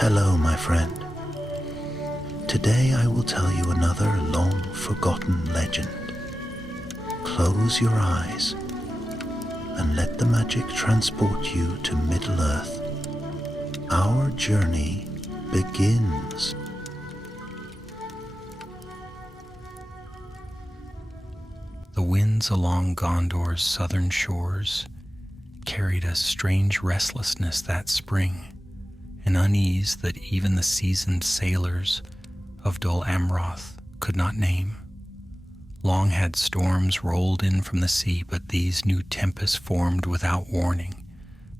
Hello, my friend. Today I will tell you another long-forgotten legend. Close your eyes and let the magic transport you to Middle-earth. Our journey begins. The winds along Gondor's southern shores carried a strange restlessness that spring, an unease that even the seasoned sailors of Dol Amroth could not name. Long had storms rolled in from the sea, but these new tempests formed without warning,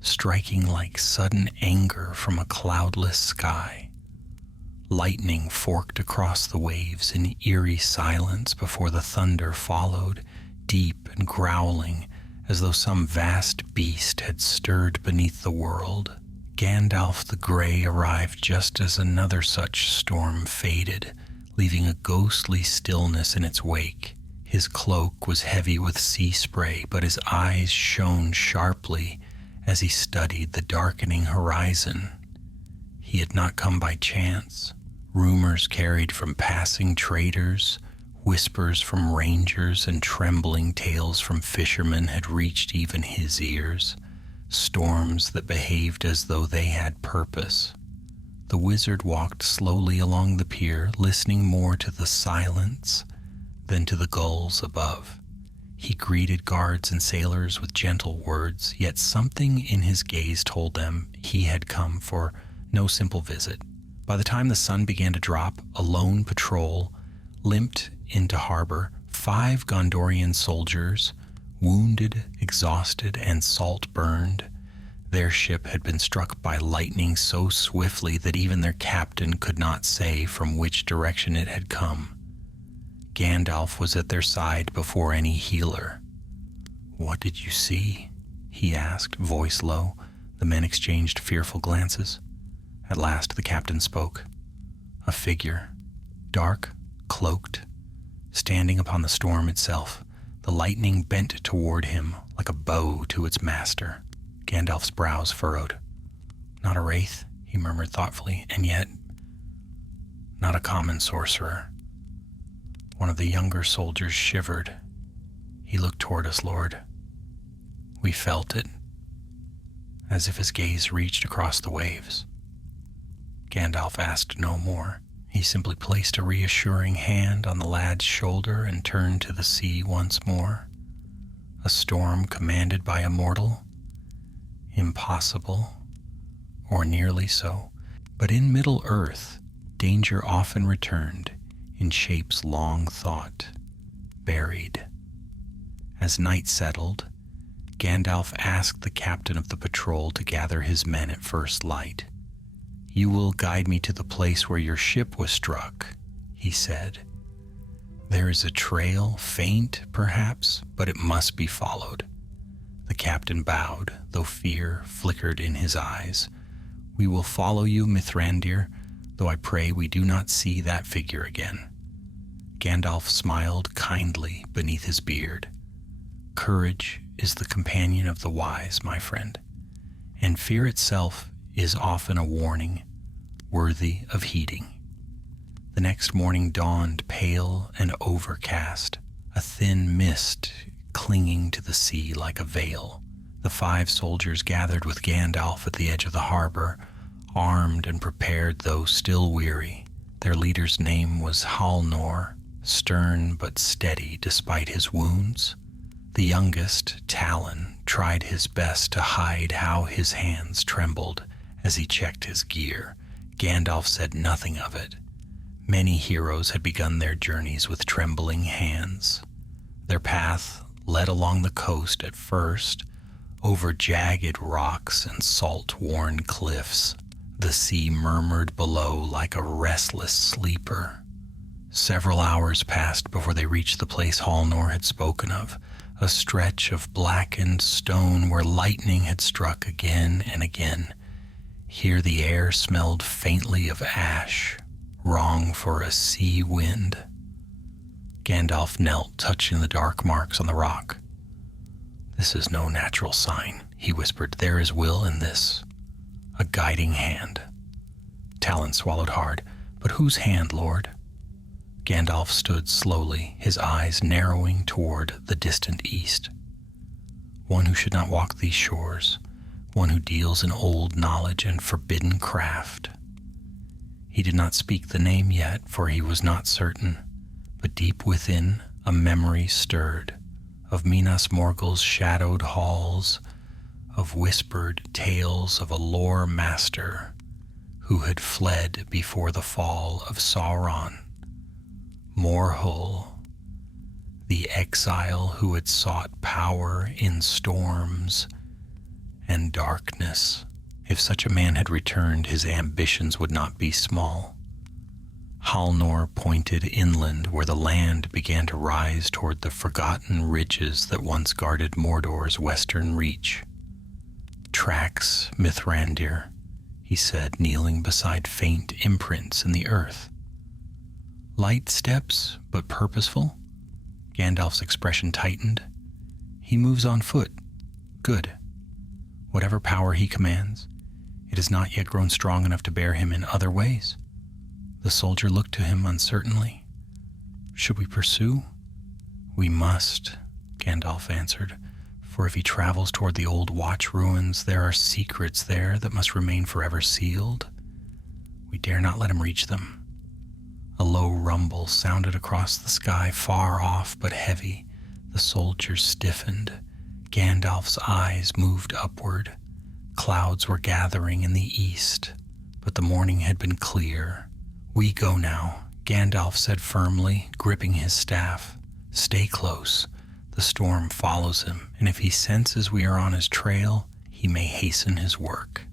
striking like sudden anger from a cloudless sky. Lightning forked across the waves in eerie silence before the thunder followed, deep and growling, as though some vast beast had stirred beneath the world. Gandalf the Grey arrived just as another such storm faded, leaving a ghostly stillness in its wake. His cloak was heavy with sea spray, but his eyes shone sharply as he studied the darkening horizon. He had not come by chance. Rumors carried from passing traders, whispers from rangers, and trembling tales from fishermen had reached even his ears, storms that behaved as though they had purpose. The wizard walked slowly along the pier, listening more to the silence than to the gulls above. He greeted guards and sailors with gentle words, yet something in his gaze told them he had come for no simple visit. By the time the sun began to drop, a lone patrol limped into harbor. 5 Gondorian soldiers, wounded, exhausted, and salt-burned. Their ship had been struck by lightning so swiftly that even their captain could not say from which direction it had come. Gandalf was at their side before any healer. "What did you see?" he asked, voice low. The men exchanged fearful glances. At last the captain spoke. A figure, dark, cloaked, standing upon the storm itself. The lightning bent toward him like a bow to its master. Gandalf's brows furrowed. Not a wraith, he murmured thoughtfully, and yet not a common sorcerer. One of the younger soldiers shivered. He looked toward us, Lord. We felt it, as if his gaze reached across the waves. Gandalf asked no more. He simply placed a reassuring hand on the lad's shoulder and turned to the sea once more. A storm commanded by a mortal? Impossible, or nearly so. But in Middle-earth, danger often returned in shapes long thought, buried. As night settled, Gandalf asked the captain of the patrol to gather his men at first light. "You will guide me to the place where your ship was struck," he said. "There is a trail, faint perhaps, but it must be followed." The captain bowed, though fear flickered in his eyes. "We will follow you, Mithrandir, though I pray we do not see that figure again." Gandalf smiled kindly beneath his beard. "Courage is the companion of the wise, my friend, and fear itself is often a warning worthy of heeding." The next morning dawned pale and overcast, a thin mist clinging to the sea like a veil. The 5 soldiers gathered with Gandalf at the edge of the harbor, armed and prepared though still weary. Their leader's name was Halnor, stern but steady despite his wounds. The youngest, Talon, tried his best to hide how his hands trembled as he checked his gear. Gandalf said nothing of it. Many heroes had begun their journeys with trembling hands. Their path led along the coast at first, over jagged rocks and salt-worn cliffs. The sea murmured below like a restless sleeper. Several hours passed before they reached the place Halnor had spoken of, a stretch of blackened stone where lightning had struck again and again. Here the air smelled faintly of ash, wrong for a sea wind. Gandalf knelt, touching the dark marks on the rock. "This is no natural sign," he whispered. "There is will in this, a guiding hand." Talon swallowed hard. But whose hand, Lord? Gandalf stood slowly, his eyes narrowing toward the distant east. One who should not walk these shores, one who deals in old knowledge and forbidden craft. He did not speak the name yet, for he was not certain, but deep within a memory stirred of Minas Morgul's shadowed halls, of whispered tales of a lore master who had fled before the fall of Sauron. Morhul, the exile who had sought power in storms and darkness. If such a man had returned, his ambitions would not be small. Halnor pointed inland where the land began to rise toward the forgotten ridges that once guarded Mordor's western reach. Tracks, Mithrandir, he said, kneeling beside faint imprints in the earth. Light steps, but purposeful? Gandalf's expression tightened. He moves on foot. Good. Whatever power he commands, it has not yet grown strong enough to bear him in other ways. The soldier looked to him uncertainly. Should we pursue? We must, Gandalf answered, for if he travels toward the old watch ruins, there are secrets there that must remain forever sealed. We dare not let him reach them. A low rumble sounded across the sky, far off but heavy. The soldier stiffened. Gandalf's eyes moved upward. Clouds were gathering in the east, but the morning had been clear. We go now, Gandalf said firmly, gripping his staff. Stay close. The storm follows him, and if he senses we are on his trail, he may hasten his work.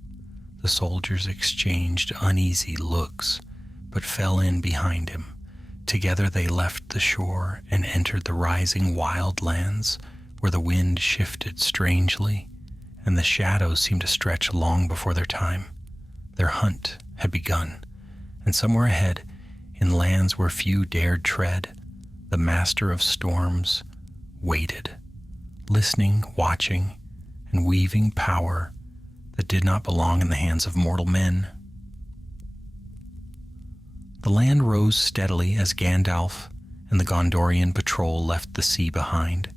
The soldiers exchanged uneasy looks, but fell in behind him. Together they left the shore and entered the rising wildlands, where the wind shifted strangely, and the shadows seemed to stretch long before their time. Their hunt had begun, and somewhere ahead, in lands where few dared tread, the master of storms waited, listening, watching, and weaving power that did not belong in the hands of mortal men. The land rose steadily as Gandalf and the Gondorian patrol left the sea behind,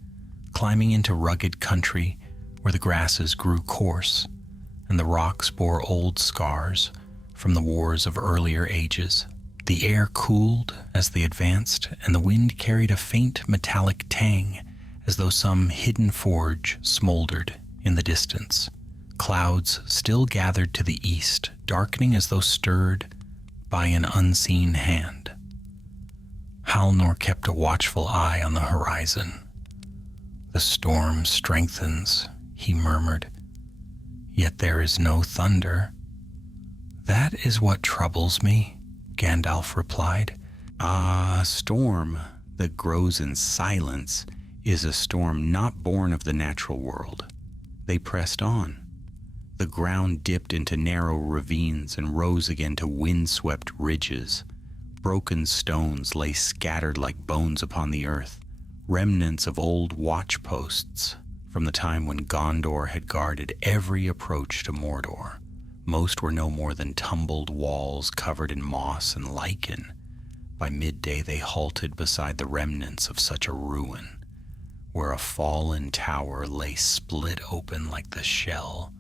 climbing into rugged country where the grasses grew coarse and the rocks bore old scars from the wars of earlier ages. The air cooled as they advanced, and the wind carried a faint metallic tang as though some hidden forge smoldered in the distance. Clouds still gathered to the east, darkening as though stirred by an unseen hand. Halnor kept a watchful eye on the horizon. The storm strengthens, he murmured. Yet there is no thunder. That is what troubles me, Gandalf replied. A storm that grows in silence is a storm not born of the natural world. They pressed on. The ground dipped into narrow ravines and rose again to wind-swept ridges. Broken stones lay scattered like bones upon the earth, remnants of old watch posts from the time when Gondor had guarded every approach to Mordor. Most were no more than tumbled walls covered in moss and lichen. By midday they halted beside the remnants of such a ruin, where a fallen tower lay split open like the shell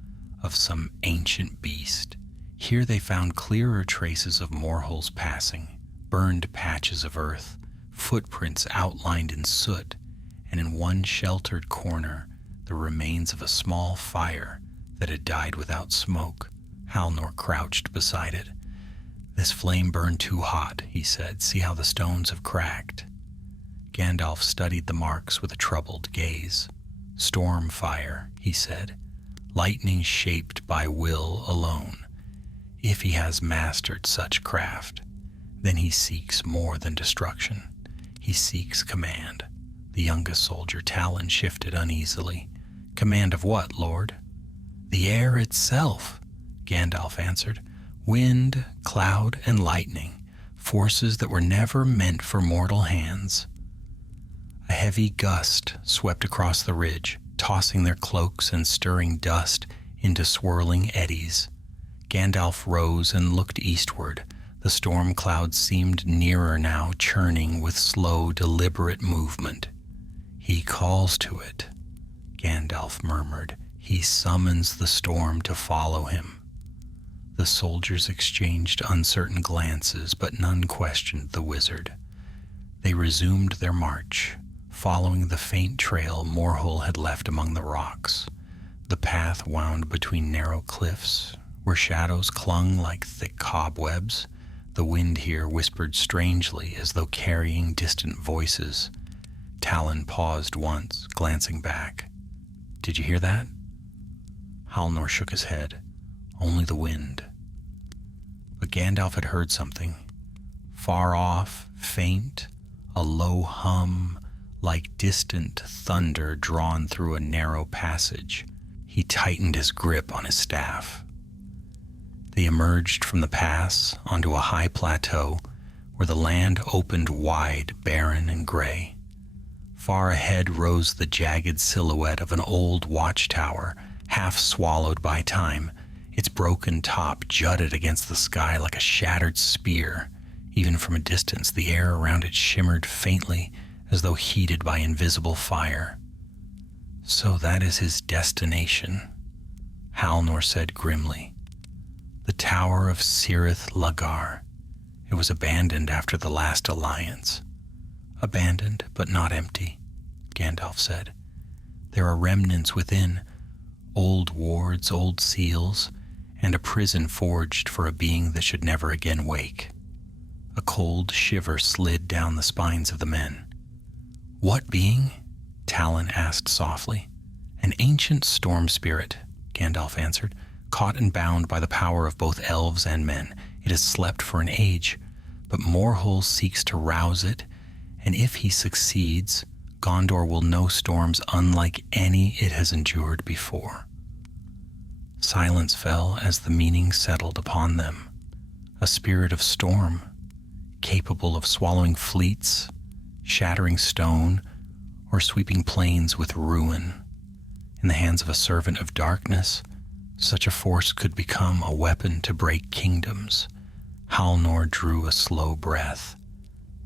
of some ancient beast. Here they found clearer traces of Morhul's passing, burned patches of earth, footprints outlined in soot, and in one sheltered corner, the remains of a small fire that had died without smoke. Halnor crouched beside it. This flame burned too hot, he said. See how the stones have cracked. Gandalf studied the marks with a troubled gaze. Storm fire, he said. Lightning shaped by will alone. If he has mastered such craft, then he seeks more than destruction. He seeks command. The youngest soldier, Talon, shifted uneasily. Command of what, Lord? The air itself, Gandalf answered. Wind, cloud, and lightning, forces that were never meant for mortal hands. A heavy gust swept across the ridge, tossing their cloaks and stirring dust into swirling eddies. Gandalf rose and looked eastward. The storm cloud seemed nearer now, churning with slow, deliberate movement. "He calls to it," Gandalf murmured. "He summons the storm to follow him." The soldiers exchanged uncertain glances, but none questioned the wizard. They resumed their march, following the faint trail Morhul had left among the rocks. The path wound between narrow cliffs, where shadows clung like thick cobwebs. The wind here whispered strangely, as though carrying distant voices. Talon paused once, glancing back. "Did you hear that?" Halnor shook his head. "Only the wind." But Gandalf had heard something. Far off, faint, a low hum, like distant thunder drawn through a narrow passage. He tightened his grip on his staff. They emerged from the pass onto a high plateau where the land opened wide, barren and gray. Far ahead rose the jagged silhouette of an old watchtower, half swallowed by time. Its broken top jutted against the sky like a shattered spear. Even from a distance, the air around it shimmered faintly, as though heated by invisible fire. "So that is his destination," Halnor said grimly. "The Tower of Cirith Ulagar. It was abandoned after the last alliance." "Abandoned, but not empty," Gandalf said. "There are remnants within, old wards, old seals, and a prison forged for a being that should never again wake." A cold shiver slid down the spines of the men. "What being?" Talon asked softly. "An ancient storm spirit," Gandalf answered, "caught and bound by the power of both elves and men. It has slept for an age, but Morhul seeks to rouse it, and if he succeeds, Gondor will know storms unlike any it has endured before." Silence fell as the meaning settled upon them. A spirit of storm, capable of swallowing fleets, shattering stone, or sweeping plains with ruin. In the hands of a servant of darkness, such a force could become a weapon to break kingdoms. Halnor drew a slow breath.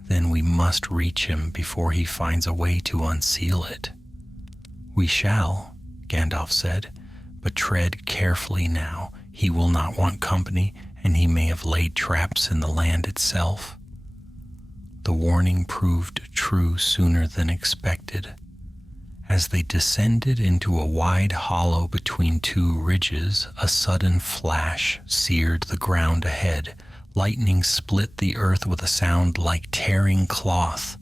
"Then we must reach him before he finds a way to unseal it." "We shall," Gandalf said, "but tread carefully now. He will not want company, and he may have laid traps in the land itself." The warning proved true sooner than expected. As they descended into a wide hollow between two ridges, a sudden flash seared the ground ahead. Lightning split the earth with a sound like tearing cloth.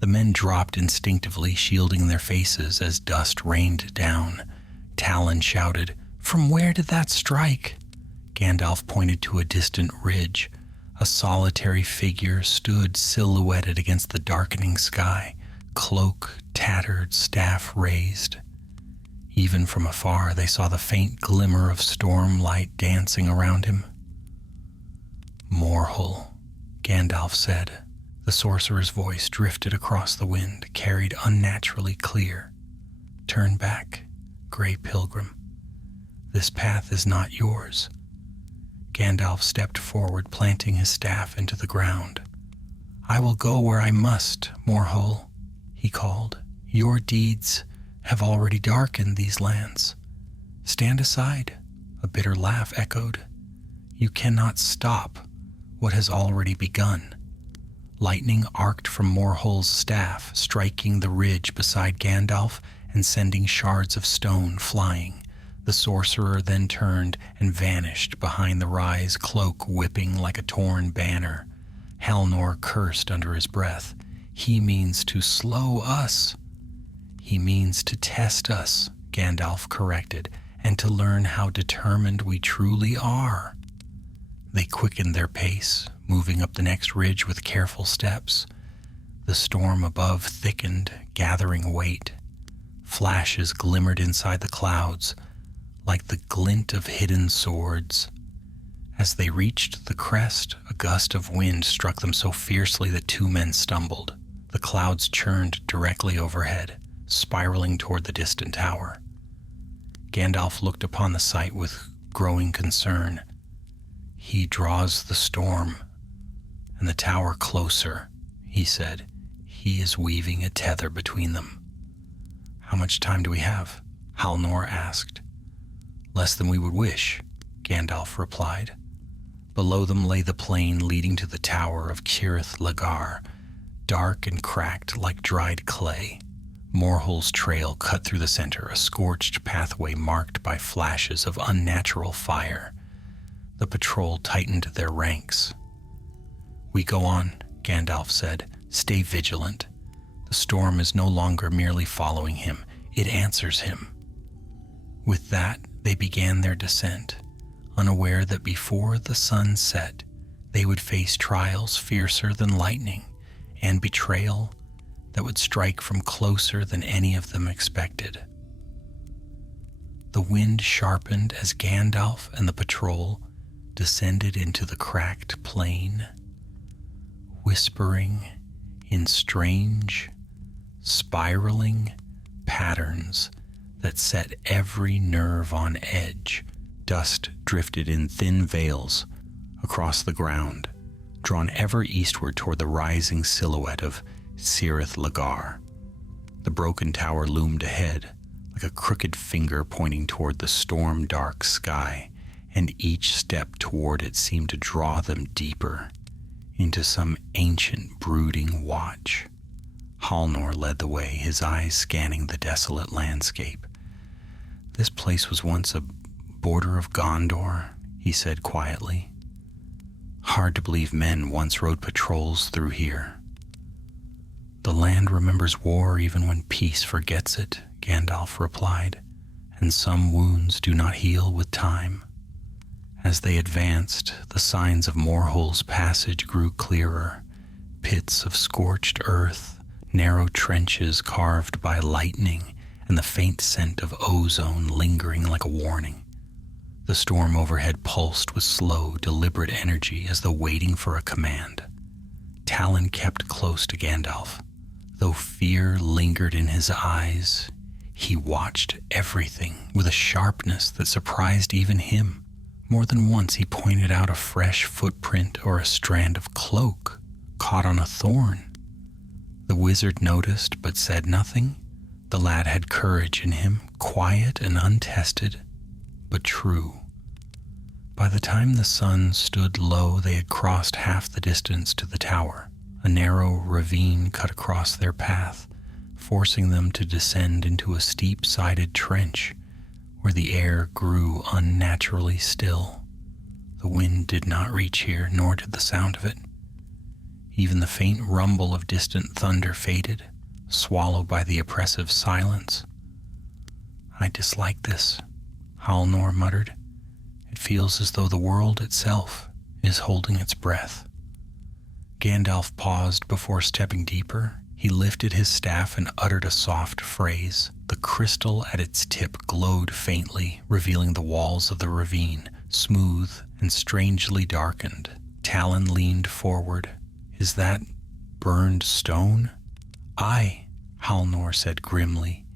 The men dropped instinctively, shielding their faces as dust rained down. Talon shouted, "From where did that strike?" Gandalf pointed to a distant ridge. A solitary figure stood silhouetted against the darkening sky, cloak tattered, staff raised. Even from afar, they saw the faint glimmer of storm light dancing around him. "Morhul," Gandalf said. The sorcerer's voice drifted across the wind, carried unnaturally clear. "Turn back, Grey Pilgrim. This path is not yours." Gandalf stepped forward, planting his staff into the ground. "I will go where I must, Morhul," he called. "Your deeds have already darkened these lands." "Stand aside," a bitter laugh echoed. "You cannot stop what has already begun." Lightning arced from Morhul's staff, striking the ridge beside Gandalf and sending shards of stone flying. The sorcerer then turned and vanished behind the rise, cloak whipping like a torn banner. Halnor cursed under his breath. "He means to slow us." "He means to test us," Gandalf corrected, "and to learn how determined we truly are." They quickened their pace, moving up the next ridge with careful steps. The storm above thickened, gathering weight. Flashes glimmered inside the clouds, like the glint of hidden swords. As they reached the crest, a gust of wind struck them so fiercely that two men stumbled. The clouds churned directly overhead, spiraling toward the distant tower. Gandalf looked upon the sight with growing concern. He draws the storm and the tower closer, he said. He is weaving a tether between them. How much time do we have? Halnor asked. Less than we would wish, Gandalf replied. Below them lay the plain leading to the tower of Cirith Ungol, dark and cracked like dried clay. Morhol's trail cut through the center, a scorched pathway marked by flashes of unnatural fire. The patrol tightened their ranks. We go on, Gandalf said. Stay vigilant. The storm is no longer merely following him, it answers him. With that, they began their descent, unaware that before the sun set, they would face trials fiercer than lightning and betrayal that would strike from closer than any of them expected. The wind sharpened as Gandalf and the patrol descended into the cracked plain, whispering in strange, spiraling patterns that set every nerve on edge. Dust drifted in thin veils across the ground, drawn ever eastward toward the rising silhouette of Cirith Ungol. The broken tower loomed ahead, like a crooked finger pointing toward the storm-dark sky, and each step toward it seemed to draw them deeper into some ancient brooding watch. Halnor led the way, his eyes scanning the desolate landscape. This place was once a border of Gondor, he said quietly. Hard to believe men once rode patrols through here. The land remembers war even when peace forgets it, Gandalf replied, and some wounds do not heal with time. As they advanced, the signs of Morhol's passage grew clearer. Pits of scorched earth, narrow trenches carved by lightning, and the faint scent of ozone lingering like a warning. The storm overhead pulsed with slow, deliberate energy as though waiting for a command. Talon kept close to Gandalf. Though fear lingered in his eyes, he watched everything with a sharpness that surprised even him. More than once he pointed out a fresh footprint or a strand of cloak caught on a thorn. The wizard noticed but said nothing. The lad had courage in him, quiet and untested, but true. By the time the sun stood low, they had crossed half the distance to the tower. A narrow ravine cut across their path, forcing them to descend into a steep-sided trench where the air grew unnaturally still. The wind did not reach here, nor did the sound of it. Even the faint rumble of distant thunder faded, swallowed by the oppressive silence. I dislike this, Halnor muttered. It feels as though the world itself is holding its breath. Gandalf paused before stepping deeper. He lifted his staff and uttered a soft phrase. The crystal at its tip glowed faintly, revealing the walls of the ravine, smooth and strangely darkened. Talon leaned forward. Is that burned stone? Aye, Halnor said grimly.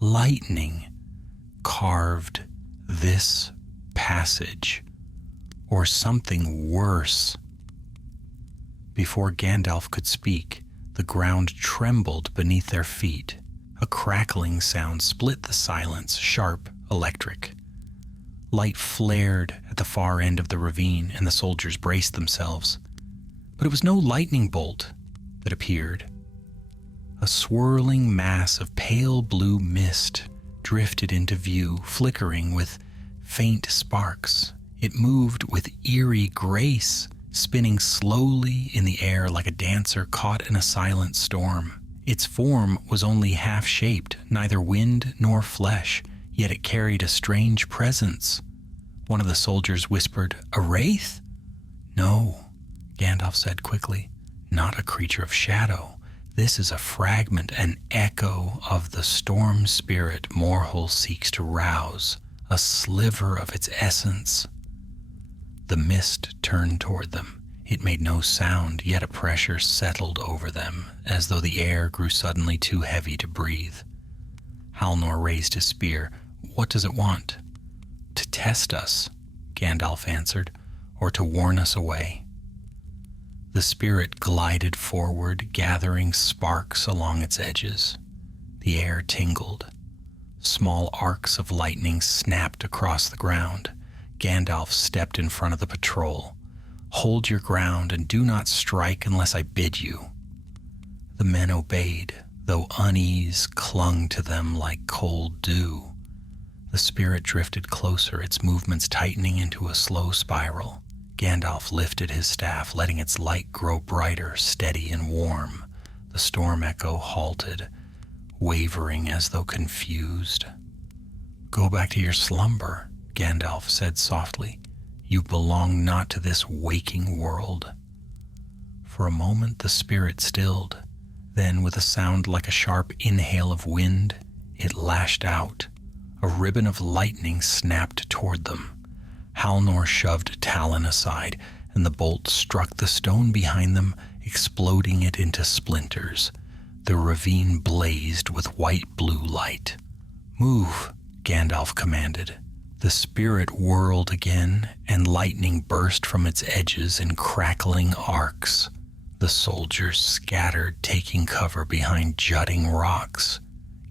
Lightning carved this passage, or something worse. Before Gandalf could speak, the ground trembled beneath their feet. A crackling sound split the silence, sharp, electric. Light flared at the far end of the ravine, and the soldiers braced themselves. But it was no lightning bolt that appeared. A swirling mass of pale blue mist drifted into view, flickering with faint sparks. It moved with eerie grace, spinning slowly in the air like a dancer caught in a silent storm. Its form was only half-shaped, neither wind nor flesh, yet it carried a strange presence. One of the soldiers whispered, "A wraith?" "No," Gandalf said quickly, "not a creature of shadow. This is a fragment, an echo of the storm spirit Morhol seeks to rouse, a sliver of its essence." The mist turned toward them. It made no sound, yet a pressure settled over them, as though the air grew suddenly too heavy to breathe. Halnor raised his spear. "What does it want?" "To test us," Gandalf answered, or to warn us away. The spirit glided forward, gathering sparks along its edges. The air tingled. Small arcs of lightning snapped across the ground. Gandalf stepped in front of the patrol. "Hold your ground and do not strike unless I bid you." The men obeyed, though unease clung to them like cold dew. The spirit drifted closer, its movements tightening into a slow spiral. Gandalf lifted his staff, letting its light grow brighter, steady, and warm. The storm echo halted, wavering as though confused. "Go back to your slumber," Gandalf said softly. "You belong not to this waking world." For a moment the spirit stilled. Then, with a sound like a sharp inhale of wind, it lashed out. A ribbon of lightning snapped toward them. Halnor shoved Talon aside, and the bolt struck the stone behind them, exploding it into splinters. The ravine blazed with white-blue light. "Move," Gandalf commanded. The spirit whirled again, and lightning burst from its edges in crackling arcs. The soldiers scattered, taking cover behind jutting rocks.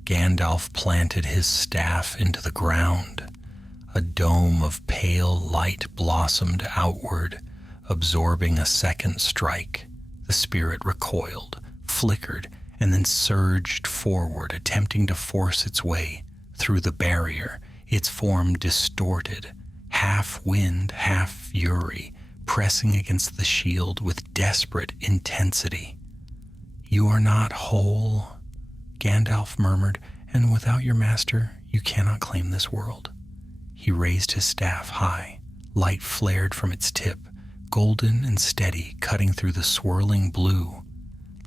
Gandalf planted his staff into the ground. A dome of pale light blossomed outward, absorbing a second strike. The spirit recoiled, flickered, and then surged forward, attempting to force its way through the barrier, its form distorted, half wind, half fury, pressing against the shield with desperate intensity. "You are not whole," Gandalf murmured, "and without your master, you cannot claim this world." He raised his staff high. Light flared from its tip, golden and steady, cutting through the swirling blue.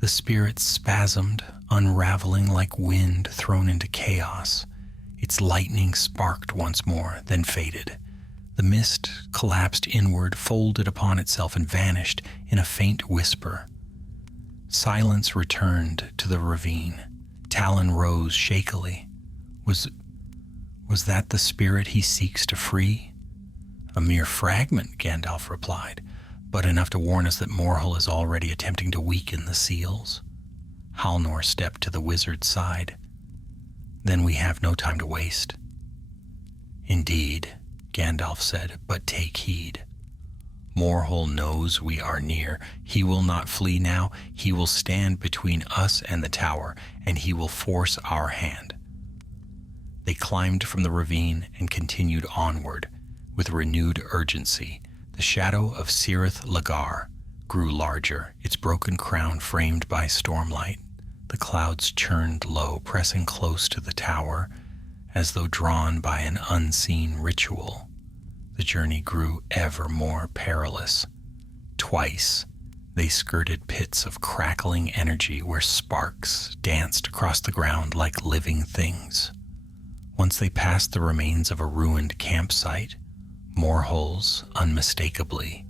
The spirit spasmed, unraveling like wind thrown into chaos. Its lightning sparked once more, then faded. The mist collapsed inward, folded upon itself, and vanished in a faint whisper. Silence returned to the ravine. Talon rose shakily. Was that the spirit he seeks to free? "A mere fragment," Gandalf replied, "but enough to warn us that Morhul is already attempting to weaken the seals." Halnor stepped to the wizard's side. "Then we have no time to waste." "Indeed," Gandalf said, "but take heed. Morhul knows we are near. He will not flee now. He will stand between us and the tower, and he will force our hand." They climbed from the ravine and continued onward with renewed urgency. The shadow of Cirith Lagar grew larger, its broken crown framed by stormlight. The clouds churned low, pressing close to the tower, as though drawn by an unseen ritual. The journey grew ever more perilous. Twice, they skirted pits of crackling energy where sparks danced across the ground like living things. Once they passed the remains of a ruined campsite, Morhul's unmistakably,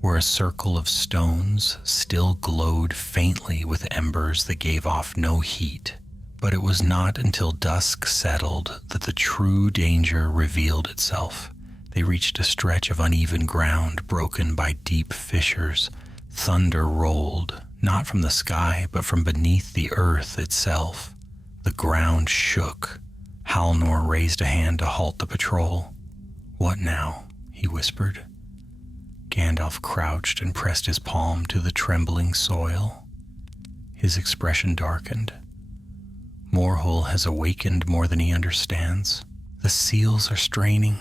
where a circle of stones still glowed faintly with embers that gave off no heat. But it was not until dusk settled that the true danger revealed itself. They reached a stretch of uneven ground broken by deep fissures. Thunder rolled, not from the sky, but from beneath the earth itself. The ground shook. Halnor raised a hand to halt the patrol. "What now?" he whispered. Gandalf crouched and pressed his palm to the trembling soil. His expression darkened. "Morhul has awakened more than he understands. The seals are straining.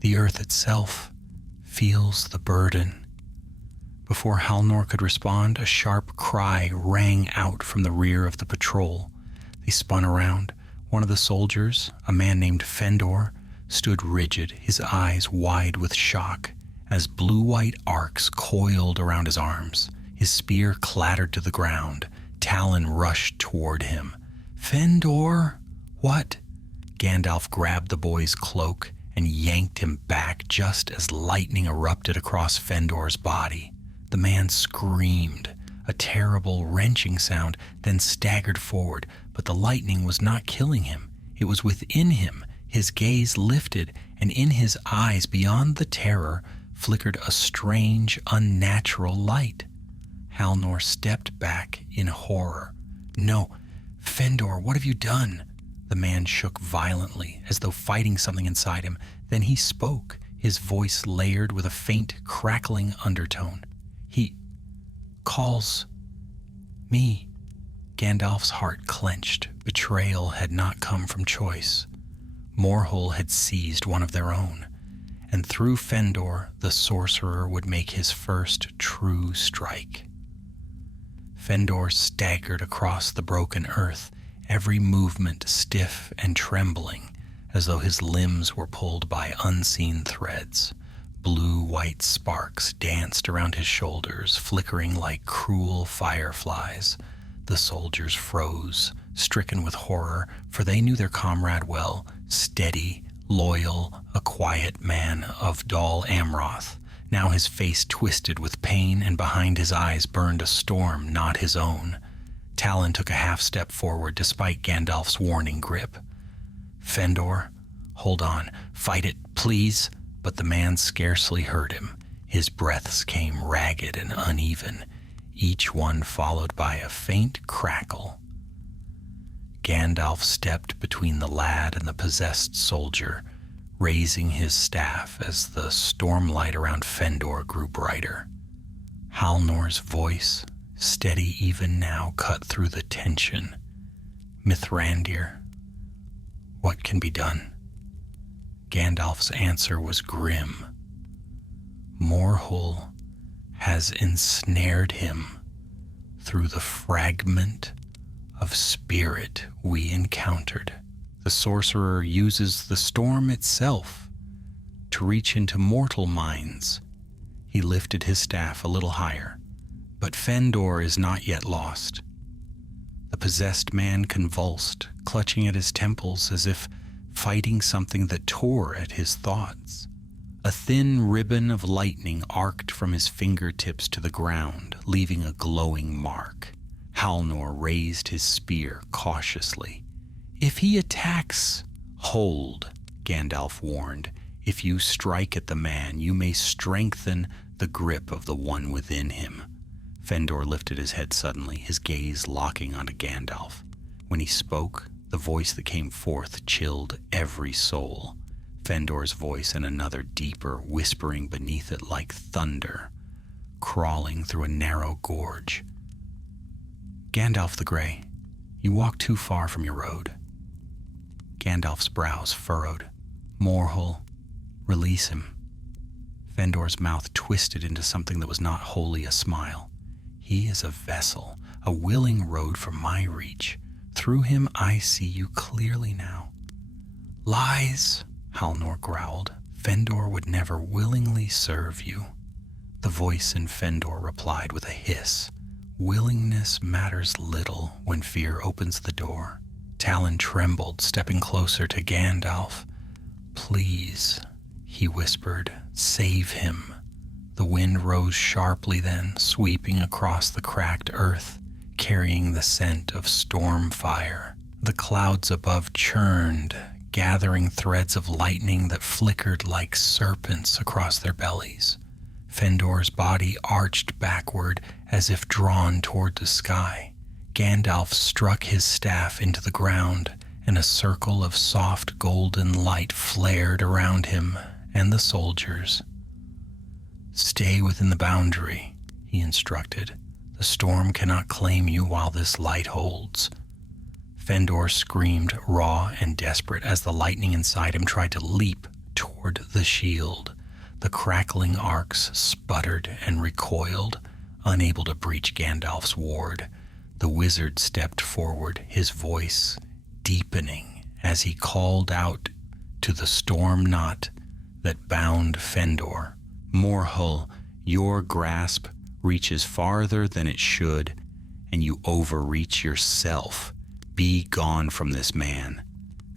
The earth itself feels the burden." Before Halnor could respond, a sharp cry rang out from the rear of the patrol. They spun around. One of the soldiers, a man named Fëndor, stood rigid, his eyes wide with shock, as blue-white arcs coiled around his arms. His spear clattered to the ground. Talon rushed toward him. "Fëndor, what?" Gandalf grabbed the boy's cloak and yanked him back just as lightning erupted across Fëndor's body. The man screamed, a terrible, wrenching sound, then staggered forward, but the lightning was not killing him. It was within him. His gaze lifted, and in his eyes, beyond the terror, flickered a strange, unnatural light. Halnor stepped back in horror. "No, Fëndor, what have you done?" The man shook violently, as though fighting something inside him. Then he spoke, his voice layered with a faint, crackling undertone. "He calls me." Gandalf's heart clenched. Betrayal had not come from choice. Morhull had seized one of their own, and through Fëndor, the sorcerer would make his first true strike. Fëndor staggered across the broken earth, every movement stiff and trembling, as though his limbs were pulled by unseen threads. Blue-white sparks danced around his shoulders, flickering like cruel fireflies. The soldiers froze, stricken with horror, for they knew their comrade well, steady, loyal, a quiet man of Dol Amroth. Now his face twisted with pain, and behind his eyes burned a storm not his own. Talon took a half-step forward despite Gandalf's warning grip. "Fëndor, hold on, fight it, please." But the man scarcely heard him. His breaths came ragged and uneven, each one followed by a faint crackle. Gandalf stepped between the lad and the possessed soldier, raising his staff as the stormlight around Fëndor grew brighter. Halnor's voice, steady even now, cut through the tension. "Mithrandir, what can be done?" Gandalf's answer was grim. "Morhull has ensnared him through the fragment of spirit we encountered. The sorcerer uses the storm itself to reach into mortal minds." He lifted his staff a little higher. "But Fëndor is not yet lost." The possessed man convulsed, clutching at his temples as if fighting something that tore at his thoughts. A thin ribbon of lightning arced from his fingertips to the ground, leaving a glowing mark. Halnor raised his spear cautiously. "If he attacks, hold," Gandalf warned. "If you strike at the man, you may strengthen the grip of the one within him." Fëndor lifted his head suddenly, his gaze locking onto Gandalf. When he spoke, the voice that came forth chilled every soul. Fëndor's voice and another deeper, whispering beneath it like thunder, crawling through a narrow gorge. "Gandalf the Grey, you walk too far from your road." Gandalf's brows furrowed. "Morhull, release him." Fëndor's mouth twisted into something that was not wholly a smile. "He is a vessel, a willing road for my reach. Through him I see you clearly now." "Lies," Halnor growled. "Fëndor would never willingly serve you." The voice in Fëndor replied with a hiss. "Willingness matters little when fear opens the door." Talon trembled, stepping closer to Gandalf. "Please," he whispered, "save him." The wind rose sharply then, sweeping across the cracked earth, carrying the scent of storm fire. The clouds above churned, gathering threads of lightning that flickered like serpents across their bellies. Fëndor's body arched backward as if drawn toward the sky. Gandalf struck his staff into the ground, and a circle of soft golden light flared around him and the soldiers. "Stay within the boundary," he instructed. "The storm cannot claim you while this light holds." Fëndor screamed, raw and desperate, as the lightning inside him tried to leap toward the shield. The crackling arcs sputtered and recoiled, unable to breach Gandalf's ward. The wizard stepped forward, his voice deepening as he called out to the storm knot that bound Fëndor. "Morhull, your grasp reaches farther than it should, and you overreach yourself. Be gone from this man."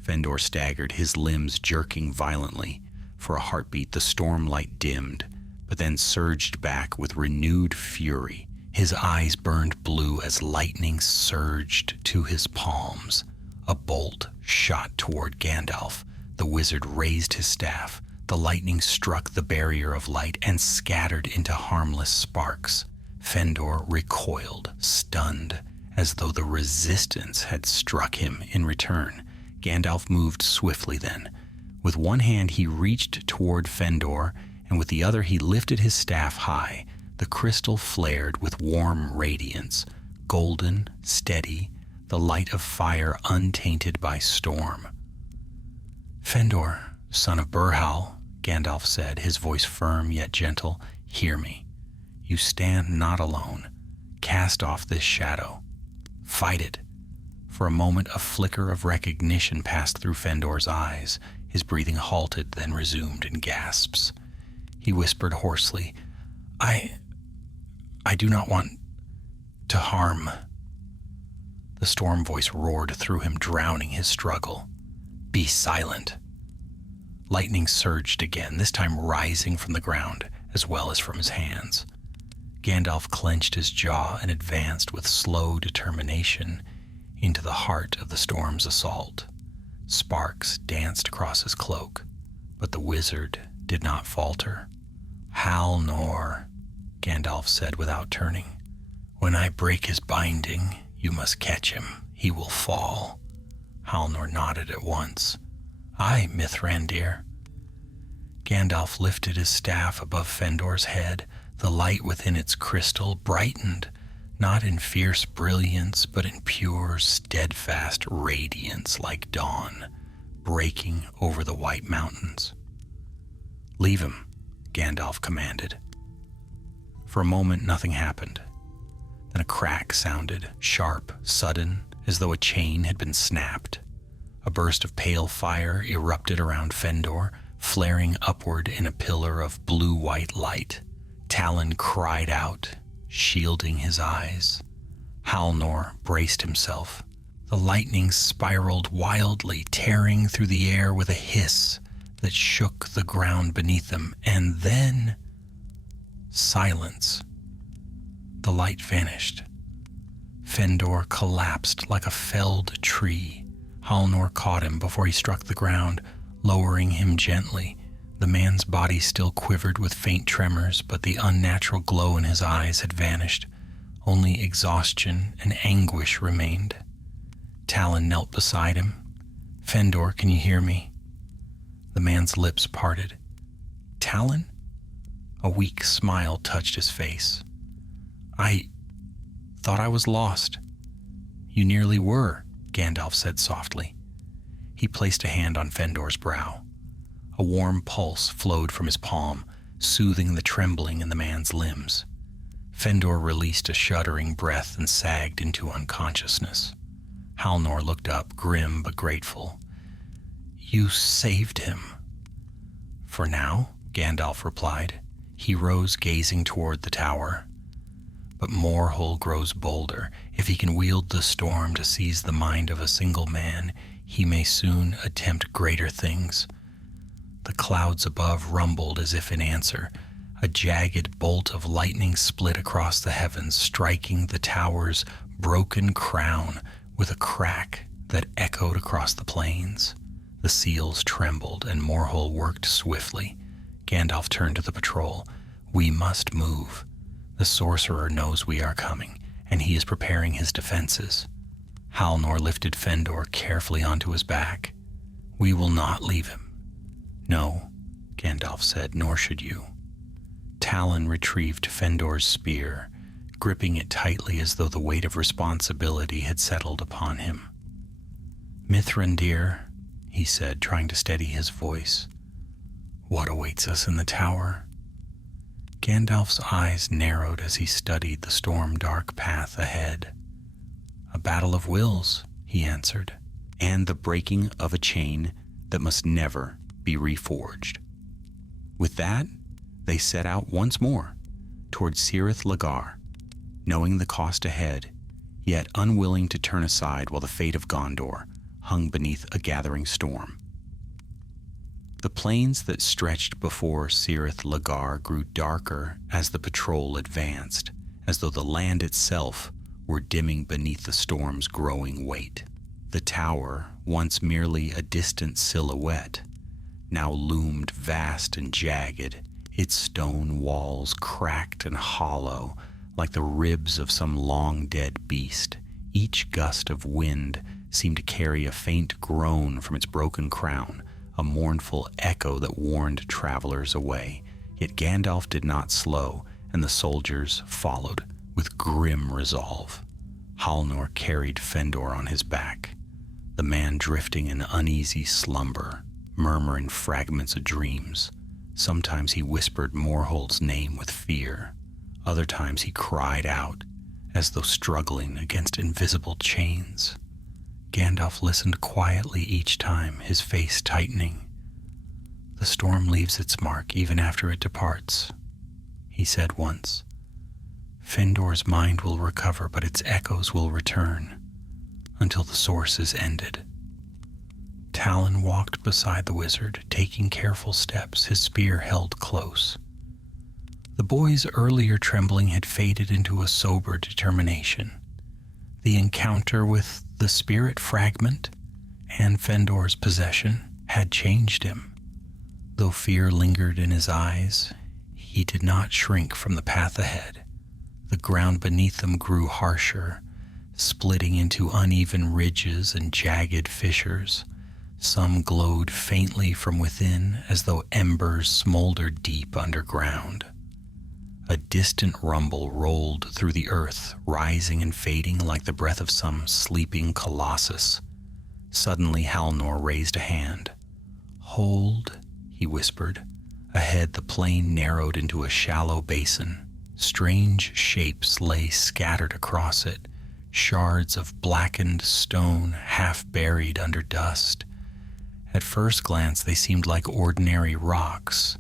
Fëndor staggered, his limbs jerking violently. For a heartbeat, the stormlight dimmed, but then surged back with renewed fury. His eyes burned blue as lightning surged to his palms. A bolt shot toward Gandalf. The wizard raised his staff. The lightning struck the barrier of light and scattered into harmless sparks. Fëndor recoiled, stunned, as though the resistance had struck him in return. Gandalf moved swiftly then. With one hand he reached toward Fëndor, and with the other he lifted his staff high. The crystal flared with warm radiance, golden, steady, the light of fire untainted by storm. "Fëndor, son of Burhal," Gandalf said, his voice firm yet gentle, "hear me. You stand not alone. Cast off this shadow. Fight it." For a moment a flicker of recognition passed through Fëndor's eyes. His breathing halted, then resumed in gasps. He whispered hoarsely, I do not want to harm." The storm voice roared through him, drowning his struggle. "Be silent." Lightning surged again, this time rising from the ground as well as from his hands. Gandalf clenched his jaw and advanced with slow determination into the heart of the storm's assault. Sparks danced across his cloak, but the wizard did not falter. "Halnor," Gandalf said without turning. "When I break his binding, you must catch him. He will fall." Halnor nodded at once. "Aye, Mithrandir." Gandalf lifted his staff above Fëndor's head. The light within its crystal brightened, not in fierce brilliance, but in pure, steadfast radiance like dawn, breaking over the white mountains. "Leave him," Gandalf commanded. For a moment nothing happened. Then a crack sounded, sharp, sudden, as though a chain had been snapped. A burst of pale fire erupted around Fëndor, flaring upward in a pillar of blue-white light. Talon cried out, shielding his eyes. Halnor braced himself. The lightning spiraled wildly, tearing through the air with a hiss that shook the ground beneath them, and then silence. The light vanished. Fëndor collapsed like a felled tree. Halnor caught him before he struck the ground, lowering him gently. The man's body still quivered with faint tremors, but the unnatural glow in his eyes had vanished. Only exhaustion and anguish remained. Talon knelt beside him. "Fëndor, can you hear me?" The man's lips parted. "Talon?" A weak smile touched his face. "I thought I was lost." "You nearly were," Gandalf said softly. He placed a hand on Fëndor's brow. A warm pulse flowed from his palm, soothing the trembling in the man's limbs. Fëndor released a shuddering breath and sagged into unconsciousness. Halnor looked up, grim but grateful. "You saved him." "For now," Gandalf replied. He rose, gazing toward the tower. "But Morhol grows bolder. If he can wield the storm to seize the mind of a single man, he may soon attempt greater things." The clouds above rumbled as if in answer. A jagged bolt of lightning split across the heavens, striking the tower's broken crown with a crack that echoed across the plains. The seals trembled, and Morhol worked swiftly. Gandalf turned to the patrol. "We must move. The sorcerer knows we are coming, and he is preparing his defenses." Halnor lifted Fëndor carefully onto his back. "We will not leave him." "No," Gandalf said, "nor should you." Talon retrieved Fëndor's spear, gripping it tightly as though the weight of responsibility had settled upon him. "Mithrandir," he said, trying to steady his voice, "what awaits us in the tower?" Gandalf's eyes narrowed as he studied the storm-dark path ahead. "A battle of wills," he answered, "and the breaking of a chain that must never be reforged." With that, they set out once more toward Cirith Ulagar, knowing the cost ahead, yet unwilling to turn aside while the fate of Gondor hung beneath a gathering storm. The plains that stretched before Cirith Ulagar grew darker as the patrol advanced, as though the land itself were dimming beneath the storm's growing weight. The tower, once merely a distant silhouette, now loomed vast and jagged, its stone walls cracked and hollow like the ribs of some long-dead beast. Each gust of wind seemed to carry a faint groan from its broken crown, a mournful echo that warned travelers away. Yet Gandalf did not slow, and the soldiers followed with grim resolve. Halnor carried Fëndor on his back, the man drifting in uneasy slumber, murmuring fragments of dreams. Sometimes he whispered Morhold's name with fear. Other times he cried out, as though struggling against invisible chains. Gandalf listened quietly each time, his face tightening. "The storm leaves its mark even after it departs," he said once. "Fëndor's mind will recover, but its echoes will return until the source is ended." Talon walked beside the wizard, taking careful steps, his spear held close. The boy's earlier trembling had faded into a sober determination. The encounter with the spirit fragment and Fëndor's possession had changed him. Though fear lingered in his eyes, he did not shrink from the path ahead. The ground beneath them grew harsher, splitting into uneven ridges and jagged fissures. Some glowed faintly from within, as though embers smoldered deep underground. A distant rumble rolled through the earth, rising and fading like the breath of some sleeping colossus. Suddenly Halnor raised a hand. "Hold," he whispered. Ahead the plain narrowed into a shallow basin. Strange shapes lay scattered across it, shards of blackened stone half buried under dust. At first glance they seemed like ordinary rocks,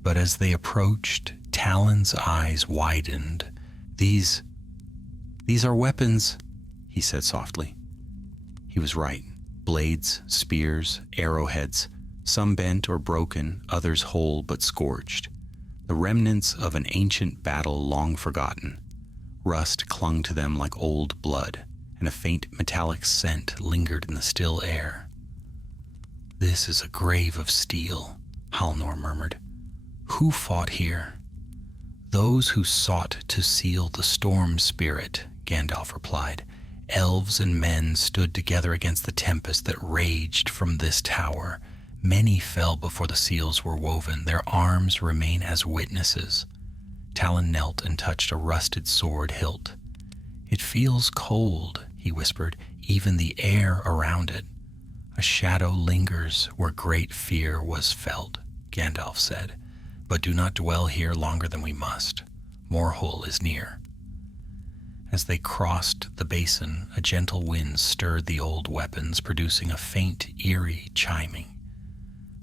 but as they approached, Talon's eyes widened. These are weapons," he said softly. He was right. Blades, spears, arrowheads, some bent or broken, others whole but scorched. The remnants of an ancient battle long forgotten. Rust clung to them like old blood, and a faint metallic scent lingered in the still air. "This is a grave of steel," Halnor murmured. "Who fought here?" "Those who sought to seal the storm spirit," Gandalf replied. "Elves and men stood together against the tempest that raged from this tower. Many fell before the seals were woven. Their arms remain as witnesses." Talon knelt and touched a rusted sword hilt. "It feels cold," he whispered, "even the air around it." "A shadow lingers where great fear was felt," Gandalf said. "But do not dwell here longer than we must. Morhol is near." As they crossed the basin, a gentle wind stirred the old weapons, producing a faint, eerie chiming.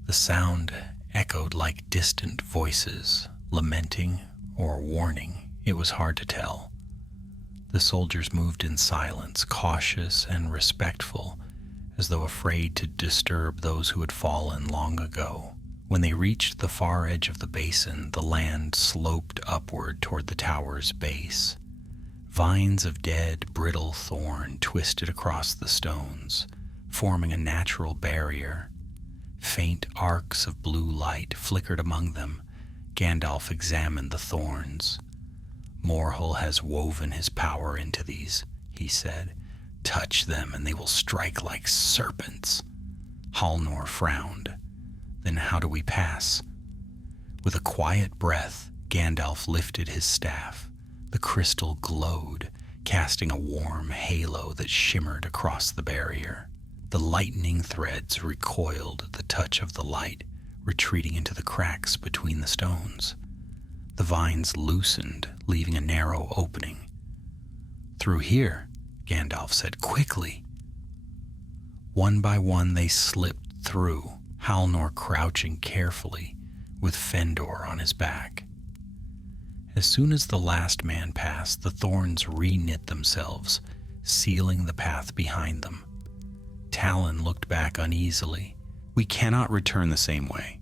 The sound echoed like distant voices, lamenting or warning. It was hard to tell. The soldiers moved in silence, cautious and respectful, as though afraid to disturb those who had fallen long ago. When they reached the far edge of the basin, the land sloped upward toward the tower's base. Vines of dead, brittle thorn twisted across the stones, forming a natural barrier. Faint arcs of blue light flickered among them. Gandalf examined the thorns. "Morhol has woven his power into these," he said. "Touch them and they will strike like serpents." Halnor frowned. "Then how do we pass?" With a quiet breath, Gandalf lifted his staff. The crystal glowed, casting a warm halo that shimmered across the barrier. The lightning threads recoiled at the touch of the light, retreating into the cracks between the stones. The vines loosened, leaving a narrow opening. "Through here," Gandalf said, "quickly." One by one they slipped through, Halnor crouching carefully, with Fëndor on his back. As soon as the last man passed, the thorns re-knit themselves, sealing the path behind them. Talon looked back uneasily. "We cannot return the same way."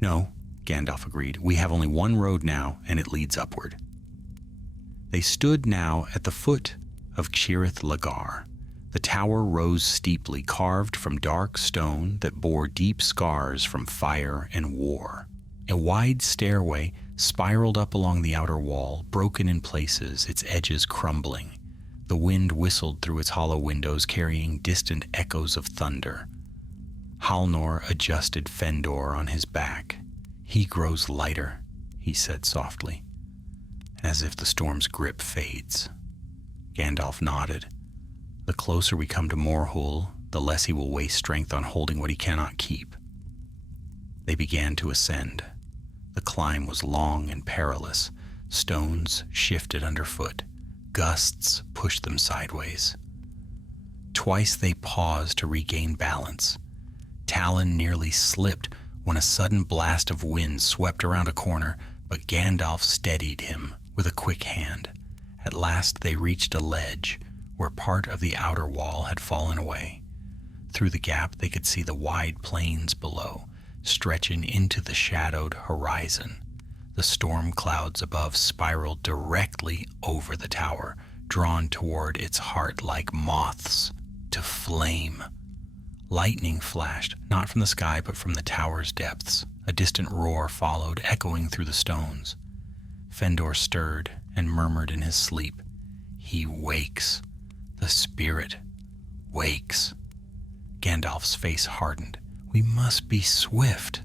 "No," Gandalf agreed. "We have only one road now, and it leads upward." They stood now at the foot of Cirith Lagar. The tower rose steeply, carved from dark stone that bore deep scars from fire and war. A wide stairway spiraled up along the outer wall, broken in places, its edges crumbling. The wind whistled through its hollow windows, carrying distant echoes of thunder. Halnor adjusted Fëndor on his back. "He grows lighter," he said softly, as if the storm's grip fades. Gandalf nodded. "The closer we come to Morhul, the less he will waste strength on holding what he cannot keep." They began to ascend. The climb was long and perilous. Stones shifted underfoot. Gusts pushed them sideways. Twice they paused to regain balance. Talon nearly slipped when a sudden blast of wind swept around a corner, but Gandalf steadied him with a quick hand. At last they reached a ledge where part of the outer wall had fallen away. Through the gap they could see the wide plains below, stretching into the shadowed horizon. The storm clouds above spiraled directly over the tower, drawn toward its heart like moths to flame. Lightning flashed, not from the sky but from the tower's depths. A distant roar followed, echoing through the stones. Fëndor stirred and murmured in his sleep, "He wakes. The spirit wakes." Gandalf's face hardened. "We must be swift."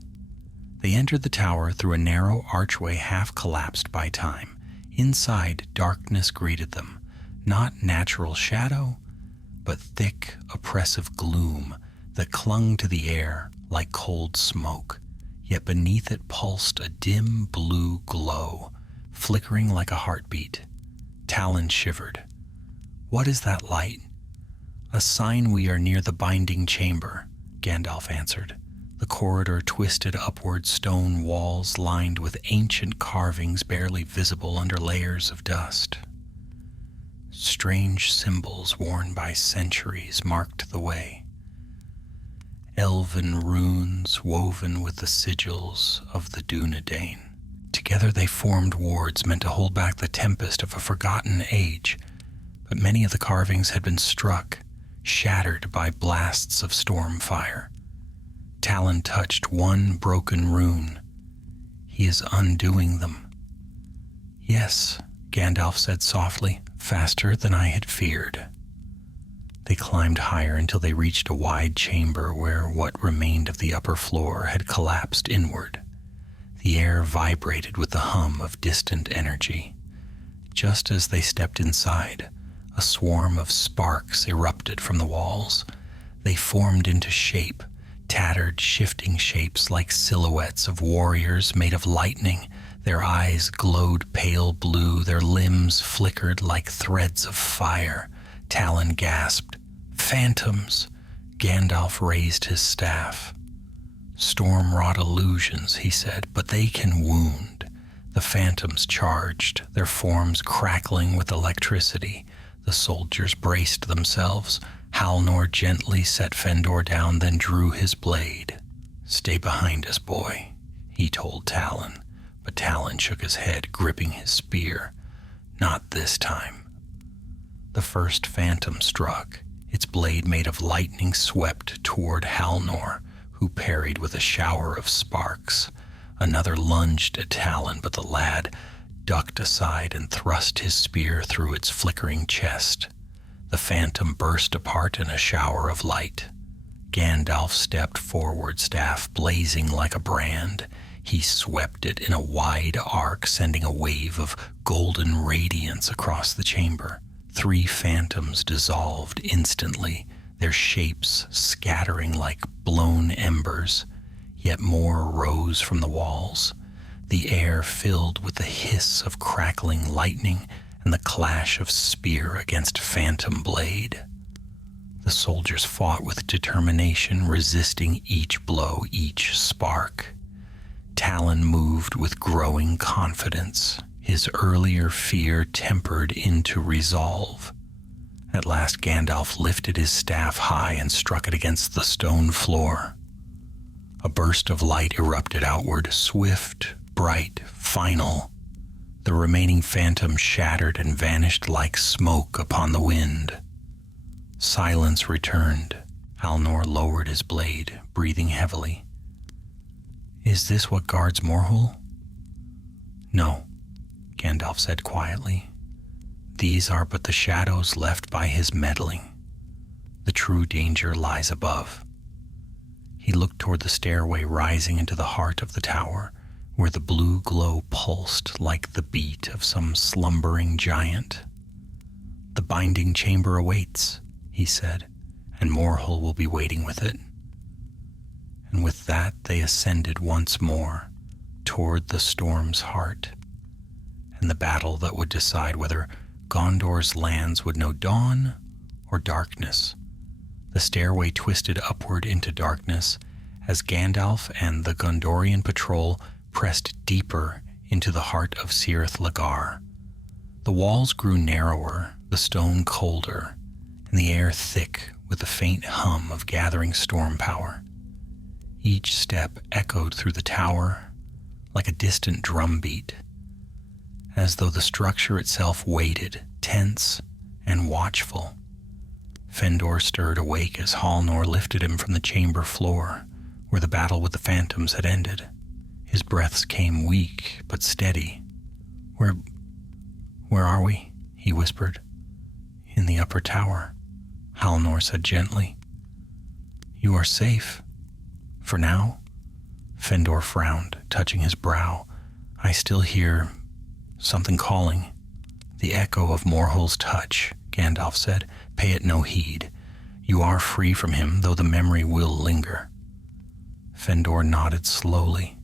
They entered the tower through a narrow archway half collapsed by time. Inside, darkness greeted them. Not natural shadow, but thick, oppressive gloom that clung to the air like cold smoke. Yet beneath it pulsed a dim blue glow, flickering like a heartbeat. Talon shivered. "What is that light?" "A sign we are near the binding chamber," Gandalf answered. The corridor twisted upward, stone walls lined with ancient carvings barely visible under layers of dust. Strange symbols worn by centuries marked the way. Elven runes woven with the sigils of the Dunedain. Together they formed wards meant to hold back the tempest of a forgotten age, but many of the carvings had been struck, shattered by blasts of storm fire. Talon touched one broken rune. "He is undoing them." "Yes," Gandalf said softly, "faster than I had feared." They climbed higher until they reached a wide chamber where what remained of the upper floor had collapsed inward. The air vibrated with the hum of distant energy. Just as they stepped inside, a swarm of sparks erupted from the walls. They formed into shape, tattered, shifting shapes like silhouettes of warriors made of lightning. Their eyes glowed pale blue, their limbs flickered like threads of fire. Talon gasped. "Phantoms!" Gandalf raised his staff. "Storm-wrought illusions," he said, "but they can wound." The phantoms charged, their forms crackling with electricity. The soldiers braced themselves. Halnor gently set Fëndor down, then drew his blade. "Stay behind us, boy," he told Talon, but Talon shook his head, gripping his spear. "Not this time." The first phantom struck. Its blade made of lightning swept toward Halnor, who parried with a shower of sparks. Another lunged at Talon, but the lad ducked aside and thrust his spear through its flickering chest. The phantom burst apart in a shower of light. Gandalf stepped forward, staff blazing like a brand. He swept it in a wide arc, sending a wave of golden radiance across the chamber. 3 phantoms dissolved instantly, their shapes scattering like blown embers. Yet more rose from the walls. The air filled with the hiss of crackling lightning and the clash of spear against phantom blade. The soldiers fought with determination, resisting each blow, each spark. Talon moved with growing confidence, his earlier fear tempered into resolve. At last Gandalf lifted his staff high and struck it against the stone floor. A burst of light erupted outward, swift, bright, final. The remaining phantom shattered and vanished like smoke upon the wind. Silence returned. Halnor lowered his blade, breathing heavily. Is this what guards Morhul? No, Gandalf said quietly. These are but the shadows left by his meddling. The true danger lies above. He looked toward the stairway rising into the heart of the tower, where the blue glow pulsed like the beat of some slumbering giant. The binding chamber awaits, he said, and Morhul will be waiting with it. And with that they ascended once more toward the storm's heart, and the battle that would decide whether Gondor's lands would know dawn or darkness. The stairway twisted upward into darkness as Gandalf and the Gondorian patrol pressed deeper into the heart of Cirith Ulagar. The walls grew narrower, the stone colder, and the air thick with the faint hum of gathering storm power. Each step echoed through the tower like a distant drumbeat, as though the structure itself waited, tense and watchful. Fëanor stirred awake as Halnor lifted him from the chamber floor, where the battle with the phantoms had ended. His breaths came weak but steady. Where are we? He whispered. In the upper tower, Halnor said gently. You are safe. For now? Fëanor frowned, touching his brow. I still hear something calling. The echo of Morhul's touch, Gandalf said. Pay it no heed. You are free from him, though the memory will linger. Fëanor nodded slowly.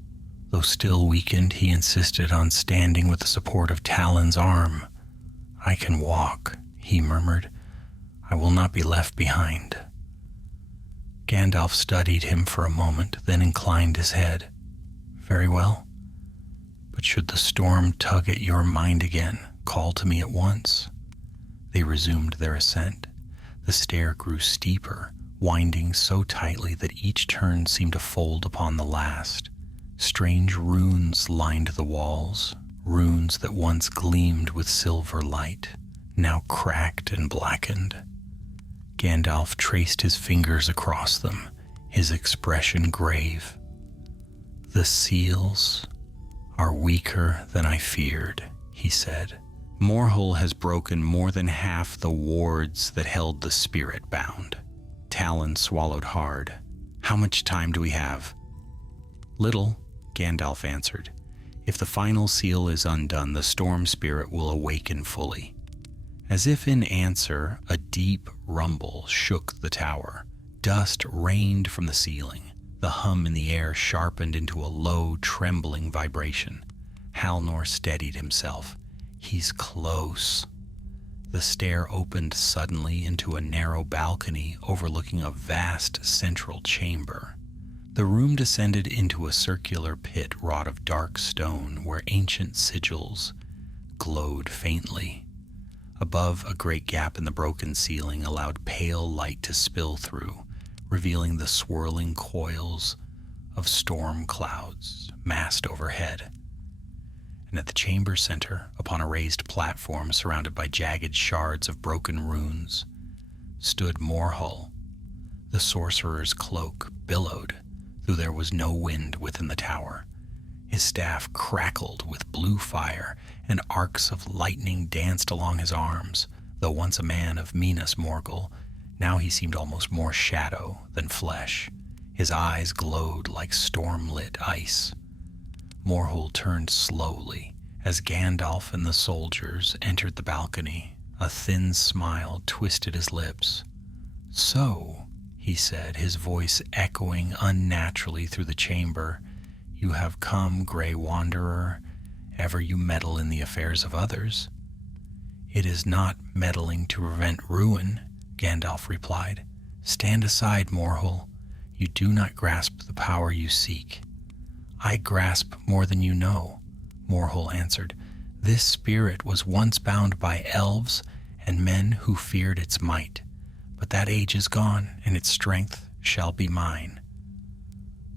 Though still weakened, he insisted on standing with the support of Talon's arm. I can walk, he murmured. I will not be left behind. Gandalf studied him for a moment, then inclined his head. Very well. But should the storm tug at your mind again, call to me at once. They resumed their ascent. The stair grew steeper, winding so tightly that each turn seemed to fold upon the last. Strange runes lined the walls, runes that once gleamed with silver light, now cracked and blackened. Gandalf traced his fingers across them, his expression grave. The seals are weaker than I feared, he said. Morhul has broken more than half the wards that held the spirit bound. Talon swallowed hard. How much time do we have? Little, Gandalf answered. If the final seal is undone, the storm spirit will awaken fully. As if in answer, a deep rumble shook the tower. Dust rained from the ceiling. The hum in the air sharpened into a low, trembling vibration. Halnor steadied himself. He's close. The stair opened suddenly into a narrow balcony overlooking a vast central chamber. The room descended into a circular pit wrought of dark stone where ancient sigils glowed faintly. Above, a great gap in the broken ceiling allowed pale light to spill through, revealing the swirling coils of storm clouds massed overhead. And at the chamber center, upon a raised platform surrounded by jagged shards of broken runes, stood Morhul. The sorcerer's cloak billowed, though there was no wind within the tower. His staff crackled with blue fire, and arcs of lightning danced along his arms. Though once a man of Minas Morgul, now he seemed almost more shadow than flesh. His eyes glowed like storm-lit ice. Morhul turned slowly as Gandalf and the soldiers entered the balcony. A thin smile twisted his lips. So, he said, his voice echoing unnaturally through the chamber, you have come, Grey Wanderer, ever you meddle in the affairs of others. It is not meddling to prevent ruin, Gandalf replied. Stand aside, Morhul. You do not grasp the power you seek. I grasp more than you know, Morhul answered. This spirit was once bound by elves and men who feared its might, but that age is gone, and its strength shall be mine.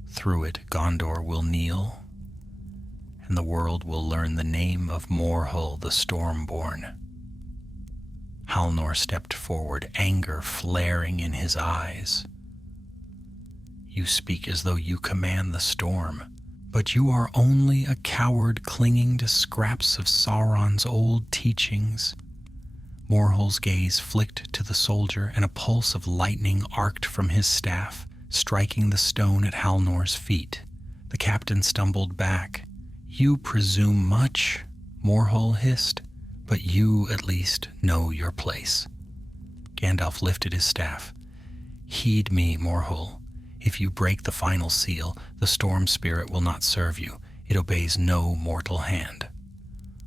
Through it, Gondor will kneel, and the world will learn the name of Morhul the Stormborn. Halnor stepped forward, anger flaring in his eyes. You speak as though you command the storm, but you are only a coward clinging to scraps of Sauron's old teachings. Morhol's gaze flicked to the soldier, and a pulse of lightning arced from his staff, striking the stone at Halnor's feet. The captain stumbled back. You presume much, Morhol hissed, but you at least know your place. Gandalf lifted his staff. Heed me, Morhol. If you break the final seal, the storm spirit will not serve you. It obeys no mortal hand.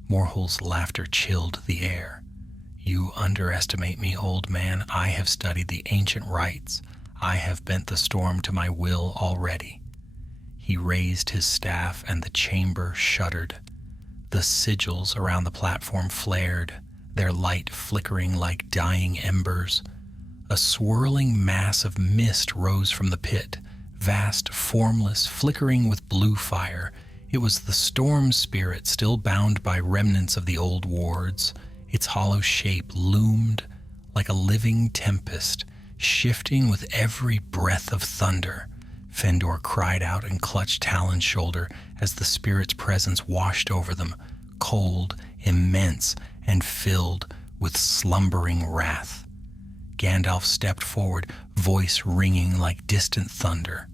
Morhol's laughter chilled the air. You underestimate me, old man. I have studied the ancient rites. I have bent the storm to my will already. He raised his staff, and the chamber shuddered. The sigils around the platform flared, their light flickering like dying embers. A swirling mass of mist rose from the pit, vast, formless, flickering with blue fire. It was the storm spirit, still bound by remnants of the old wards. Its hollow shape loomed like a living tempest, shifting with every breath of thunder. Fëanor cried out and clutched Talon's shoulder as the spirit's presence washed over them, cold, immense, and filled with slumbering wrath. Gandalf stepped forward, voice ringing like distant thunder.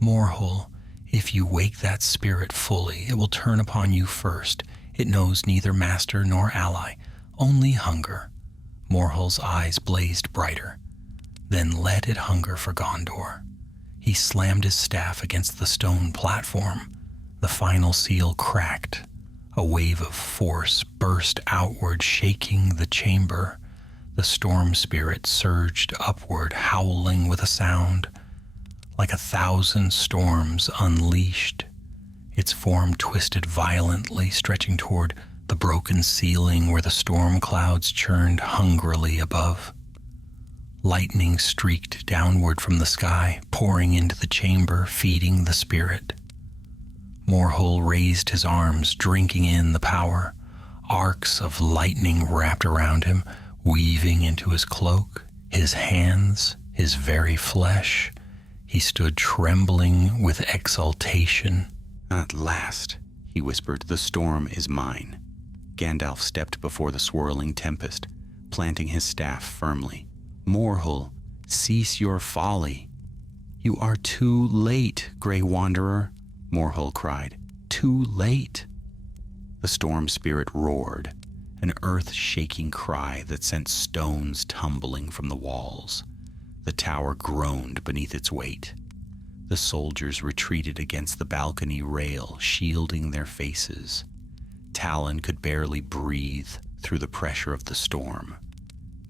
Morhol, if you wake that spirit fully, it will turn upon you first. It knows neither master nor ally, only hunger. Morhol's eyes blazed brighter. Then let it hunger for Gondor. He slammed his staff against the stone platform. The final seal cracked. A wave of force burst outward, shaking the chamber. The storm spirit surged upward, howling with a sound, like 1,000 storms unleashed. Its form twisted violently, stretching toward the broken ceiling where the storm clouds churned hungrily above. Lightning streaked downward from the sky, pouring into the chamber, feeding the spirit. Morhol raised his arms, drinking in the power. Arcs of lightning wrapped around him, weaving into his cloak, his hands, his very flesh. He stood trembling with exultation. At last, he whispered, the storm is mine. Gandalf stepped before the swirling tempest, planting his staff firmly. Morhol, cease your folly. You are too late, Grey Wanderer, Morhol cried. Too late. The storm spirit roared, an earth-shaking cry that sent stones tumbling from the walls. The tower groaned beneath its weight. The soldiers retreated against the balcony rail, shielding their faces. Talon could barely breathe through the pressure of the storm.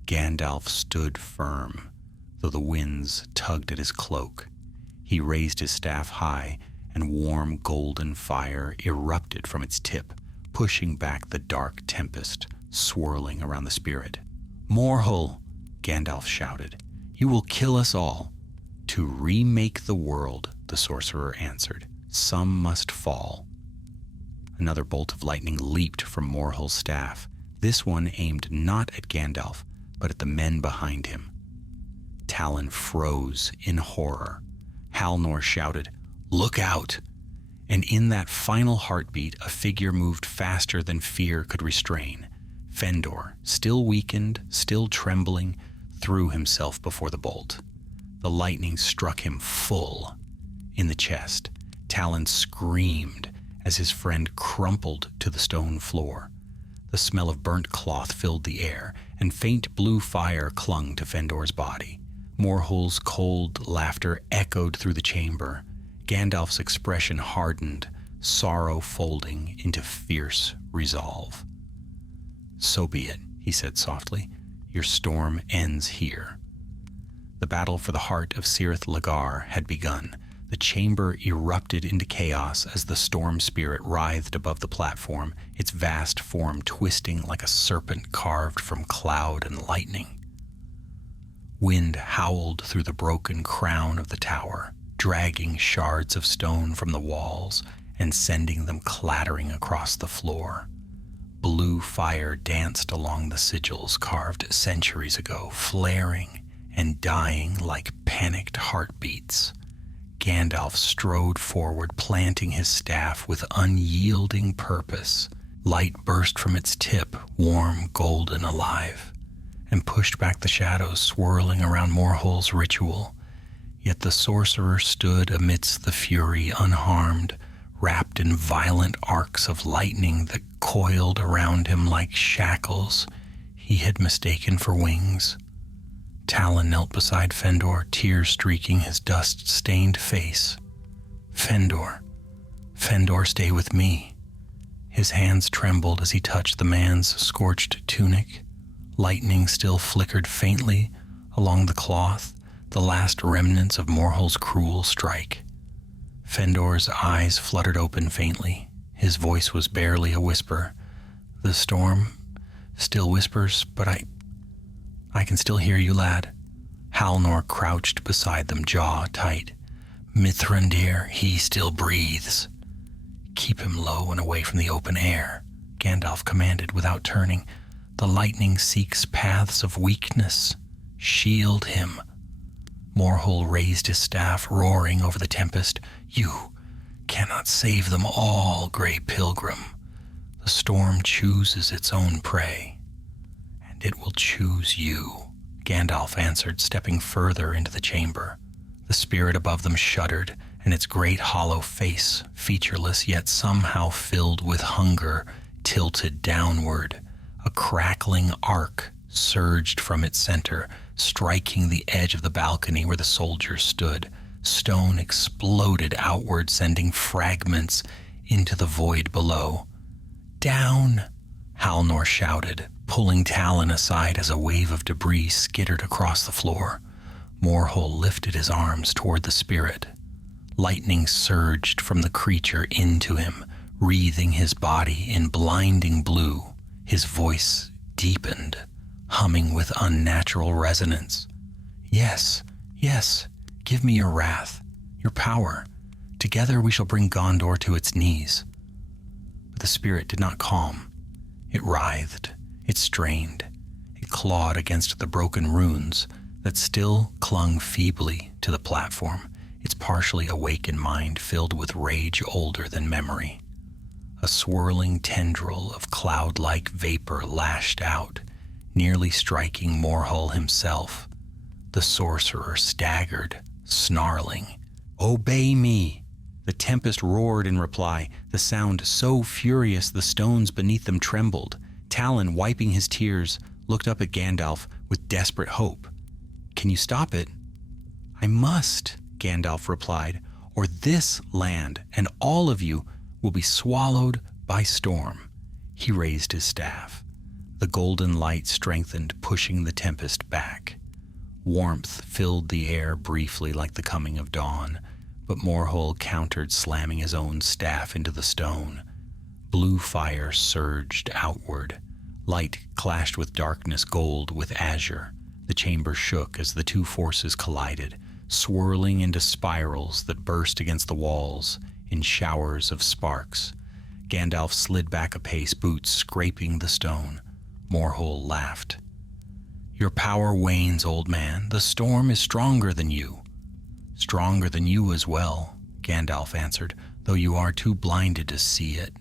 Gandalf stood firm, though the winds tugged at his cloak. He raised his staff high, and warm golden fire erupted from its tip, pushing back the dark tempest swirling around the spirit. Morhol, Gandalf shouted, you will kill us all. To remake the world, the sorcerer answered. Some must fall. Another bolt of lightning leaped from Morhol's staff, this one aimed not at Gandalf, but at the men behind him. Talon froze in horror. Halnor shouted, "Look out!" And in that final heartbeat, a figure moved faster than fear could restrain. Fëanor, still weakened, still trembling, threw himself before the bolt. The lightning struck him full in the chest. Talon screamed as his friend crumpled to the stone floor. The smell of burnt cloth filled the air, and faint blue fire clung to Fëanor's body. Morhol's cold laughter echoed through the chamber. Gandalf's expression hardened, sorrow folding into fierce resolve. "So be it," he said softly. "Your storm ends here." The battle for the heart of Cirith Ulagar had begun. The chamber erupted into chaos as the storm spirit writhed above the platform, its vast form twisting like a serpent carved from cloud and lightning. Wind howled through the broken crown of the tower, dragging shards of stone from the walls and sending them clattering across the floor. Blue fire danced along the sigils carved centuries ago, flaring and dying like panicked heartbeats. Gandalf strode forward, planting his staff with unyielding purpose. Light burst from its tip, warm, golden, alive, and pushed back the shadows swirling around Morhol's ritual. Yet the sorcerer stood amidst the fury, unharmed, wrapped in violent arcs of lightning that coiled around him like shackles he had mistaken for wings. Talon knelt beside Fëanor, tears streaking his dust-stained face. Fëanor, stay with me." His hands trembled as he touched the man's scorched tunic. Lightning still flickered faintly along the cloth, the last remnants of Morhol's cruel strike. Fëanor's eyes fluttered open faintly. His voice was barely a whisper. "The storm still whispers, but I can still hear you, lad." Halnor crouched beside them, jaw tight. "Mithrandir, he still breathes." "Keep him low and away from the open air," Gandalf commanded without turning. "The lightning seeks paths of weakness. Shield him." Morhol raised his staff, roaring over the tempest. "You cannot save them all, Grey Pilgrim. The storm chooses its own prey, and it will choose you," Gandalf answered, stepping further into the chamber. The spirit above them shuddered, and its great hollow face, featureless yet somehow filled with hunger, tilted downward. A crackling arc surged from its center, striking the edge of the balcony where the soldiers stood. Stone exploded outward, sending fragments into the void below. "Down!" Halnor shouted, pulling Talon aside as a wave of debris skittered across the floor. Morhol lifted his arms toward the spirit. Lightning surged from the creature into him, wreathing his body in blinding blue. His voice deepened, humming with unnatural resonance. Yes, give me your wrath, your power. Together we shall bring Gondor to its knees." But the spirit did not calm. It writhed, it strained, it clawed against the broken runes that still clung feebly to the platform, its partially awakened mind filled with rage older than memory. A swirling tendril of cloud-like vapor lashed out, nearly striking Morhol himself. The sorcerer staggered, snarling. "Obey me!" The tempest roared in reply, the sound so furious the stones beneath them trembled. Talon, wiping his tears, looked up at Gandalf with desperate hope. "Can you stop it?" "I must," Gandalf replied, "or this land and all of you will be swallowed by storm." He raised his staff. The golden light strengthened, pushing the tempest back. Warmth filled the air briefly like the coming of dawn, but Morhol countered, slamming his own staff into the stone. Blue fire surged outward. Light clashed with darkness, gold with azure. The chamber shook as the two forces collided, swirling into spirals that burst against the walls in showers of sparks. Gandalf slid back a pace, boots scraping the stone. Morhol laughed. "Your power wanes, old man. The storm is stronger than you." "Stronger than you as well," Gandalf answered, "though you are too blinded to see it."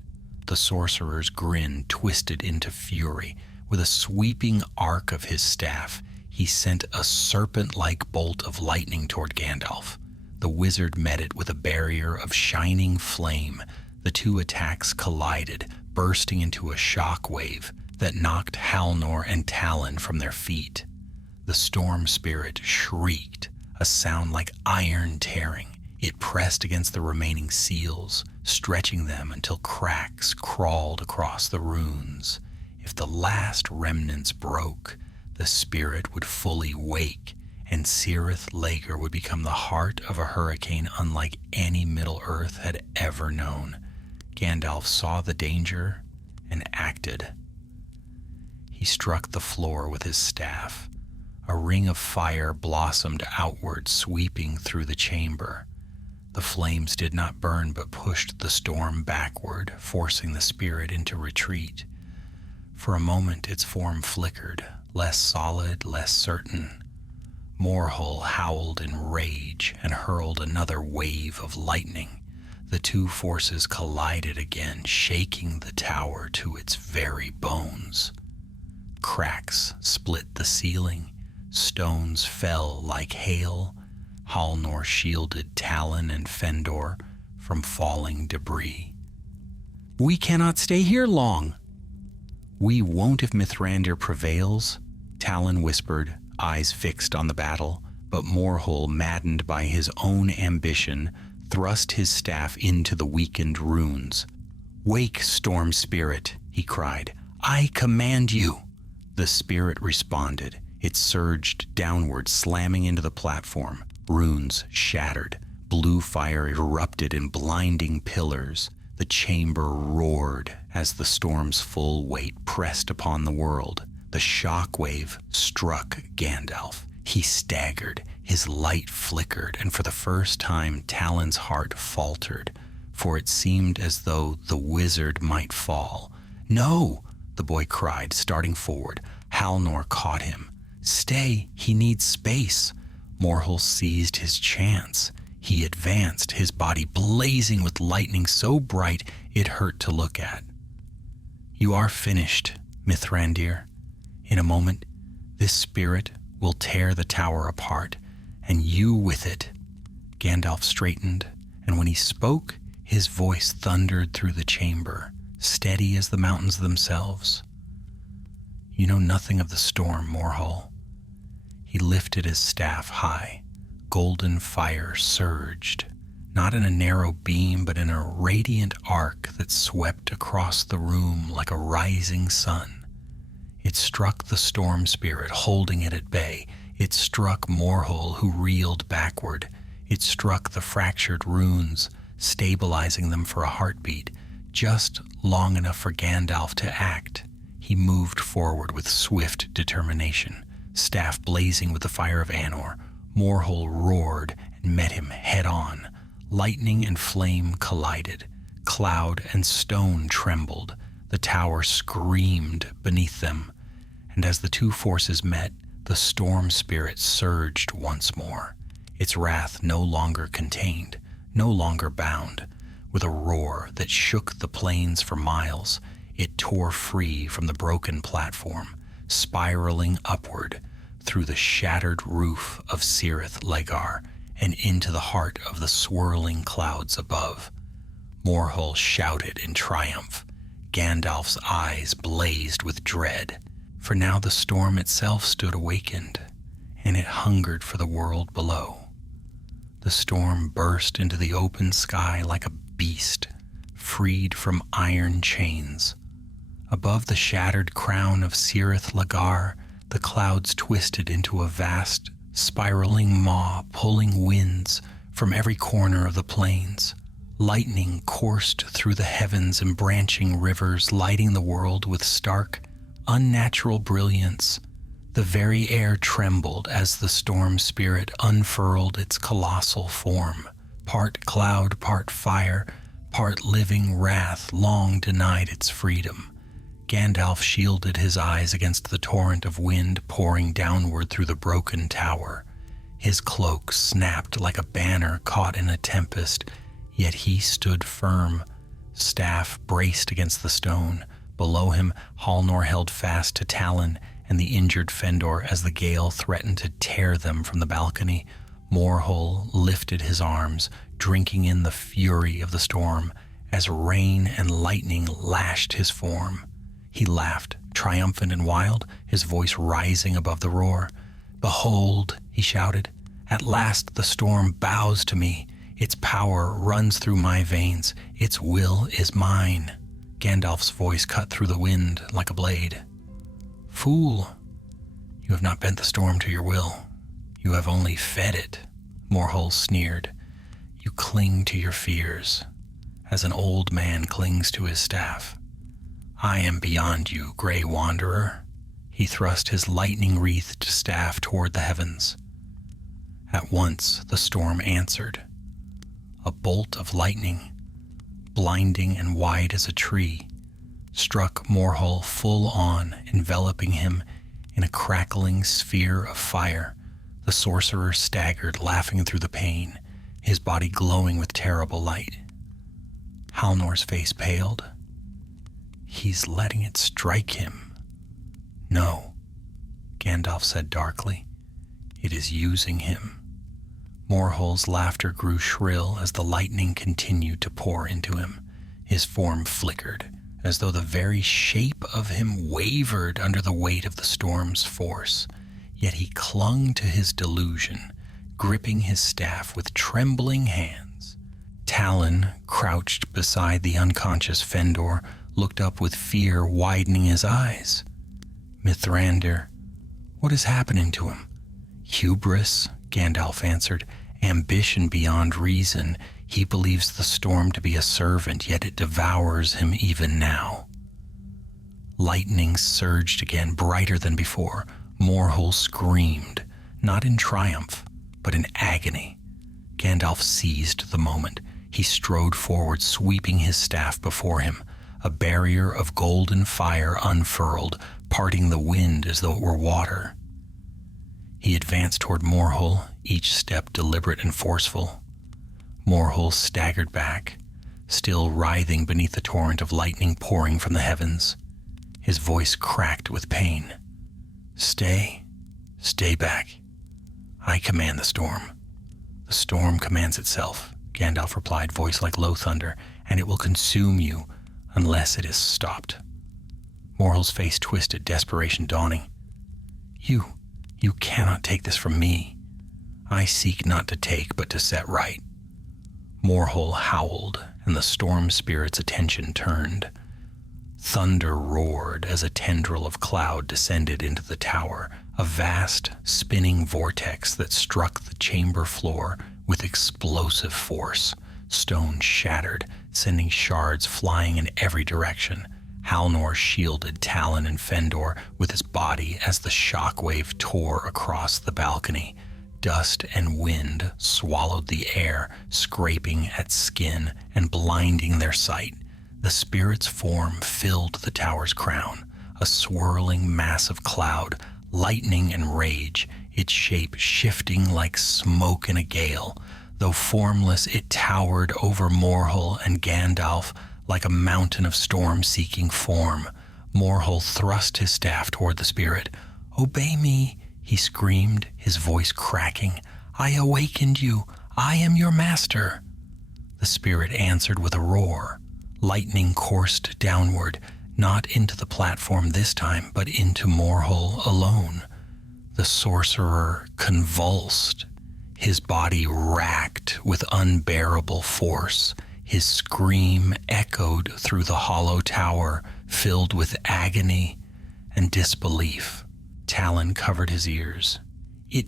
The sorcerer's grin twisted into fury. With a sweeping arc of his staff, he sent a serpent-like bolt of lightning toward Gandalf. The wizard met it with a barrier of shining flame. The two attacks collided, bursting into a shock wave that knocked Halnor and Talon from their feet. The storm spirit shrieked, a sound like iron tearing. It pressed against the remaining seals, stretching them until cracks crawled across the runes. If the last remnants broke, the spirit would fully wake, and Cirith Llaegur would become the heart of a hurricane unlike any Middle-earth had ever known. Gandalf saw the danger and acted. He struck the floor with his staff. A ring of fire blossomed outward, sweeping through the chamber. The flames did not burn but pushed the storm backward, forcing the spirit into retreat. For a moment its form flickered, less solid, less certain. Morhull howled in rage and hurled another wave of lightning. The two forces collided again, shaking the tower to its very bones. Cracks split the ceiling, stones fell like hail. Halnor shielded Talon and Fëndor from falling debris. "We cannot stay here long." "We won't if Mithrandir prevails," Talon whispered, eyes fixed on the battle, but Morhull, maddened by his own ambition, thrust his staff into the weakened runes. "Wake, storm spirit," he cried. "I command you." The spirit responded. It surged downward, slamming into the platform. Runes shattered. Blue fire erupted in blinding pillars. The chamber roared as the storm's full weight pressed upon the world. The shockwave struck Gandalf. He staggered, his light flickered, and for the first time Talon's heart faltered, for it seemed as though the wizard might fall. "No!" the boy cried, starting forward. Halnor caught him. "Stay, he needs space." Morhull seized his chance. He advanced, his body blazing with lightning so bright it hurt to look at. "You are finished, Mithrandir. In a moment, this spirit will tear the tower apart, and you with it." Gandalf straightened, and when he spoke, his voice thundered through the chamber, steady as the mountains themselves. "You know nothing of the storm, Morhull." He lifted his staff high. Golden fire surged, not in a narrow beam, but in a radiant arc that swept across the room like a rising sun. It struck the storm spirit, holding it at bay. It struck Morhull, who reeled backward. It struck the fractured runes, stabilizing them for a heartbeat, just long enough for Gandalf to act. He moved forward with swift determination, staff blazing with the fire of Anor. Morhull roared and met him head-on. Lightning and flame collided. Cloud and stone trembled. The tower screamed beneath them. And as the two forces met, the storm spirit surged once more. Its wrath no longer contained, no longer bound. With a roar that shook the plains for miles, it tore free from the broken platform, spiraling upward through the shattered roof of Cirith Ulagon and into the heart of the swirling clouds above. Morhull shouted in triumph. Gandalf's eyes blazed with dread, for now the storm itself stood awakened, and it hungered for the world below. The storm burst into the open sky like a beast, freed from iron chains. Above the shattered crown of Cirith Ulagon, the clouds twisted into a vast, spiraling maw, pulling winds from every corner of the plains. Lightning coursed through the heavens in branching rivers, lighting the world with stark, unnatural brilliance. The very air trembled as the storm spirit unfurled its colossal form. Part cloud, part fire, part living wrath long denied its freedom. Gandalf shielded his eyes against the torrent of wind pouring downward through the broken tower. His cloak snapped like a banner caught in a tempest, yet he stood firm, staff braced against the stone. Below him, Halnor held fast to Talon and the injured Fëndor as the gale threatened to tear them from the balcony. Morhull lifted his arms, drinking in the fury of the storm, as rain and lightning lashed his form. He laughed, triumphant and wild, his voice rising above the roar. "Behold," he shouted, "at last the storm bows to me. Its power runs through my veins. Its will is mine." Gandalf's voice cut through the wind like a blade. "Fool, you have not bent the storm to your will. You have only fed it," Morhull sneered. "You cling to your fears, as an old man clings to his staff. I am beyond you, Grey Wanderer." He thrust his lightning-wreathed staff toward the heavens. At once the storm answered. A bolt of lightning, blinding and wide as a tree, struck Morhull full on, enveloping him in a crackling sphere of fire. The sorcerer staggered, laughing through the pain, his body glowing with terrible light. Halnor's face paled. He's letting it strike him. No, Gandalf said darkly. It is using him. Morhull's laughter grew shrill as the lightning continued to pour into him. His form flickered, as though the very shape of him wavered under the weight of the storm's force. Yet he clung to his delusion, gripping his staff with trembling hands. Talon, crouched beside the unconscious Fëanor, looked up with fear widening his eyes. Mithrandir, what is happening to him? Hubris, Gandalf answered. Ambition beyond reason. He believes the storm to be a servant, yet it devours him even now. Lightning surged again, brighter than before. Morhull screamed, not in triumph, but in agony. Gandalf seized the moment. He strode forward, sweeping his staff before him. A barrier of golden fire unfurled, parting the wind as though it were water. He advanced toward Morhull, each step deliberate and forceful. Morhull staggered back, still writhing beneath the torrent of lightning pouring from the heavens. His voice cracked with pain. Stay back. I command the storm. The storm commands itself, Gandalf replied, voice like low thunder, and it will consume you unless it is stopped. Morhull's face twisted, desperation dawning. You cannot take this from me. I seek not to take, but to set right. Morhull howled, and the storm spirit's attention turned. Thunder roared as a tendril of cloud descended into the tower, a vast, spinning vortex that struck the chamber floor with explosive force. Stone shattered, sending shards flying in every direction. Halnor shielded Talon and Fëanor with his body as the shockwave tore across the balcony. Dust and wind swallowed the air, scraping at skin and blinding their sight. The spirit's form filled the tower's crown, a swirling mass of cloud, lightning and rage, its shape shifting like smoke in a gale. Though formless, it towered over Morhull and Gandalf like a mountain of storm-seeking form. Morhull thrust his staff toward the spirit. "Obey me," he screamed, his voice cracking. "I awakened you. I am your master." The spirit answered with a roar. Lightning coursed downward, not into the platform this time, but into Morhull alone. The sorcerer convulsed, his body racked with unbearable force. His scream echoed through the hollow tower, filled with agony and disbelief. Talon covered his ears. It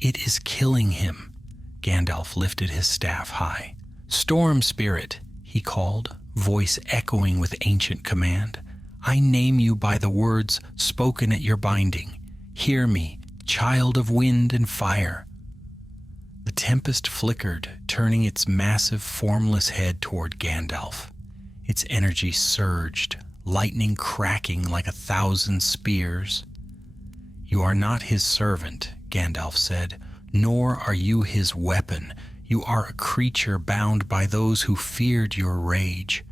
is killing him." Gandalf lifted his staff high. "Storm spirit," he called, voice echoing with ancient command. "I name you by the words spoken at your binding. Hear me, child of wind and fire." The tempest flickered, turning its massive, formless head toward Gandalf. Its energy surged, lightning cracking like 1,000 spears. "You are not his servant," Gandalf said, "nor are you his weapon. You are a creature bound by those who feared your rage,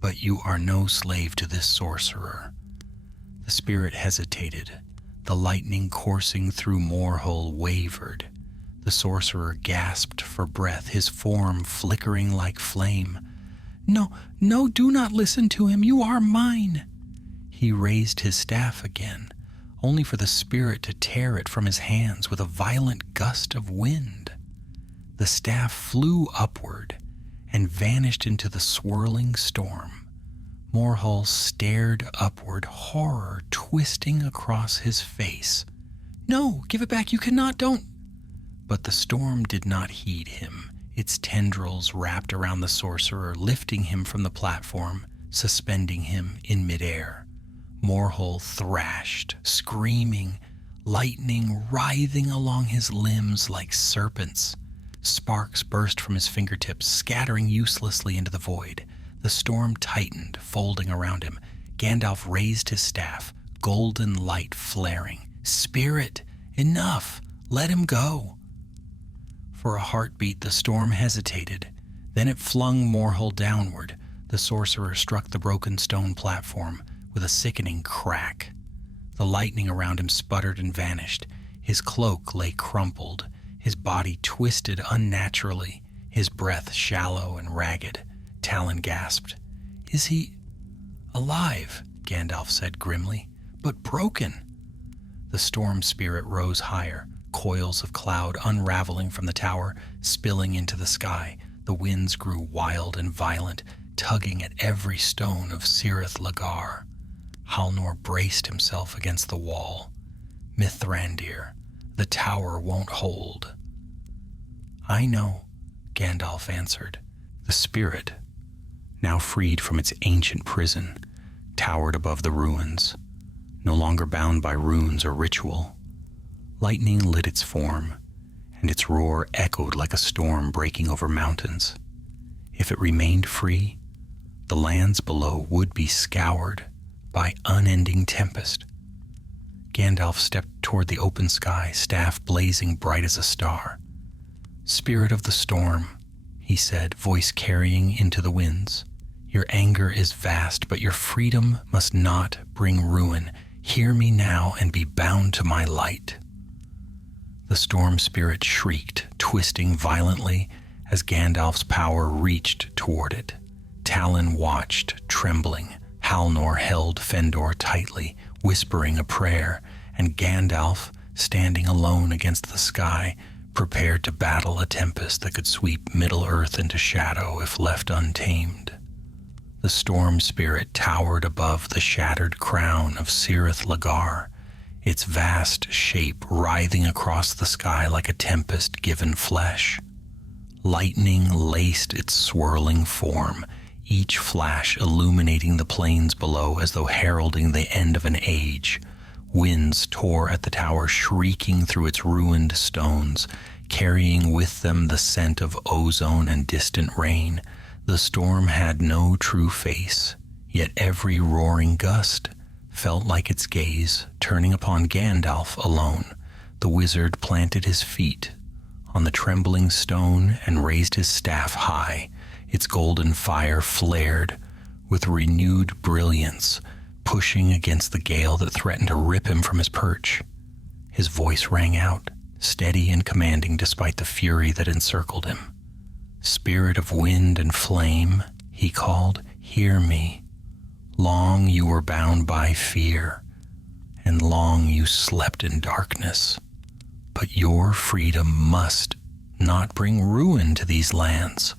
but you are no slave to this sorcerer." The spirit hesitated. The lightning coursing through Morhull wavered. The sorcerer gasped for breath, his form flickering like flame. No, do not listen to him. You are mine." He raised his staff again, only for the spirit to tear it from his hands with a violent gust of wind. The staff flew upward and vanished into the swirling storm. Morhull stared upward, horror twisting across his face. "No, give it back. You cannot, don't." But the storm did not heed him. Its tendrils wrapped around the sorcerer, lifting him from the platform, suspending him in midair. Morhull thrashed, screaming, lightning writhing along his limbs like serpents. Sparks burst from his fingertips, scattering uselessly into the void. The storm tightened, folding around him. Gandalf raised his staff, golden light flaring. "Spirit, enough! Let him go!" For a heartbeat, the storm hesitated. Then it flung Morhull downward. The sorcerer struck the broken stone platform with a sickening crack. The lightning around him sputtered and vanished. His cloak lay crumpled, his body twisted unnaturally, his breath shallow and ragged. Talon gasped. "Is he alive?" Gandalf said grimly. "But broken." The storm spirit rose higher, coils of cloud unraveling from the tower, spilling into the sky. The winds grew wild and violent, tugging at every stone of Cirith Ulagar. Halnor braced himself against the wall. "Mithrandir, the tower won't hold." "I know," Gandalf answered. The spirit, now freed from its ancient prison, towered above the ruins, no longer bound by runes or ritual. Lightning lit its form, and its roar echoed like a storm breaking over mountains. If it remained free, the lands below would be scoured by unending tempest. Gandalf stepped toward the open sky, staff blazing bright as a star. "Spirit of the storm," he said, voice carrying into the winds. "Your anger is vast, but your freedom must not bring ruin. Hear me now and be bound to my light." The storm spirit shrieked, twisting violently as Gandalf's power reached toward it. Talon watched, trembling. Halnor held Fëanor tightly, whispering a prayer, and Gandalf, standing alone against the sky, prepared to battle a tempest that could sweep Middle-earth into shadow if left untamed. The storm spirit towered above the shattered crown of Cirith Ulagar, its vast shape writhing across the sky like a tempest-given flesh. Lightning laced its swirling form, each flash illuminating the plains below as though heralding the end of an age. Winds tore at the tower, shrieking through its ruined stones, carrying with them the scent of ozone and distant rain. The storm had no true face, yet every roaring gust felt like its gaze turning upon Gandalf alone. The wizard planted his feet on the trembling stone and raised his staff high. Its golden fire flared with renewed brilliance, pushing against the gale that threatened to rip him from his perch. His voice rang out, steady and commanding despite the fury that encircled him. "Spirit of wind and flame," he called, "hear me. Long you were bound by fear, and long you slept in darkness. But your freedom must not bring ruin to these lands."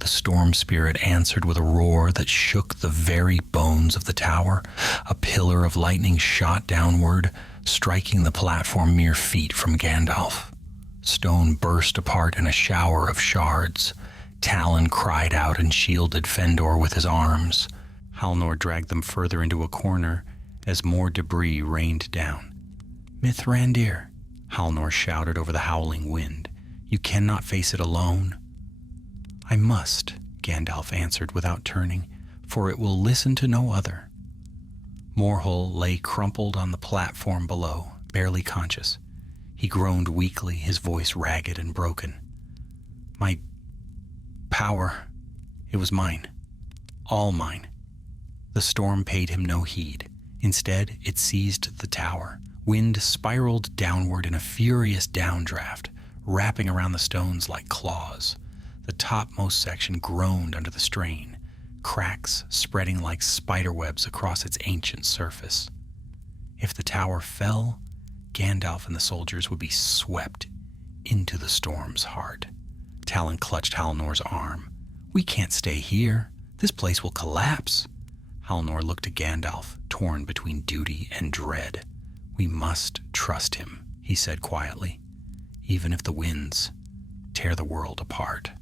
The storm spirit answered with a roar that shook the very bones of the tower. A pillar of lightning shot downward, striking the platform mere feet from Gandalf. Stone burst apart in a shower of shards. Talon cried out and shielded Fëanor with his arms. Halnor dragged them further into a corner as more debris rained down. "Mithrandir," Halnor shouted over the howling wind. "You cannot face it alone." "I must," Gandalf answered without turning, "for it will listen to no other." Morhull lay crumpled on the platform below, barely conscious. He groaned weakly, his voice ragged and broken. "My power, it was mine. All mine." The storm paid him no heed. Instead, it seized the tower. Wind spiraled downward in a furious downdraft, wrapping around the stones like claws. The topmost section groaned under the strain, cracks spreading like spiderwebs across its ancient surface. If the tower fell, Gandalf and the soldiers would be swept into the storm's heart. Talon clutched Halnor's arm. "We can't stay here. This place will collapse." Halnor looked at Gandalf, torn between duty and dread. "We must trust him," he said quietly, "even if the winds tear the world apart."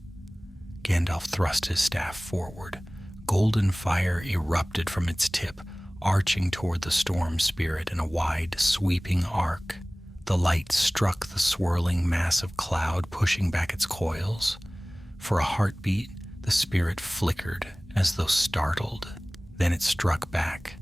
Gandalf thrust his staff forward. Golden fire erupted from its tip, arching toward the storm spirit in a wide, sweeping arc. The light struck the swirling mass of cloud, pushing back its coils. For a heartbeat, the spirit flickered as though startled. Then it struck back.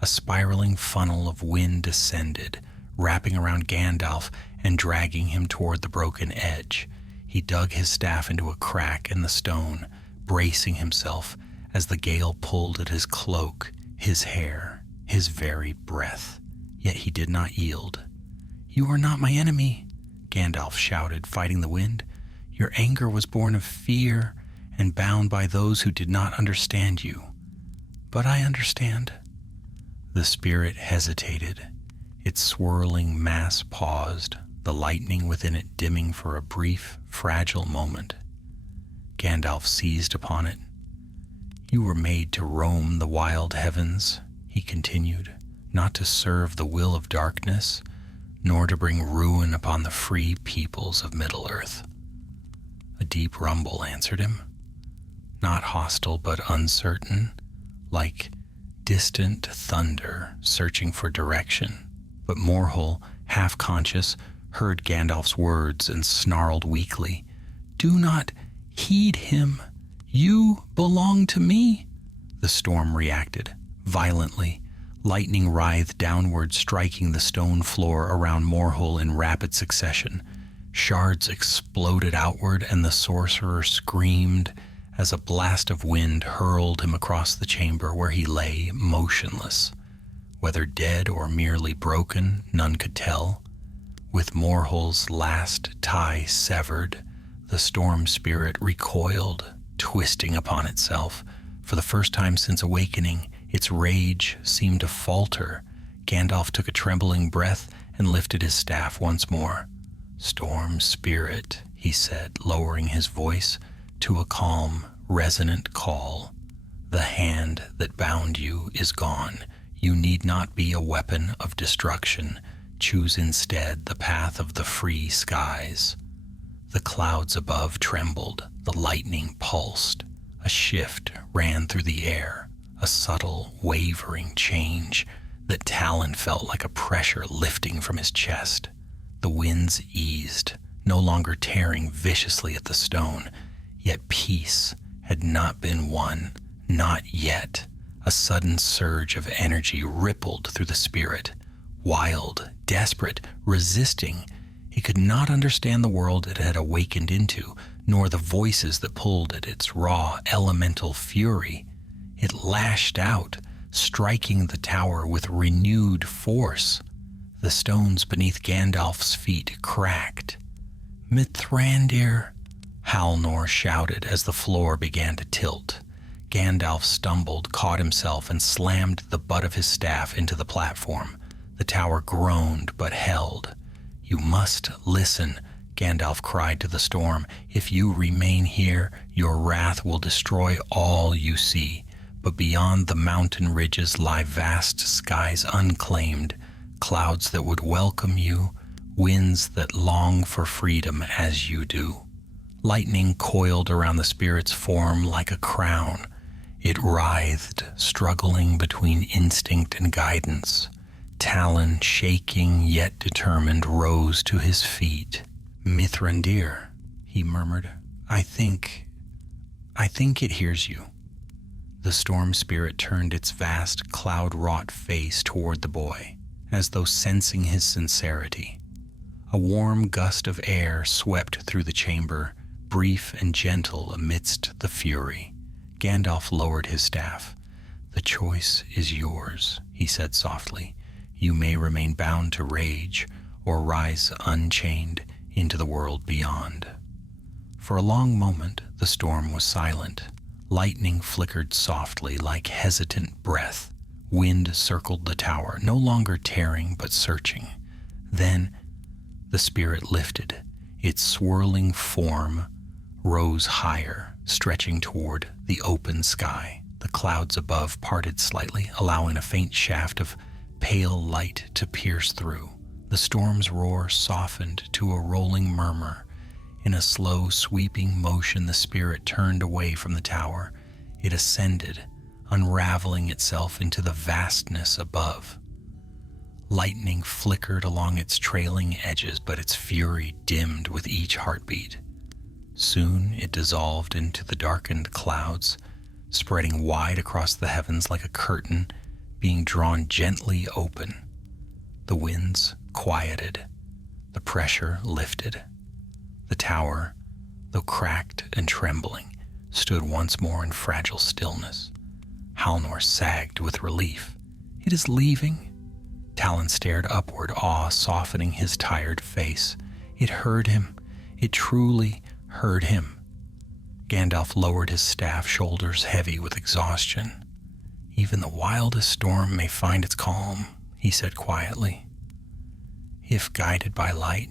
A spiraling funnel of wind descended, wrapping around Gandalf and dragging him toward the broken edge. He dug his staff into a crack in the stone, bracing himself as the gale pulled at his cloak, his hair, his very breath. Yet he did not yield. "You are not my enemy," Gandalf shouted, fighting the wind. "Your anger was born of fear and bound by those who did not understand you. But I understand." The spirit hesitated. Its swirling mass paused, the lightning within it dimming for a brief, fragile moment. Gandalf seized upon it. "You were made to roam the wild heavens," he continued, "not to serve the will of darkness, nor to bring ruin upon the free peoples of Middle-earth." A deep rumble answered him, not hostile but uncertain, like distant thunder searching for direction. But Morhul, half-conscious, heard Gandalf's words and snarled weakly, "Do not heed him. You belong to me." The storm reacted, violently. Lightning writhed downward, striking the stone floor around Morhul in rapid succession. Shards exploded outward, and the sorcerer screamed as a blast of wind hurled him across the chamber where he lay motionless. Whether dead or merely broken, none could tell. With Morhul's last tie severed, the storm spirit recoiled, twisting upon itself. For the first time since awakening, its rage seemed to falter. Gandalf took a trembling breath and lifted his staff once more. "Storm spirit," he said, lowering his voice to a calm, resonant call. "The hand that bound you is gone. You need not be a weapon of destruction. Choose instead the path of the free skies." The clouds above trembled, the lightning pulsed. A shift ran through the air, a subtle, wavering change that Talon felt like a pressure lifting from his chest. The winds eased, no longer tearing viciously at the stone, yet peace had not been won, not yet. A sudden surge of energy rippled through the spirit, wild, desperate, resisting. He could not understand the world it had awakened into, nor the voices that pulled at its raw, elemental fury. It lashed out, striking the tower with renewed force. The stones beneath Gandalf's feet cracked. "Mithrandir," Halnor shouted as the floor began to tilt. Gandalf stumbled, caught himself, and slammed the butt of his staff into the platform. The tower groaned but held. "You must listen," Gandalf cried to the storm. "If you remain here, your wrath will destroy all you see. But beyond the mountain ridges lie vast skies unclaimed, clouds that would welcome you, winds that long for freedom as you do." Lightning coiled around the spirit's form like a crown. It writhed, struggling between instinct and guidance. Talon, shaking yet determined, rose to his feet. "Mithrandir," he murmured. I think it hears you." The storm spirit turned its vast, cloud-wrought face toward the boy, as though sensing his sincerity. A warm gust of air swept through the chamber, brief and gentle amidst the fury. Gandalf lowered his staff. "The choice is yours," he said softly. "You may remain bound to rage, or rise unchained into the world beyond." For a long moment, the storm was silent. Lightning flickered softly like hesitant breath. Wind circled the tower, no longer tearing but searching. Then the spirit lifted. Its swirling form rose higher, stretching toward the open sky. The clouds above parted slightly, allowing a faint shaft of pale light to pierce through. The storm's roar softened to a rolling murmur. In a slow, sweeping motion, the spirit turned away from the tower. It ascended, unraveling itself into the vastness above. Lightning flickered along its trailing edges, but its fury dimmed with each heartbeat. Soon it dissolved into the darkened clouds, spreading wide across the heavens like a curtain being drawn gently open. The winds quieted, the pressure lifted. The tower, though cracked and trembling, stood once more in fragile stillness. Halnor sagged with relief. "It is leaving?" Talon stared upward, awe softening his tired face. It heard him. It truly heard him. Gandalf lowered his staff, shoulders heavy with exhaustion. "Even the wildest storm may find its calm," he said quietly, "if guided by light."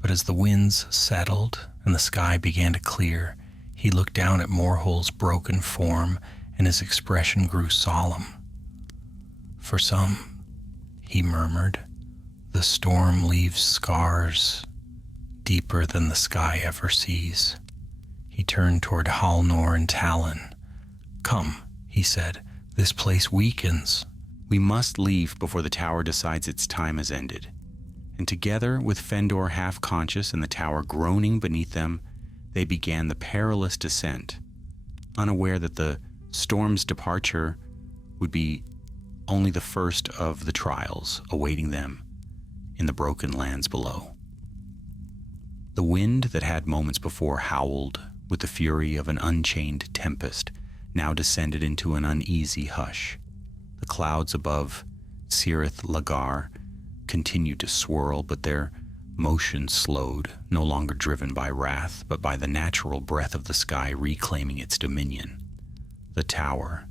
But as the winds settled and the sky began to clear, he looked down at Morhol's broken form and his expression grew solemn. "For some," he murmured, "the storm leaves scars deeper than the sky ever sees." He turned toward Halnor and Talon. "Come," he said, "this place weakens." We must leave before the tower decides its time has ended. And together, with Fëndor half-conscious and the tower groaning beneath them, they began the perilous descent, unaware that the storm's departure would be only the first of the trials awaiting them in the broken lands below. The wind that had moments before howled with the fury of an unchained tempest now descended into an uneasy hush. The clouds above Cirith Ulagar continued to swirl, but their motion slowed, no longer driven by wrath, but by the natural breath of the sky reclaiming its dominion. The tower,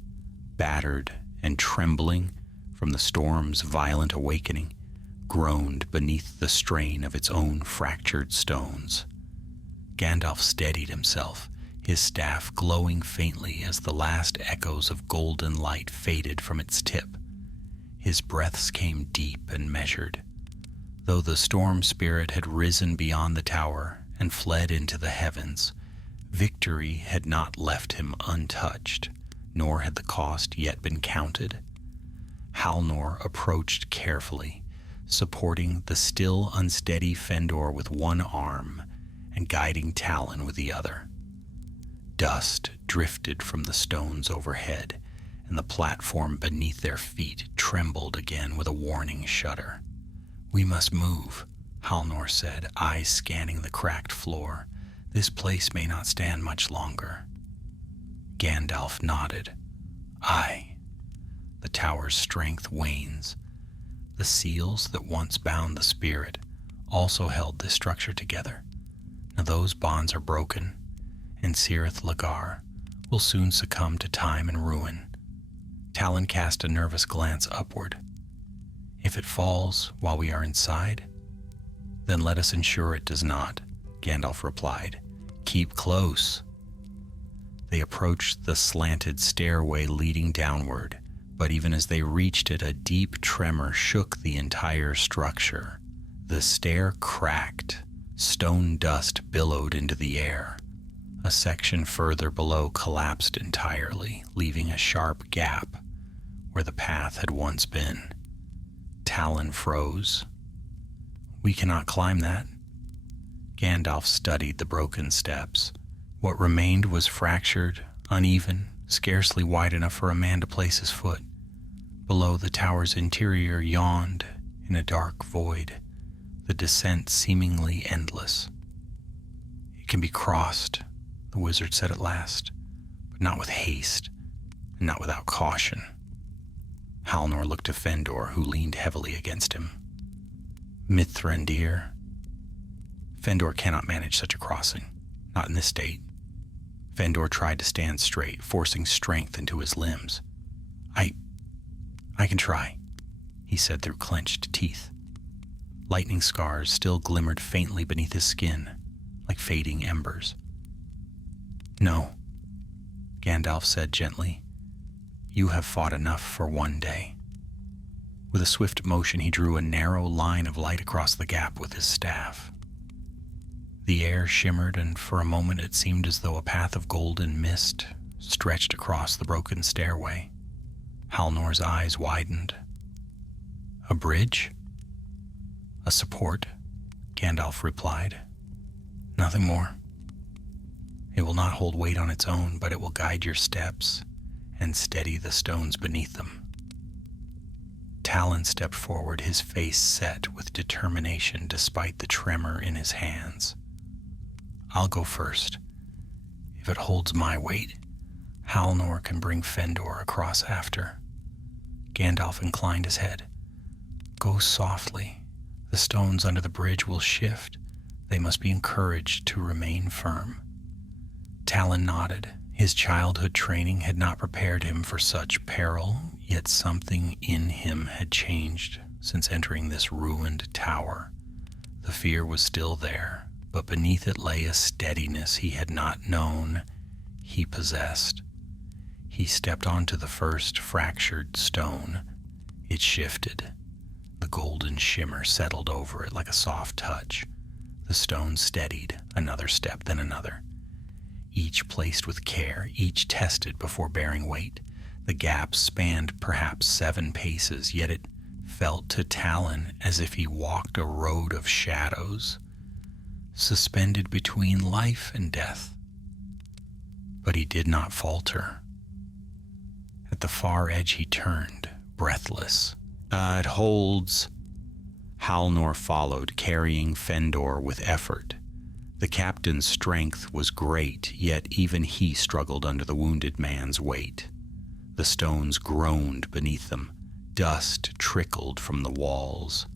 battered and trembling from the storm's violent awakening, groaned beneath the strain of its own fractured stones. Gandalf steadied himself, his staff glowing faintly as the last echoes of golden light faded from its tip. His breaths came deep and measured. Though the storm spirit had risen beyond the tower and fled into the heavens, victory had not left him untouched, nor had the cost yet been counted. Halnor approached carefully, supporting the still unsteady Fëndor with one arm and guiding Talon with the other. Dust drifted from the stones overhead, and the platform beneath their feet trembled again with a warning shudder. "We must move," Halnor said, eyes scanning the cracked floor. "This place may not stand much longer." Gandalf nodded. "Aye. The tower's strength wanes. The seals that once bound the spirit also held this structure together. Now those bonds are broken, and Cirith Ulagar will soon succumb to time and ruin." Talon cast a nervous glance upward. "If it falls while we are inside, then let us ensure it does not," Gandalf replied. "Keep close." They approached the slanted stairway leading downward, but even as they reached it, a deep tremor shook the entire structure. The stair cracked. Stone dust billowed into the air. A section further below collapsed entirely, leaving a sharp gap where the path had once been. Talon froze. "We cannot climb that." Gandalf studied the broken steps. What remained was fractured, uneven, scarcely wide enough for a man to place his foot. Below, the tower's interior yawned in a dark void, the descent seemingly endless. "It can be crossed," the wizard said at last, "but not with haste, and not without caution." Halnor looked to Fëndor, who leaned heavily against him. "Mithrandir, Fëndor cannot manage such a crossing, not in this state." Fëndor tried to stand straight, forcing strength into his limbs. I can try," he said through clenched teeth. Lightning scars still glimmered faintly beneath his skin, like fading embers. "No," Gandalf said gently. "You have fought enough for one day." With a swift motion, he drew a narrow line of light across the gap with his staff. The air shimmered, and for a moment it seemed as though a path of golden mist stretched across the broken stairway. Halnor's eyes widened. "A bridge?" "A support," Gandalf replied. "Nothing more." It will not hold weight on its own, but it will guide your steps and steady the stones beneath them. Talon stepped forward, his face set with determination despite the tremor in his hands. I'll go first. If it holds my weight, Halnor can bring Fëndor across after. Gandalf inclined his head. Go softly. The stones under the bridge will shift. They must be encouraged to remain firm. Talon nodded. His childhood training had not prepared him for such peril, yet something in him had changed since entering this ruined tower. The fear was still there, but beneath it lay a steadiness he had not known he possessed. He stepped onto the first fractured stone. It shifted. The golden shimmer settled over it like a soft touch. The stone steadied, another step, then another. Each placed with care, each tested before bearing weight. The gap spanned perhaps 7 paces, yet it felt to Talon as if he walked a road of shadows, suspended between life and death. But he did not falter. At the far edge he turned, breathless. It holds. Halnor followed, carrying Fëndor with effort. The captain's strength was great, yet even he struggled under the wounded man's weight. The stones groaned beneath them. Dust trickled from the walls.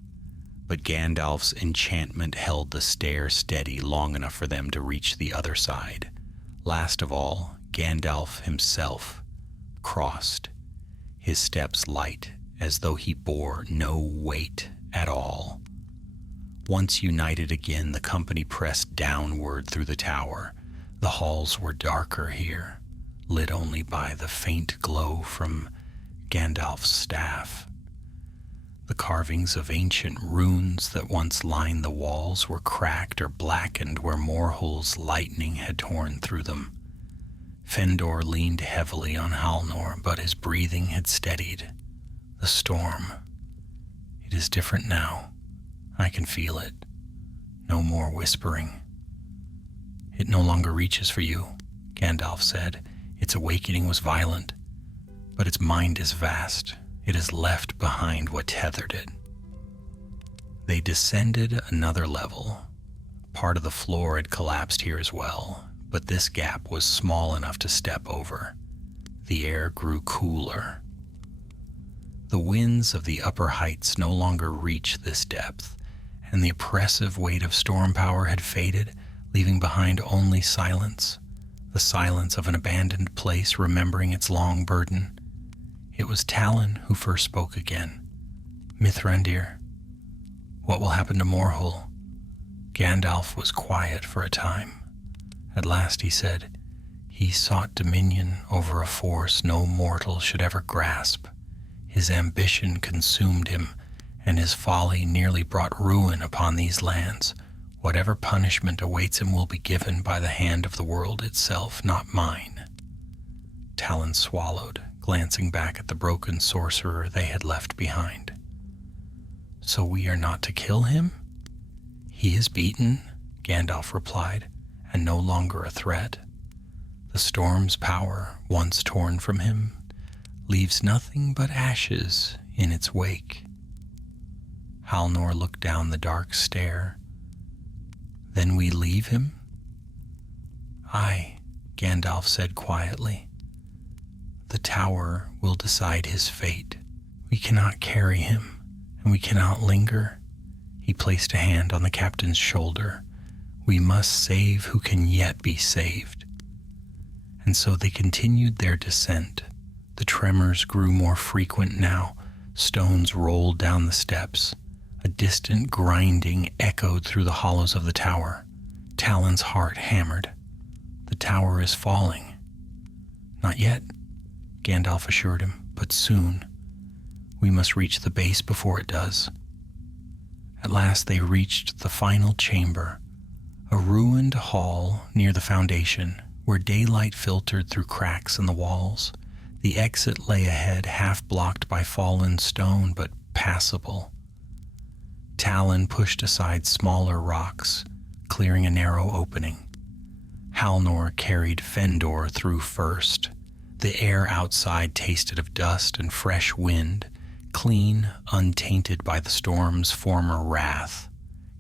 But Gandalf's enchantment held the stair steady long enough for them to reach the other side. Last of all, Gandalf himself crossed, his steps light, as though he bore no weight at all. Once united again, the company pressed downward through the tower. The halls were darker here, lit only by the faint glow from Gandalf's staff. The carvings of ancient runes that once lined the walls were cracked or blackened where Morhol's lightning had torn through them. Fëndor leaned heavily on Halnor, but his breathing had steadied. The storm. It is different now. I can feel it. No more whispering. It no longer reaches for you, Gandalf said. Its awakening was violent, but its mind is vast. It has left behind what tethered it. They descended another level. Part of the floor had collapsed here as well, but this gap was small enough to step over. The air grew cooler. The winds of the upper heights no longer reached this depth, and the oppressive weight of storm power had faded, leaving behind only silence, the silence of an abandoned place remembering its long burden. It was Talon who first spoke again. Mithrandir, what will happen to Morhul? Gandalf was quiet for a time. At last he said, he sought dominion over a force no mortal should ever grasp. His ambition consumed him, and his folly nearly brought ruin upon these lands. Whatever punishment awaits him will be given by the hand of the world itself, not mine. Talon swallowed, glancing back at the broken sorcerer they had left behind. So we are not to kill him? He is beaten, Gandalf replied, and no longer a threat. The storm's power, once torn from him, leaves nothing but ashes in its wake. Halnor looked down the dark stair. Then we leave him? Aye, Gandalf said quietly. The tower will decide his fate. We cannot carry him, and we cannot linger. He placed a hand on the captain's shoulder. We must save who can yet be saved. And so they continued their descent. The tremors grew more frequent now. Stones rolled down the steps. A distant grinding echoed through the hollows of the tower. Talon's heart hammered. The tower is falling. Not yet, Gandalf assured him, but soon. We must reach the base before it does. At last they reached the final chamber, a ruined hall near the foundation where daylight filtered through cracks in the walls. The exit lay ahead, half blocked by fallen stone, but passable. Talon pushed aside smaller rocks, clearing a narrow opening. Halnor carried Fëndor through first. The air outside tasted of dust and fresh wind, clean, untainted by the storm's former wrath.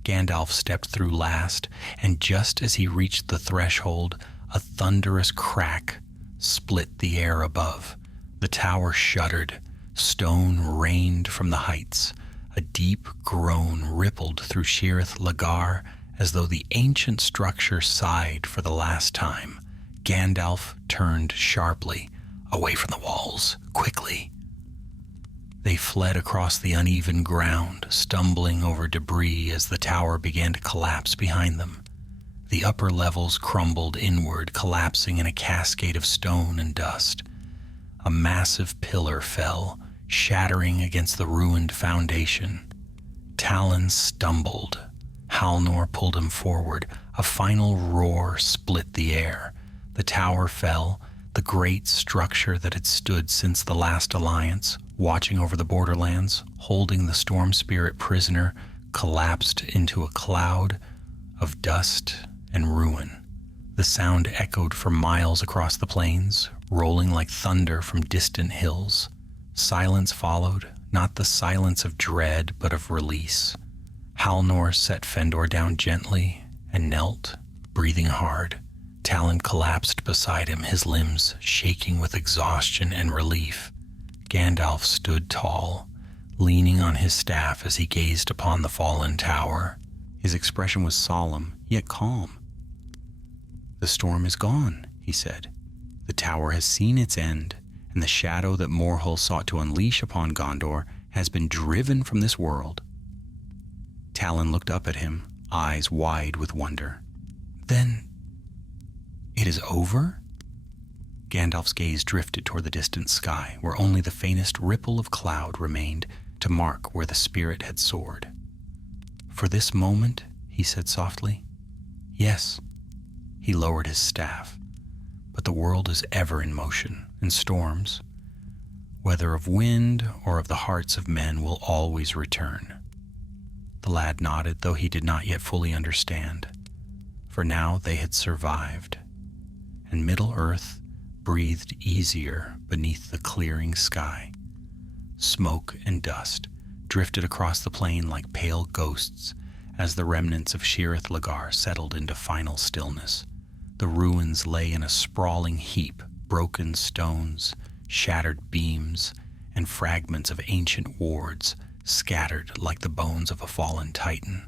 Gandalf stepped through last, and just as he reached the threshold, a thunderous crack split the air above. The tower shuddered. Stone rained from the heights. A deep groan rippled through Shirith Lagar as though the ancient structure sighed for the last time. Gandalf turned sharply, away from the walls, quickly. They fled across the uneven ground, stumbling over debris as the tower began to collapse behind them. The upper levels crumbled inward, collapsing in a cascade of stone and dust. A massive pillar fell, shattering against the ruined foundation. Talon stumbled. Halnor pulled him forward. A final roar split the air. The tower fell. The great structure that had stood since the last alliance, watching over the borderlands, holding the storm spirit prisoner, collapsed into a cloud of dust and ruin. The sound echoed for miles across the plains, rolling like thunder from distant hills. Silence followed, not the silence of dread, but of release. Halnor set Fëndor down gently and knelt, breathing hard. Talon collapsed beside him, his limbs shaking with exhaustion and relief. Gandalf stood tall, leaning on his staff as he gazed upon the fallen tower. His expression was solemn, yet calm. "The storm is gone," he said. "The tower has seen its end, and the shadow that Morhull sought to unleash upon Gondor has been driven from this world." Talon looked up at him, eyes wide with wonder. "Then it is over?" Gandalf's gaze drifted toward the distant sky, where only the faintest ripple of cloud remained to mark where the spirit had soared. "For this moment," he said softly, "yes." He lowered his staff. "But the world is ever in motion, and storms, whether of wind or of the hearts of men, will always return." The lad nodded, though he did not yet fully understand. For now they had survived, and Middle-earth breathed easier beneath the clearing sky. Smoke and dust drifted across the plain like pale ghosts as the remnants of Shirith Lagar settled into final stillness. The ruins lay in a sprawling heap, broken stones, shattered beams, and fragments of ancient wards scattered like the bones of a fallen titan.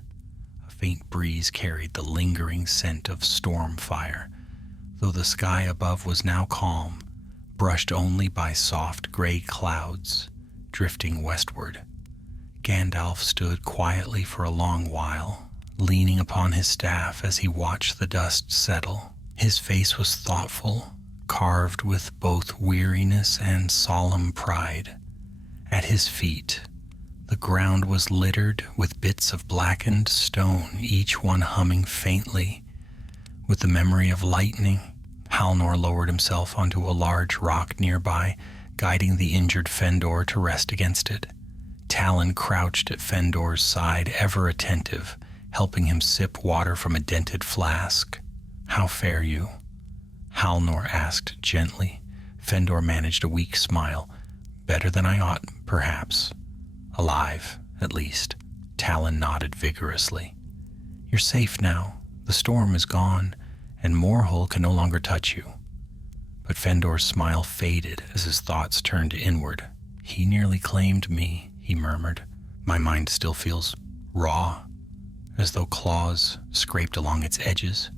A faint breeze carried the lingering scent of storm fire, though the sky above was now calm, brushed only by soft gray clouds drifting westward. Gandalf stood quietly for a long while, leaning upon his staff as he watched the dust settle. His face was thoughtful, carved with both weariness and solemn pride. At his feet, the ground was littered with bits of blackened stone, each one humming faintly with the memory of lightning. Halnor lowered himself onto a large rock nearby, guiding the injured Fëndor to rest against it. Talon crouched at Fëndor's side, ever attentive, helping him sip water from a dented flask. "How fare you?" Halnor asked gently. Fëndor managed a weak smile. "Better than I ought, perhaps. Alive, at least." Talon nodded vigorously. "You're safe now. The storm is gone, and Morhull can no longer touch you." But Fëndor's smile faded as his thoughts turned inward. "He nearly claimed me," he murmured. "My mind still feels raw, as though claws scraped along its edges."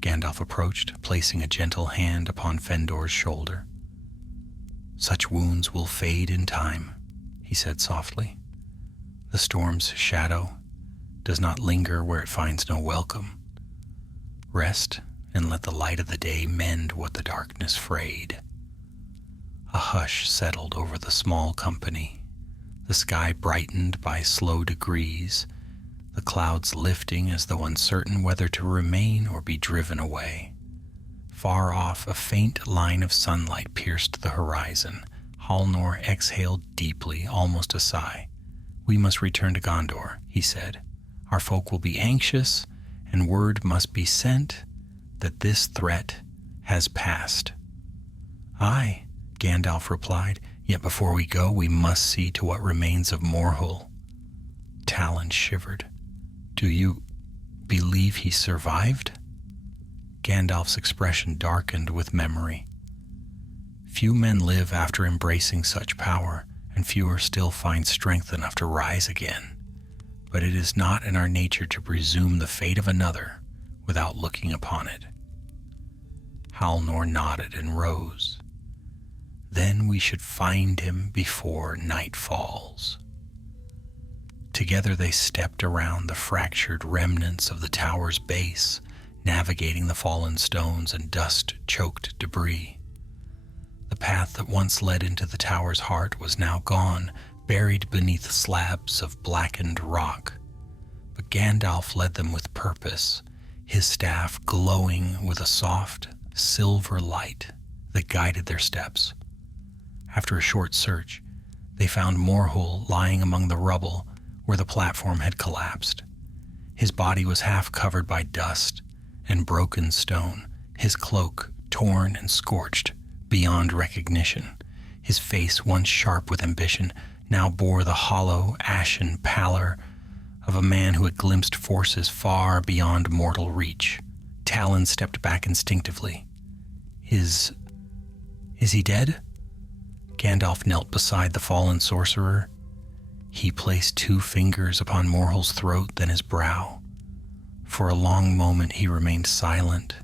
Gandalf approached, placing a gentle hand upon Fëndor's shoulder. "Such wounds will fade in time," he said softly. "The storm's shadow does not linger where it finds no welcome. Rest and let the light of the day mend what the darkness frayed." A hush settled over the small company. The sky brightened by slow degrees, the clouds lifting as though uncertain whether to remain or be driven away. Far off, a faint line of sunlight pierced the horizon. Halnor exhaled deeply, almost a sigh. "We must return to Gondor," he said. "Our folk will be anxious, and word must be sent that this threat has passed. Aye, Gandalf replied, yet before we go, we must see to what remains of Morhul. Talon shivered. Do you believe he survived? Gandalf's expression darkened with memory. Few men live after embracing such power, and fewer still find strength enough to rise again. But it is not in our nature to presume the fate of another without looking upon it. Halnor nodded and rose. Then we should find him before night falls. Together they stepped around the fractured remnants of the tower's base, navigating the fallen stones and dust-choked debris. The path that once led into the tower's heart was now gone, buried beneath slabs of blackened rock. But Gandalf led them with purpose, his staff glowing with a soft, silver light that guided their steps. After a short search, they found Morhul lying among the rubble where the platform had collapsed. His body was half covered by dust and broken stone, his cloak torn and scorched beyond recognition. His face, once sharp with ambition, now bore the hollow, ashen pallor of a man who had glimpsed forces far beyond mortal reach. Talon stepped back instinctively. Is he dead? Gandalf knelt beside the fallen sorcerer. He placed 2 fingers upon Morhul's throat, then his brow. For a long moment he remained silent.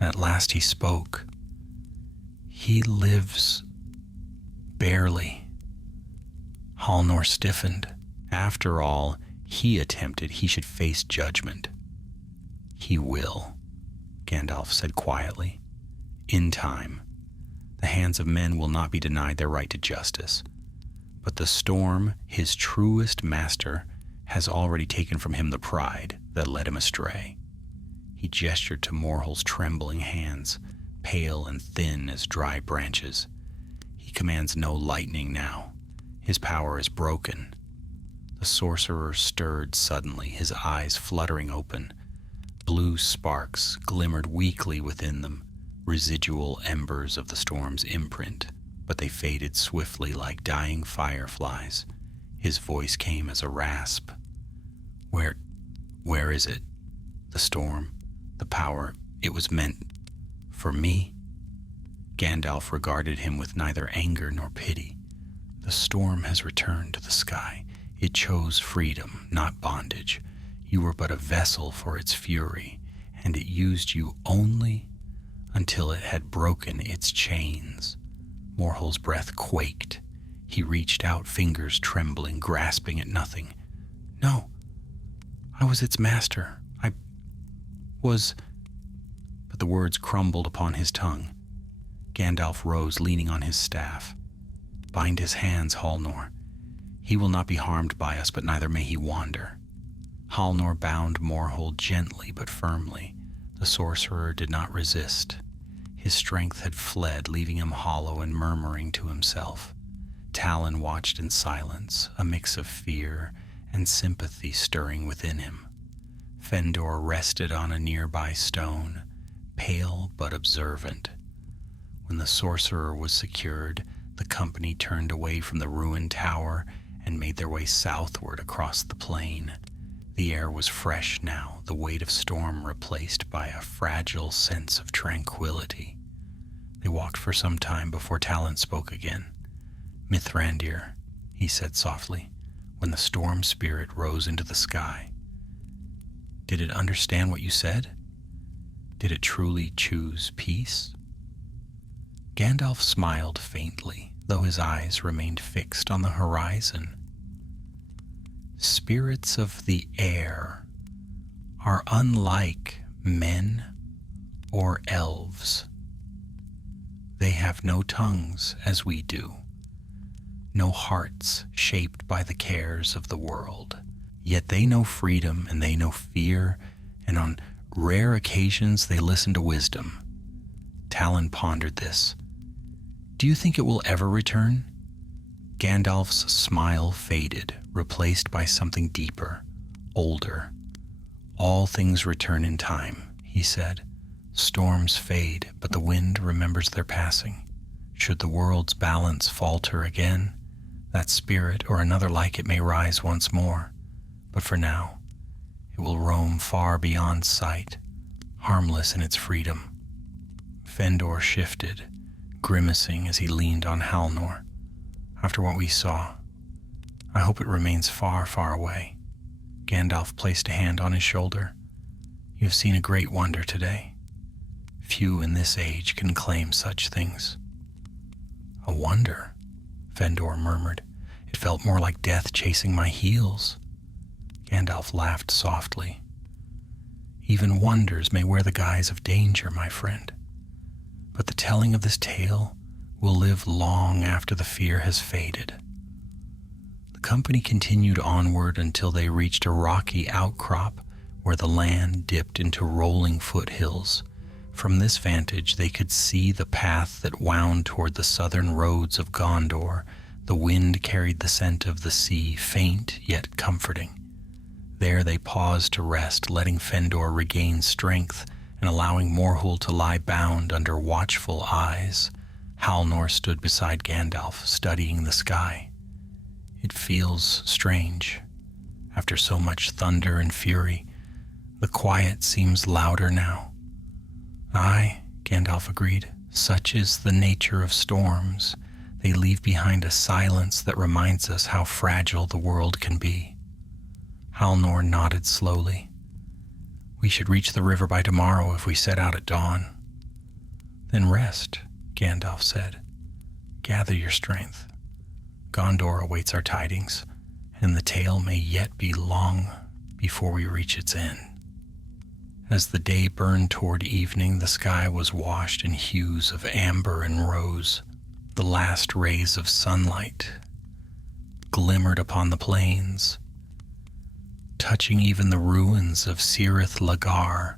At last he spoke. He lives barely. Halnor stiffened. After all he attempted, he should face judgment. He will, Gandalf said quietly. In time. The hands of men will not be denied their right to justice. But the storm, his truest master, has already taken from him the pride that led him astray. He gestured to Morhul's trembling hands, pale and thin as dry branches. He commands no lightning now. His power is broken. The sorcerer stirred suddenly, his eyes fluttering open. Blue sparks glimmered weakly within them, residual embers of the storm's imprint, but they faded swiftly like dying fireflies. His voice came as a rasp. Where is it? The storm, the power, it was meant for me? Gandalf regarded him with neither anger nor pity. The storm has returned to the sky. It chose freedom, not bondage. You were but a vessel for its fury, and it used you only until it had broken its chains. Morhul's breath quaked. He reached out, fingers trembling, grasping at nothing. No, I was its master. I was... But the words crumbled upon his tongue. Gandalf rose, leaning on his staff. Bind his hands, Halnor. He will not be harmed by us, but neither may he wander. Halnor bound Morhul gently but firmly. The sorcerer did not resist. His strength had fled, leaving him hollow and murmuring to himself. Talon watched in silence, a mix of fear and sympathy stirring within him. Fëanor rested on a nearby stone, pale but observant. When the sorcerer was secured, the company turned away from the ruined tower and made their way southward across the plain. The air was fresh now, the weight of storm replaced by a fragile sense of tranquility. They walked for some time before Talon spoke again. Mithrandir, he said softly, when the storm spirit rose into the sky. Did it understand what you said? Did it truly choose peace? Gandalf smiled faintly, though his eyes remained fixed on the horizon. Spirits of the air are unlike men or elves. They have no tongues as we do, no hearts shaped by the cares of the world. Yet they know freedom and they know fear, and on rare occasions they listen to wisdom. Talon pondered this. Do you think it will ever return? Gandalf's smile faded, replaced by something deeper, older. All things return in time, he said. Storms fade, but the wind remembers their passing. Should the world's balance falter again, that spirit or another like it may rise once more, but for now, it will roam far beyond sight, harmless in its freedom. Fëanor shifted, grimacing as he leaned on Halnor. After what we saw, I hope it remains far, far away. Gandalf placed a hand on his shoulder. You have seen a great wonder today. Few in this age can claim such things. A wonder, Fëanor murmured. It felt more like death chasing my heels. Gandalf laughed softly. Even wonders may wear the guise of danger, my friend. But the telling of this tale will live long after the fear has faded. The company continued onward until they reached a rocky outcrop where the land dipped into rolling foothills. From this vantage, they could see the path that wound toward the southern roads of Gondor. The wind carried the scent of the sea, faint yet comforting. There they paused to rest, letting Fëanor regain strength and allowing Morhul to lie bound under watchful eyes. Halnor stood beside Gandalf, studying the sky. It feels strange. After so much thunder and fury, the quiet seems louder now. Aye, Gandalf agreed. Such is the nature of storms. They leave behind a silence that reminds us how fragile the world can be. Halnor nodded slowly. We should reach the river by tomorrow if we set out at dawn. Then rest, Gandalf said. Gather your strength. Gondor awaits our tidings, and the tale may yet be long before we reach its end. As the day burned toward evening, the sky was washed in hues of amber and rose. The last rays of sunlight glimmered upon the plains, touching even the ruins of Cirith Lagar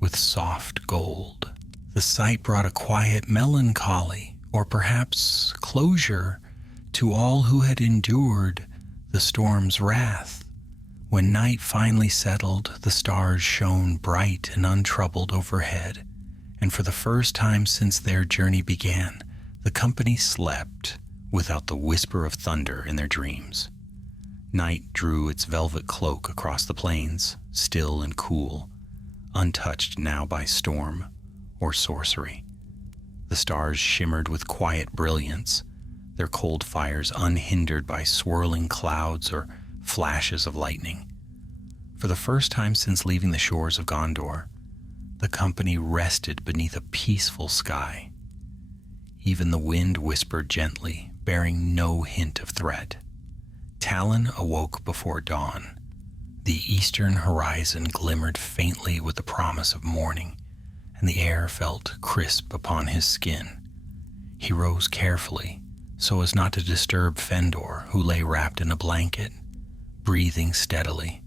with soft gold. The sight brought a quiet melancholy, or perhaps closure, to all who had endured the storm's wrath. When night finally settled, the stars shone bright and untroubled overhead, and for the first time since their journey began, the company slept without the whisper of thunder in their dreams. Night drew its velvet cloak across the plains, still and cool, untouched now by storm or sorcery. The stars shimmered with quiet brilliance, their cold fires unhindered by swirling clouds or flashes of lightning. For the first time since leaving the shores of Gondor, the company rested beneath a peaceful sky. Even the wind whispered gently, bearing no hint of threat. Talon awoke before dawn. The eastern horizon glimmered faintly with the promise of morning, and the air felt crisp upon his skin. He rose carefully, so as not to disturb Fëanor, who lay wrapped in a blanket, breathing steadily.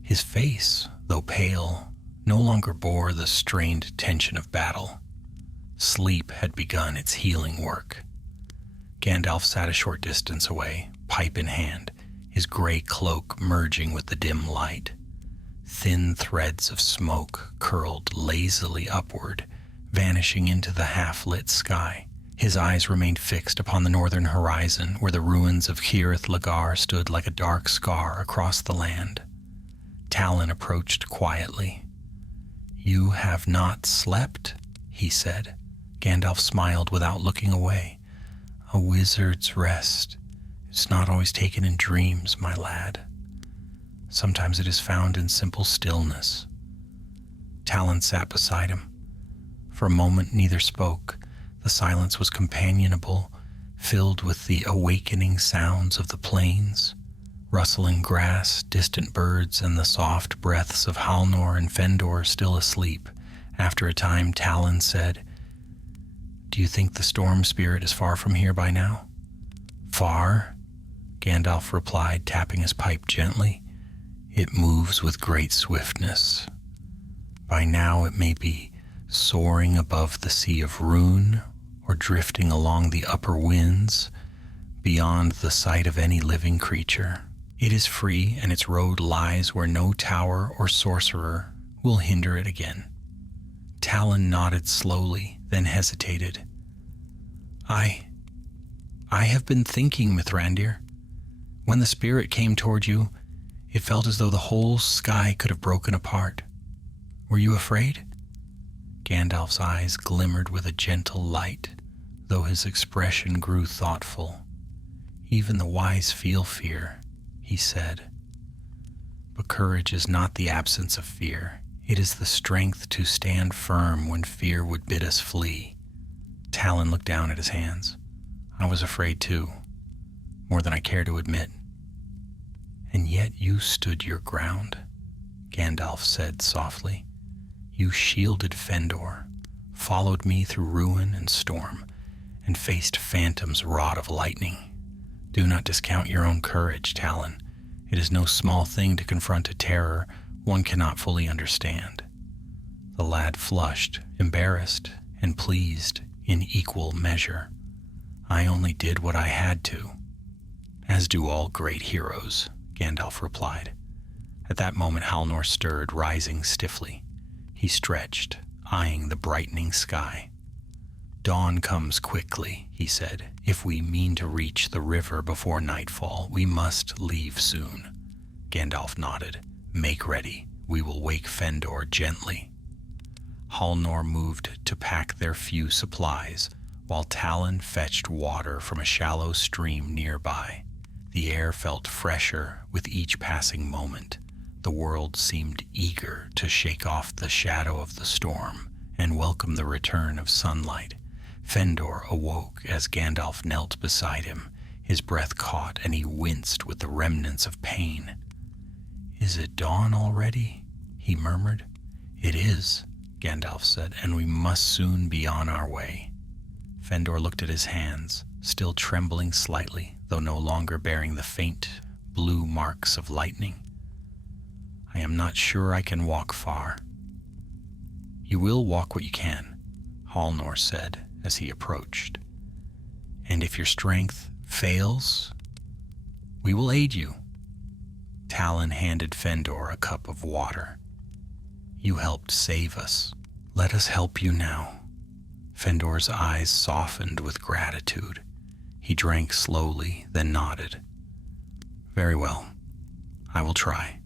His face, though pale, no longer bore the strained tension of battle. Sleep had begun its healing work. Gandalf sat a short distance away, pipe in hand, his gray cloak merging with the dim light. Thin threads of smoke curled lazily upward, vanishing into the half-lit sky. His eyes remained fixed upon the northern horizon, where the ruins of Cirith Lagar stood like a dark scar across the land. Talon approached quietly. "You have not slept?" he said. Gandalf smiled without looking away. "A wizard's rest is not always taken in dreams, my lad. Sometimes it is found in simple stillness." Talon sat beside him. For a moment neither spoke. The silence was companionable, filled with the awakening sounds of the plains, rustling grass, distant birds, and the soft breaths of Halnor and Fëanor still asleep. After a time, Talon said, "Do you think the storm spirit is far from here by now?" "Far?" Gandalf replied, tapping his pipe gently. "It moves with great swiftness. By now it may be soaring above the Sea of Rhûn, or drifting along the upper winds, beyond the sight of any living creature. It is free, and its road lies where no tower or sorcerer will hinder it again." Talon nodded slowly, then hesitated. I have been thinking, Mithrandir. When the spirit came toward you, it felt as though the whole sky could have broken apart. Were you afraid? Gandalf's eyes glimmered with a gentle light, though his expression grew thoughtful. Even the wise feel fear, he said. But courage is not the absence of fear. It is the strength to stand firm when fear would bid us flee. Talon looked down at his hands. I was afraid too, more than I care to admit. And yet you stood your ground, Gandalf said softly. You shielded Fëanor, followed me through ruin and storm, and faced phantoms wrought of lightning. Do not discount your own courage, Talon. It is no small thing to confront a terror one cannot fully understand. The lad flushed, embarrassed and pleased in equal measure. I only did what I had to. As do all great heroes, Gandalf replied. At that moment Halnor stirred, rising stiffly. He stretched, eyeing the brightening sky. Dawn comes quickly, he said. If we mean to reach the river before nightfall, we must leave soon. Gandalf nodded. Make ready. We will wake Fëanor gently. Halnor moved to pack their few supplies, while Talon fetched water from a shallow stream nearby. The air felt fresher with each passing moment. The world seemed eager to shake off the shadow of the storm and welcome the return of sunlight. Fëanor awoke as Gandalf knelt beside him. His breath caught and he winced with the remnants of pain. Is it dawn already? He murmured. It is, Gandalf said, and we must soon be on our way. Fëanor looked at his hands, still trembling slightly, though no longer bearing the faint blue marks of lightning. I am not sure I can walk far. You will walk what you can, Halnor said as he approached. And if your strength fails, we will aid you. Talon handed Fëanor a cup of water. You helped save us. Let us help you now. Fëanor's eyes softened with gratitude. He drank slowly, then nodded. Very well. I will try.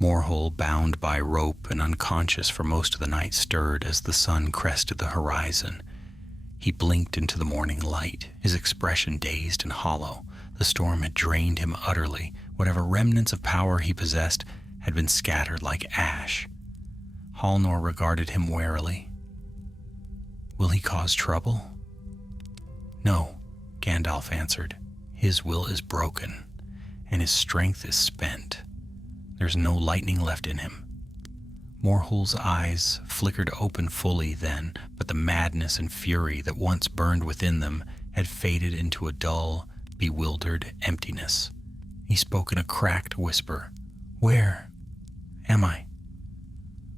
Morhul, bound by rope and unconscious for most of the night, stirred as the sun crested the horizon. He blinked into the morning light, his expression dazed and hollow. The storm had drained him utterly. Whatever remnants of power he possessed had been scattered like ash. Halnor regarded him warily. Will he cause trouble? No, Gandalf answered. His will is broken, and his strength is spent. There's no lightning left in him. Morhul's eyes flickered open fully then, but the madness and fury that once burned within them had faded into a dull, bewildered emptiness. He spoke in a cracked whisper. Where am I?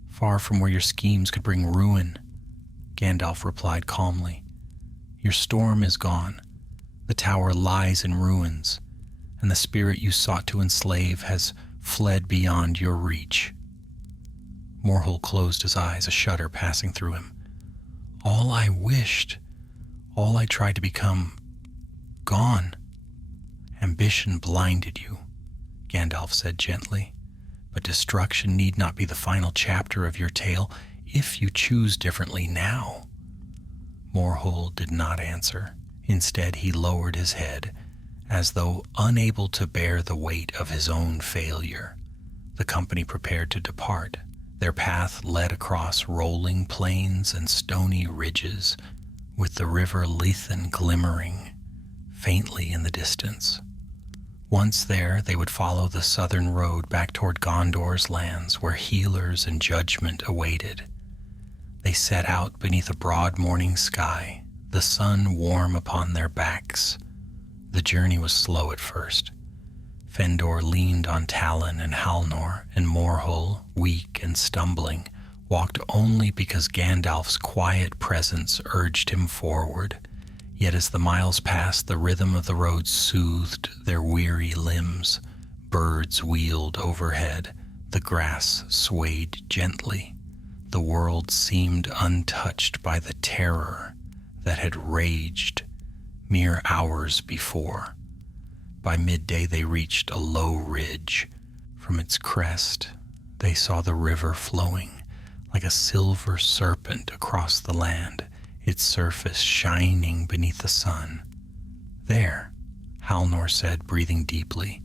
Far from where your schemes could bring ruin, Gandalf replied calmly. Your storm is gone. The tower lies in ruins, and the spirit you sought to enslave has fled beyond your reach. Morhul closed his eyes, a shudder passing through him. All I wished, all I tried to become, gone. Ambition blinded you, Gandalf said gently, but destruction need not be the final chapter of your tale if you choose differently now. Morhul did not answer. Instead, he lowered his head, as though unable to bear the weight of his own failure. The company prepared to depart. Their path led across rolling plains and stony ridges, with the river Lethen glimmering faintly in the distance. Once there, they would follow the southern road back toward Gondor's lands, where healers and judgment awaited. They set out beneath a broad morning sky, the sun warm upon their backs. The journey was slow at first. Fëanor leaned on Talon and Halnor, and Morhul, weak and stumbling, walked only because Gandalf's quiet presence urged him forward. Yet as the miles passed, the rhythm of the road soothed their weary limbs. Birds wheeled overhead. The grass swayed gently. the world seemed untouched by the terror that had raged mere hours before. By midday they reached a low ridge. From its crest, they saw the river flowing like a silver serpent across the land, its surface shining beneath the sun. "There," Halnor said, breathing deeply.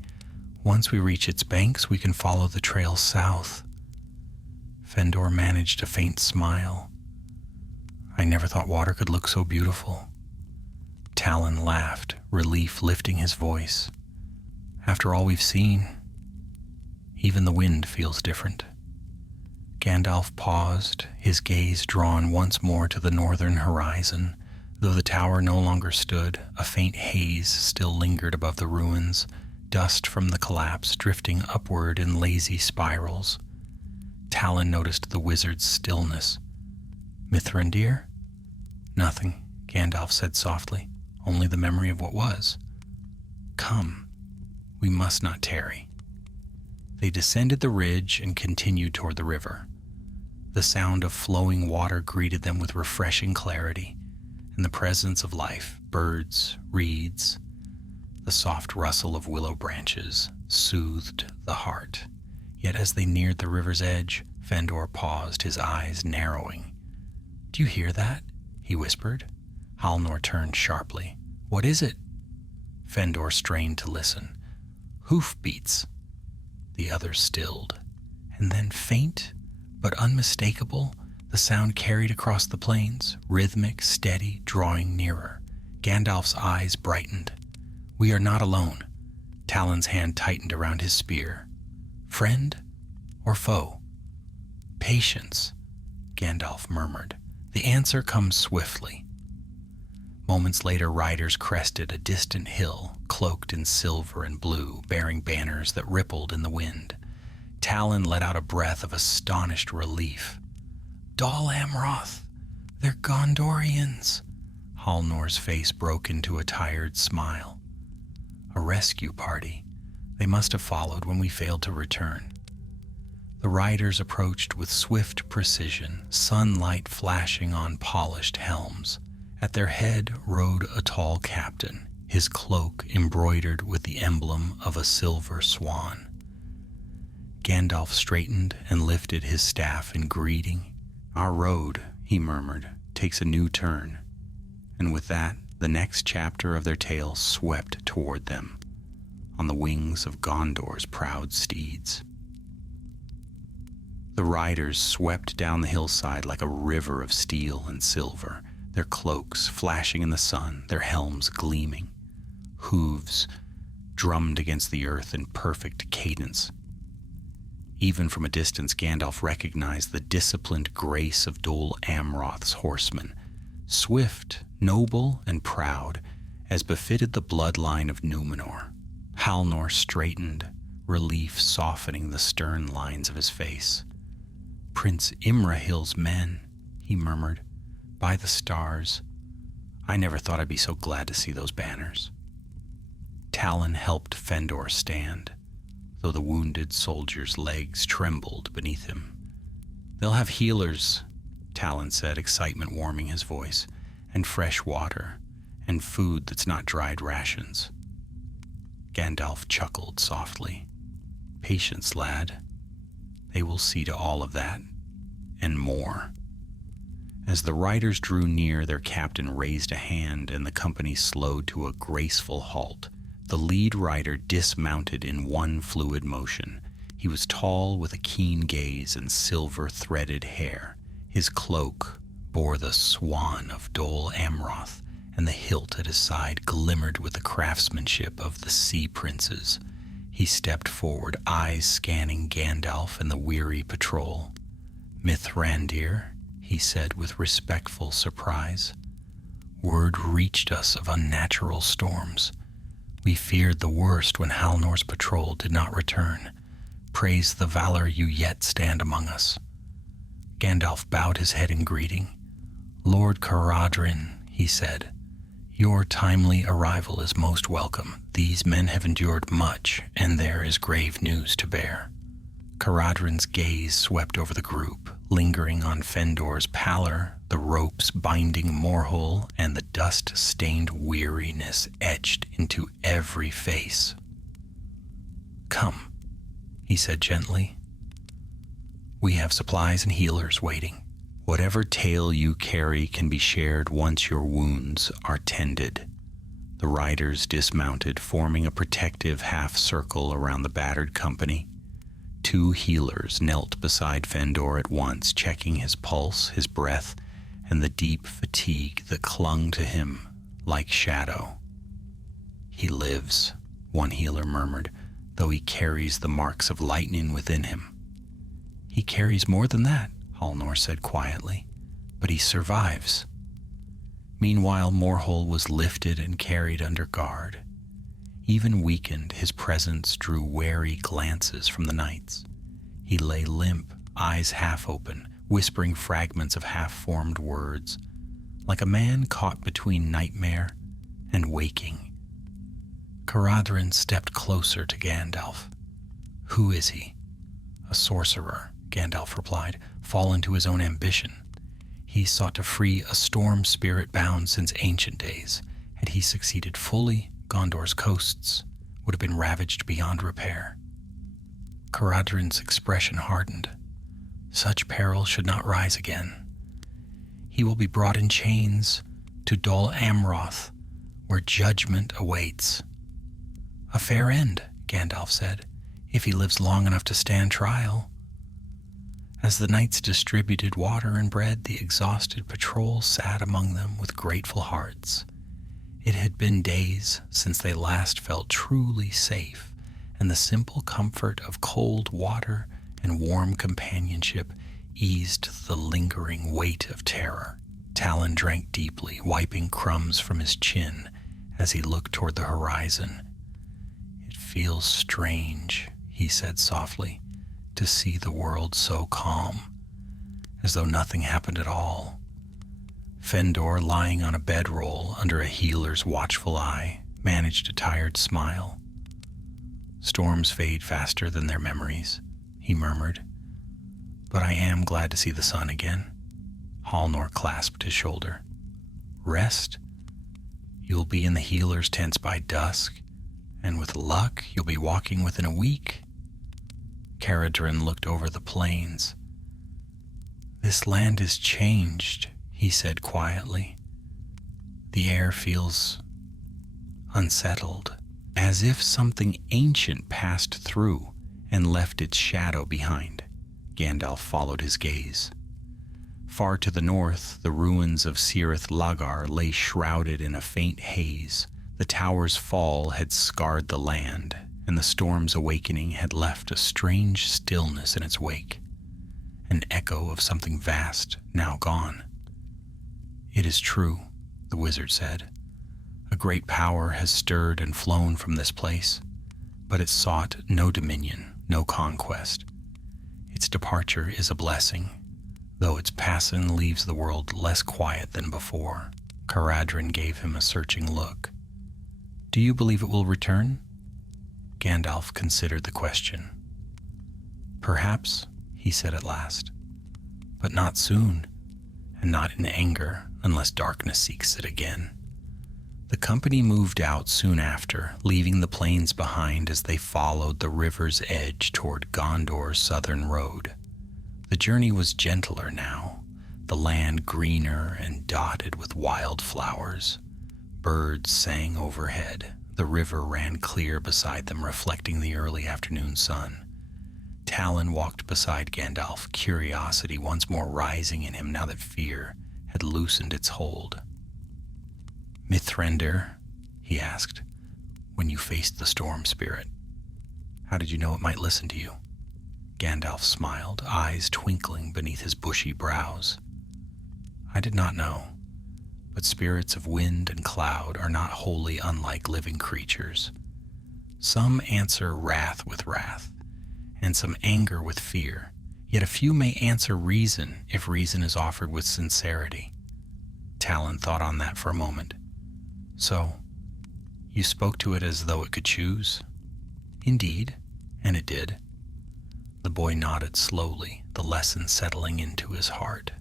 "Once we reach its banks, we can follow the trail south." Fëanor managed a faint smile. "I never thought water could look so beautiful." Talon laughed, relief lifting his voice. "After all we've seen, even the wind feels different." Gandalf paused, his gaze drawn once more to the northern horizon. Though the tower no longer stood, a faint haze still lingered above the ruins, dust from the collapse drifting upward in lazy spirals. Talon noticed the wizard's stillness. "Mithrandir?" "Nothing," Gandalf said softly. "Only the memory of what was. Come, we must not tarry." They descended the ridge and continued toward the river. The sound of flowing water greeted them with refreshing clarity, and the presence of life, birds, reeds, the soft rustle of willow branches soothed the heart. Yet as they neared the river's edge, Fëanor paused, his eyes narrowing. "Do you hear that?" he whispered. Halnor turned sharply. "What is it?" Fëanor strained to listen. "Hoofbeats." The others stilled, and then faint but unmistakable, the sound carried across the plains, rhythmic, steady, drawing nearer. Gandalf's eyes brightened. "We are not alone." Talon's hand tightened around his spear. "Friend or foe?" "Patience," Gandalf murmured. "The answer comes swiftly." Moments later, riders crested a distant hill, cloaked in silver and blue, bearing banners that rippled in the wind. Talon let out a breath of astonished relief. "Dol Amroth! They're Gondorians!" Halnor's face broke into a tired smile. "A rescue party. They must have followed when we failed to return." The riders approached with swift precision, sunlight flashing on polished helms. At their head rode a tall captain, his cloak embroidered with the emblem of a silver swan. Gandalf straightened and lifted his staff in greeting. "Our road," he murmured, "takes a new turn." And with that, the next chapter of their tale swept toward them, on the wings of Gondor's proud steeds. The riders swept down the hillside like a river of steel and silver, their cloaks flashing in the sun, their helms gleaming. Hooves drummed against the earth in perfect cadence. Even from a distance, Gandalf recognized the disciplined grace of Dol Amroth's horsemen, swift, noble, and proud, as befitted the bloodline of Númenor. Halnor straightened, relief softening the stern lines of his face. "Prince Imrahil's men," he murmured. "By the stars, I never thought I'd be so glad to see those banners." Talon helped Fëanor stand, though the wounded soldier's legs trembled beneath him. "They'll have healers," Talon said, excitement warming his voice, "and fresh water, and food that's not dried rations." Gandalf chuckled softly. "Patience, lad. They will see to all of that, and more." As the riders drew near, their captain raised a hand and the company slowed to a graceful halt. The lead rider dismounted in one fluid motion. He was tall with a keen gaze and silver-threaded hair. His cloak bore the swan of Dol Amroth, and the hilt at his side glimmered with the craftsmanship of the sea princes. He stepped forward, eyes scanning Gandalf and the weary patrol. "Mithrandir," he said with respectful surprise. "Word reached us of unnatural storms. We feared the worst when Halnor's patrol did not return. Praise the valor you yet stand among us." Gandalf bowed his head in greeting. "Lord Caradhrin," he said, "your timely arrival is most welcome. These men have endured much, and there is grave news to bear." Caradhrin's gaze swept over the group, lingering on Fëndor's pallor, the ropes binding Morhul, and the dust-stained weariness etched into every face. "Come," he said gently. "We have supplies and healers waiting. Whatever tale you carry can be shared once your wounds are tended." The riders dismounted, forming a protective half-circle around the battered company. 2 healers knelt beside Fëndor at once, checking his pulse, his breath, and the deep fatigue that clung to him like shadow. "He lives," one healer murmured, "though he carries the marks of lightning within him." "He carries more than that," Halnor said quietly, "but he survives." Meanwhile, Morhul was lifted and carried under guard. Even weakened, his presence drew wary glances from the knights. He lay limp, eyes half open, whispering fragments of half-formed words, like a man caught between nightmare and waking. Caradhran stepped closer to Gandalf. "Who is he?" "A sorcerer," Gandalf replied, fallen to his own ambition. He sought to free a storm spirit bound since ancient days. Had he succeeded fully, Gondor's coasts would have been ravaged beyond repair. Caradhran's expression hardened. Such peril should not rise again. He will be brought in chains to Dol Amroth, where judgment awaits. "A fair end," Gandalf said, "if he lives long enough to stand trial." As the knights distributed water and bread, the exhausted patrol sat among them with grateful hearts. It had been days since they last felt truly safe, and the simple comfort of cold water and warm companionship eased the lingering weight of terror. Talon drank deeply, wiping crumbs from his chin as he looked toward the horizon. "It feels strange," he said softly, "to see the world so calm, as though nothing happened at all." Fëndor, lying on a bedroll under a healer's watchful eye, managed a tired smile. "Storms fade faster than their memories," he murmured, "but I am glad to see the sun again." Halnor clasped his shoulder. "Rest? You'll be in the healer's tents by dusk, and with luck, you'll be walking within a week." Caradhran looked over the plains. "This land is changed," he said quietly. "The air feels unsettled, as if something ancient passed through and left its shadow behind." Gandalf followed his gaze. Far to the north, the ruins of Cirith Lagar lay shrouded in a faint haze. The tower's fall had scarred the land, and the storm's awakening had left a strange stillness in its wake, an echo of something vast now gone. "It is true," the wizard said. "A great power has stirred and flown from this place, but it sought no dominion, no conquest. Its departure is a blessing, though its passing leaves the world less quiet than before." Caradhran gave him a searching look. "Do you believe it will return?" Gandalf considered the question. "Perhaps," he said at last, "but not soon, and not in anger, unless darkness seeks it again." The company moved out soon after, leaving the plains behind as they followed the river's edge toward Gondor's southern road. The journey was gentler now, the land greener and dotted with wildflowers. Birds sang overhead. The river ran clear beside them, reflecting the early afternoon sun. Talon walked beside Gandalf, curiosity once more rising in him now that fear had loosened its hold. "Mithrandir," he asked, "when you faced the storm spirit, how did you know it might listen to you?" Gandalf smiled, eyes twinkling beneath his bushy brows. "I did not know. But spirits of wind and cloud are not wholly unlike living creatures. Some answer wrath with wrath, and some anger with fear, yet a few may answer reason if reason is offered with sincerity." Talon thought on that for a moment. "So, you spoke to it as though it could choose?" "Indeed, and it did." The boy nodded slowly, the the lesson settling into his heart.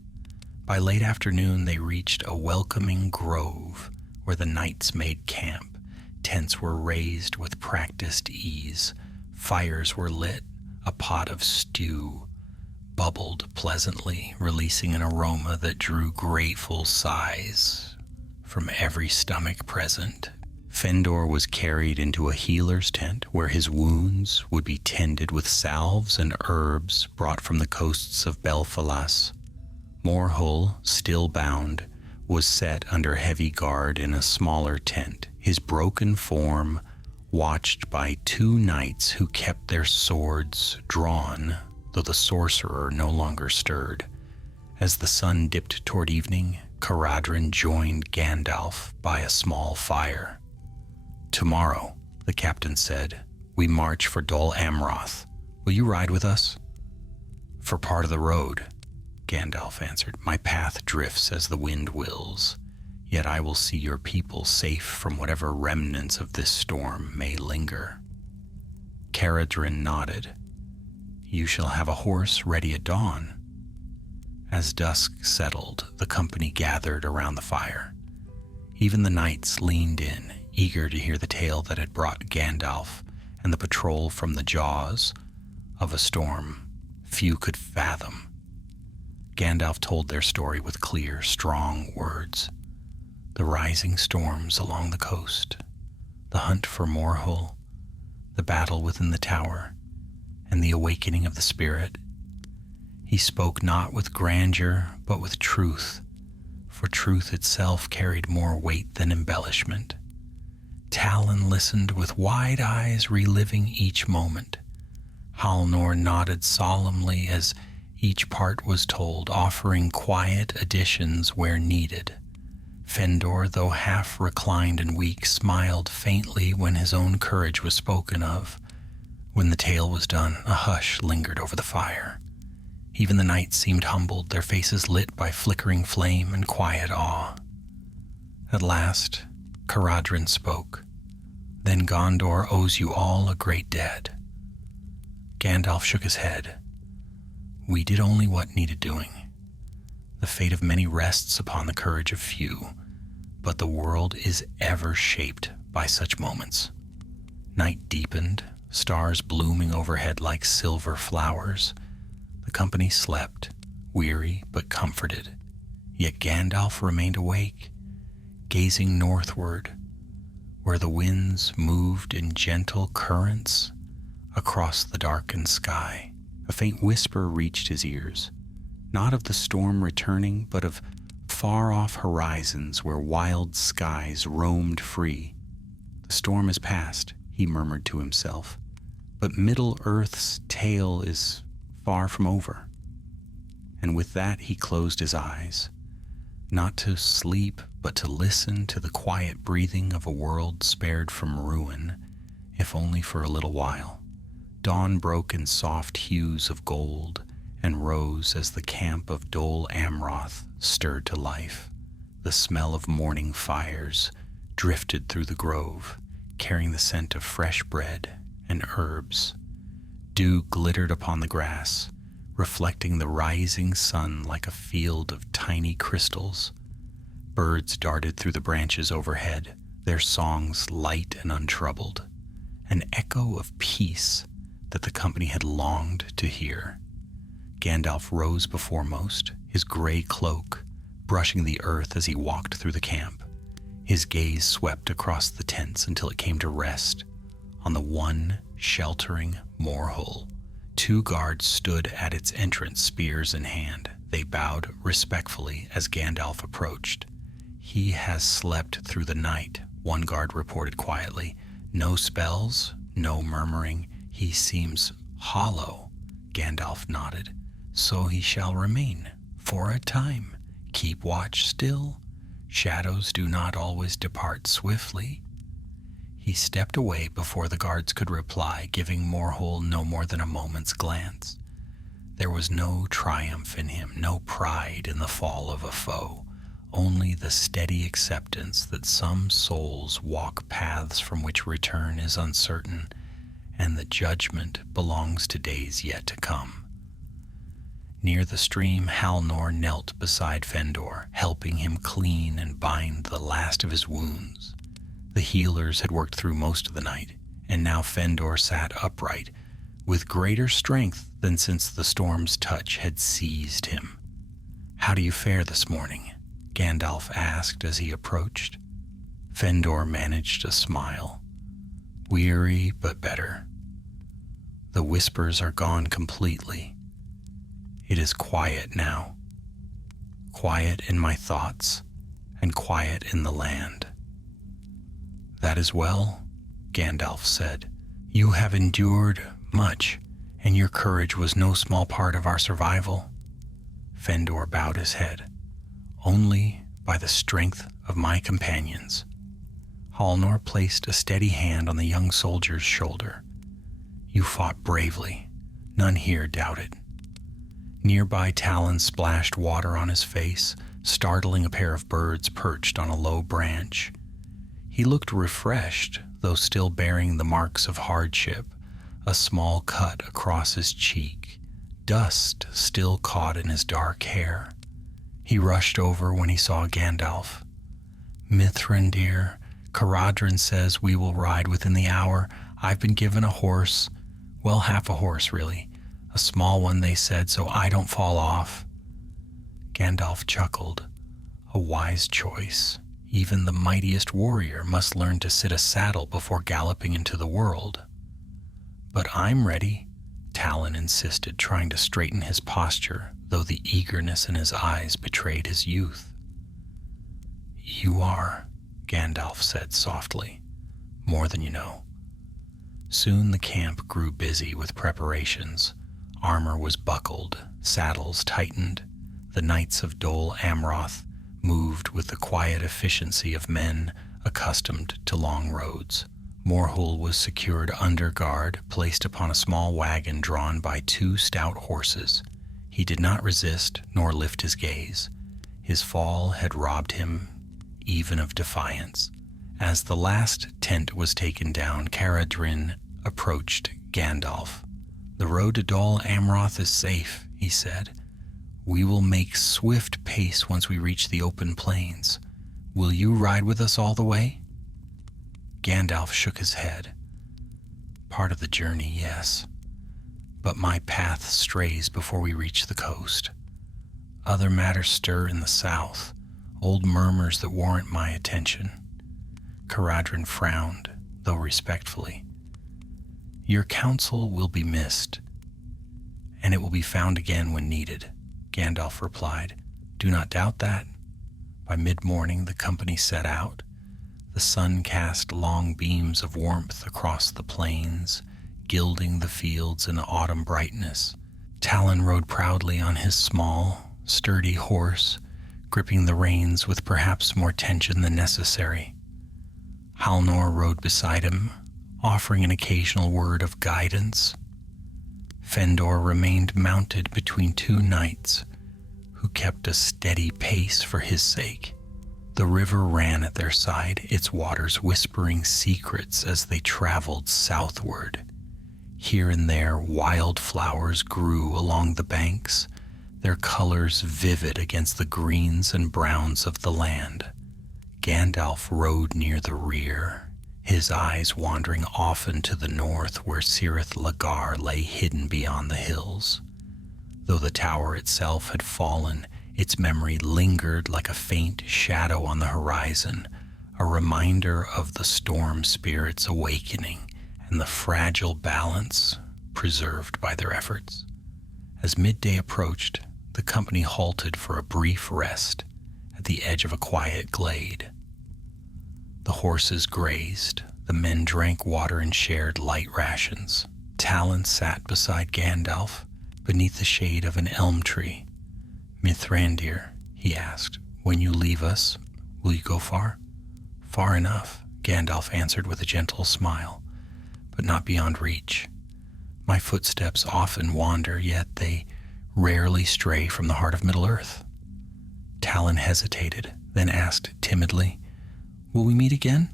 By late afternoon, they reached a welcoming grove where the knights made camp. Tents were raised with practiced ease. Fires were lit. A pot of stew bubbled pleasantly, releasing an aroma that drew grateful sighs from every stomach present. Fëndor was carried into a healer's tent where his wounds would be tended with salves and herbs brought from the coasts of Belfalas. Morhull, still bound, was set under heavy guard in a smaller tent, his broken form watched by 2 knights who kept their swords drawn, though the sorcerer no longer stirred. As the sun dipped toward evening, Caradhran joined Gandalf by a small fire. "Tomorrow," the captain said, "we march for Dol Amroth. Will you ride with us?" "For part of the road," Gandalf answered. "My path drifts as the wind wills. Yet I will see your people safe from whatever remnants of this storm may linger." Caradhran nodded. "You shall have a horse ready at dawn." As dusk settled, the company gathered around the fire. Even the knights leaned in, eager to hear the tale that had brought Gandalf and the patrol from the jaws of a storm few could fathom. Gandalf told their story with clear, strong words. The rising storms along the coast, the hunt for Morhull, the battle within the tower, and the awakening of the spirit. He spoke not with grandeur, but with truth, for truth itself carried more weight than embellishment. Talon listened with wide eyes, reliving each moment. Halnor nodded solemnly as each part was told, offering quiet additions where needed. Fëndor, though half reclined and weak, smiled faintly when his own courage was spoken of. When the tale was done, a hush lingered over the fire. Even the knights seemed humbled, their faces lit by flickering flame and quiet awe. At last, Caradhran spoke. "Then Gondor owes you all a great debt." Gandalf shook his head. "We did only what needed doing. The fate of many rests upon the courage of few, but the world is ever shaped by such moments." Night deepened, stars blooming overhead like silver flowers. The company slept, weary but comforted. Yet Gandalf remained awake, gazing northward, where the winds moved in gentle currents across the darkened sky. A faint whisper reached his ears, not of the storm returning, but of far-off horizons where wild skies roamed free. "The storm is past," he murmured to himself, "but Middle-earth's tale is far from over." And with that he closed his eyes, not to sleep, but to listen to the quiet breathing of a world spared from ruin, if only for a little while. Dawn broke in soft hues of gold and rose as the camp of Dol Amroth stirred to life. The smell of morning fires drifted through the grove, carrying the scent of fresh bread and herbs. Dew glittered upon the grass, reflecting the rising sun like a field of tiny crystals. Birds darted through the branches overhead, their songs light and untroubled, an echo of peace that the company had longed to hear. Gandalf rose beforemost, his gray cloak brushing the earth as he walked through the camp. His gaze swept across the tents until it came to rest on the one sheltering Morhull. 2 guards stood at its entrance, spears in hand. They bowed respectfully as Gandalf approached. "He has slept through the night," one guard reported quietly. "No spells, no murmuring. He seems hollow." Gandalf nodded. "So he shall remain, for a time. Keep watch still. Shadows do not always depart swiftly." He stepped away before the guards could reply, giving Morhull no more than a moment's glance. There was no triumph in him, no pride in the fall of a foe, only the steady acceptance that some souls walk paths from which return is uncertain, and that judgment belongs to days yet to come. Near the stream, Halnor knelt beside Fëndor, helping him clean and bind the last of his wounds. The healers had worked through most of the night, and now Fëndor sat upright, with greater strength than since the storm's touch had seized him. "How do you fare this morning?" Gandalf asked as he approached. Fëndor managed a smile. "Weary, but better. The whispers are gone completely. It is quiet now. Quiet in my thoughts, and quiet in the land." "That is well," Gandalf said. "You have endured much, and your courage was no small part of our survival." Fëndor bowed his head. "Only by the strength of my companions." Halnor placed a steady hand on the young soldier's shoulder. "You fought bravely. None here doubt it." Nearby, Talon splashed water on his face, startling a pair of birds perched on a low branch. He looked refreshed, though still bearing the marks of hardship, a small cut across his cheek, dust still caught in his dark hair. He rushed over when he saw Gandalf. "Mithrandir, Caradhran says we will ride within the hour. I've been given a horse, well, half a horse, really. A small one, they said, so I don't fall off." Gandalf chuckled. "A wise choice. Even the mightiest warrior must learn to sit a saddle before galloping into the world." "But I'm ready," Talon insisted, trying to straighten his posture, though the eagerness in his eyes betrayed his youth. "You are," Gandalf said softly. "More than you know." Soon the camp grew busy with preparations. Armor was buckled, saddles tightened. The knights of Dol Amroth moved with the quiet efficiency of men accustomed to long roads. Morhul was secured under guard, placed upon a small wagon drawn by 2 stout horses. He did not resist nor lift his gaze. His fall had robbed him even of defiance. As the last tent was taken down, Caradhran approached Gandalf. "The road to Dol Amroth is safe," he said. "We will make swift pace once we reach the open plains. Will you ride with us all the way?" Gandalf shook his head. "Part of the journey, yes. But my path strays before we reach the coast. Other matters stir in the south, old murmurs that warrant my attention." Caradhran frowned, though respectfully. "Your counsel will be missed, and it will be found again when needed," Gandalf replied. "Do not doubt that." By mid-morning the company set out. The sun cast long beams of warmth across the plains, gilding the fields in autumn brightness. Talon rode proudly on his small, sturdy horse, gripping the reins with perhaps more tension than necessary. Halnor rode beside him, offering an occasional word of guidance. Fëndor remained mounted between 2 knights, who kept a steady pace for his sake. The river ran at their side, its waters whispering secrets as they traveled southward. Here and there, wild flowers grew along the banks, their colors vivid against the greens and browns of the land. Gandalf rode near the rear, his eyes wandering often to the north where Cirith Llagar lay hidden beyond the hills. Though the tower itself had fallen, its memory lingered like a faint shadow on the horizon, a reminder of the storm spirits awakening and the fragile balance preserved by their efforts. As midday approached, the company halted for a brief rest at the edge of a quiet glade. The horses grazed, the men drank water and shared light rations. Talon sat beside Gandalf beneath the shade of an elm tree. "Mithrandir," he asked, "when you leave us, will you go far?" "Far enough," Gandalf answered with a gentle smile, "but not beyond reach. My footsteps often wander, yet they rarely stray from the heart of Middle-earth." Talon hesitated, then asked timidly, "Will we meet again?"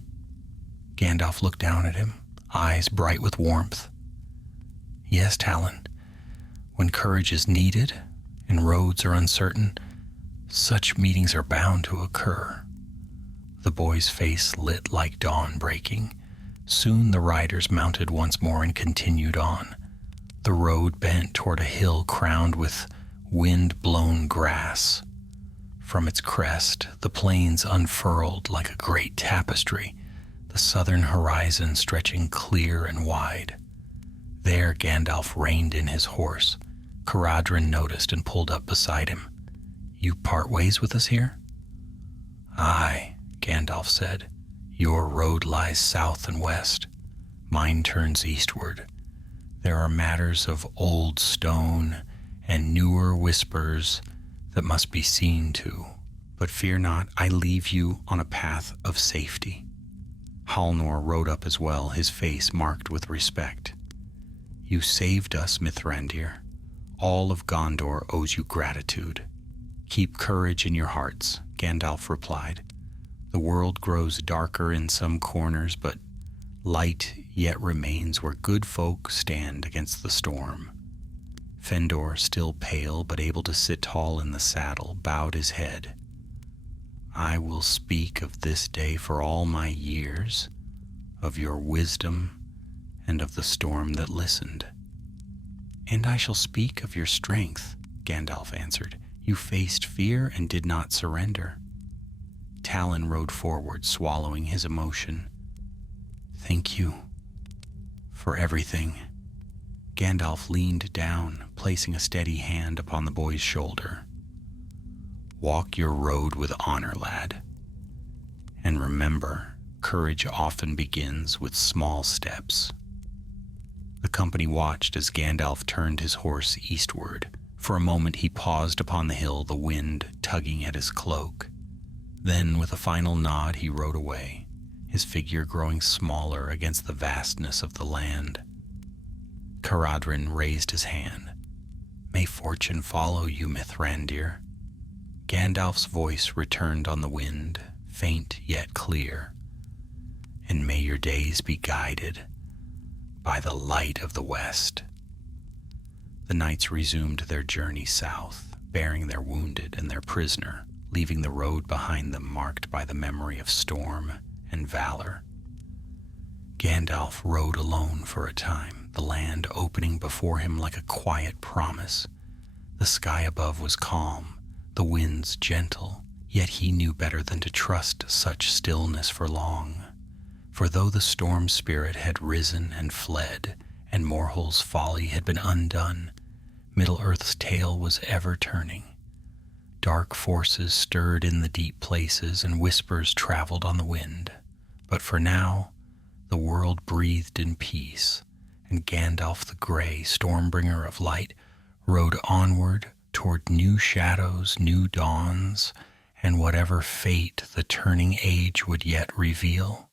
Gandalf looked down at him, eyes bright with warmth. "Yes, Talon. When courage is needed, and roads are uncertain, such meetings are bound to occur. The boy's face lit like dawn breaking. Soon the riders mounted once more and continued on. The road bent toward a hill crowned with wind-blown grass. From its crest, the plains unfurled like a great tapestry, the southern horizon stretching clear and wide. There Gandalf reined in his horse. Caradhran noticed and pulled up beside him. "You part ways with us here?" "Aye," Gandalf said. "Your road lies south and west. Mine turns eastward. There are matters of old stone and newer whispers that must be seen to. But fear not, I leave you on a path of safety." Halnor rode up as well, his face marked with respect. "You saved us, Mithrandir. All of Gondor owes you gratitude." "Keep courage in your hearts," Gandalf replied. "The world grows darker in some corners, but light yet remains where good folk stand against the storm." Fëndor, still pale but able to sit tall in the saddle, bowed his head. "I will speak of this day for all my years, of your wisdom and of the storm that listened." "And I shall speak of your strength," Gandalf answered. "You faced fear and did not surrender." Talon rode forward, swallowing his emotion. "Thank you for everything." Gandalf leaned down, placing a steady hand upon the boy's shoulder. "Walk your road with honor, lad. And remember, courage often begins with small steps." The company watched as Gandalf turned his horse eastward. For a moment he paused upon the hill, the wind tugging at his cloak. Then, with a final nod, he rode away, his figure growing smaller against the vastness of the land. Caradhran raised his hand. "May fortune follow you, Mithrandir." Gandalf's voice returned on the wind, faint yet clear. "And may your days be guided by the light of the west." The knights resumed their journey south, bearing their wounded and their prisoner, leaving the road behind them marked by the memory of storm and valor. Gandalf rode alone for a time, the land opening before him like a quiet promise. The sky above was calm, the winds gentle, yet he knew better than to trust such stillness for long. For though the storm spirit had risen and fled, and Morhol's folly had been undone, Middle-earth's tale was ever turning. Dark forces stirred in the deep places, and whispers traveled on the wind. But for now, the world breathed in peace, and Gandalf the Grey, Stormbringer of light, rode onward toward new shadows, new dawns, and whatever fate the turning age would yet reveal.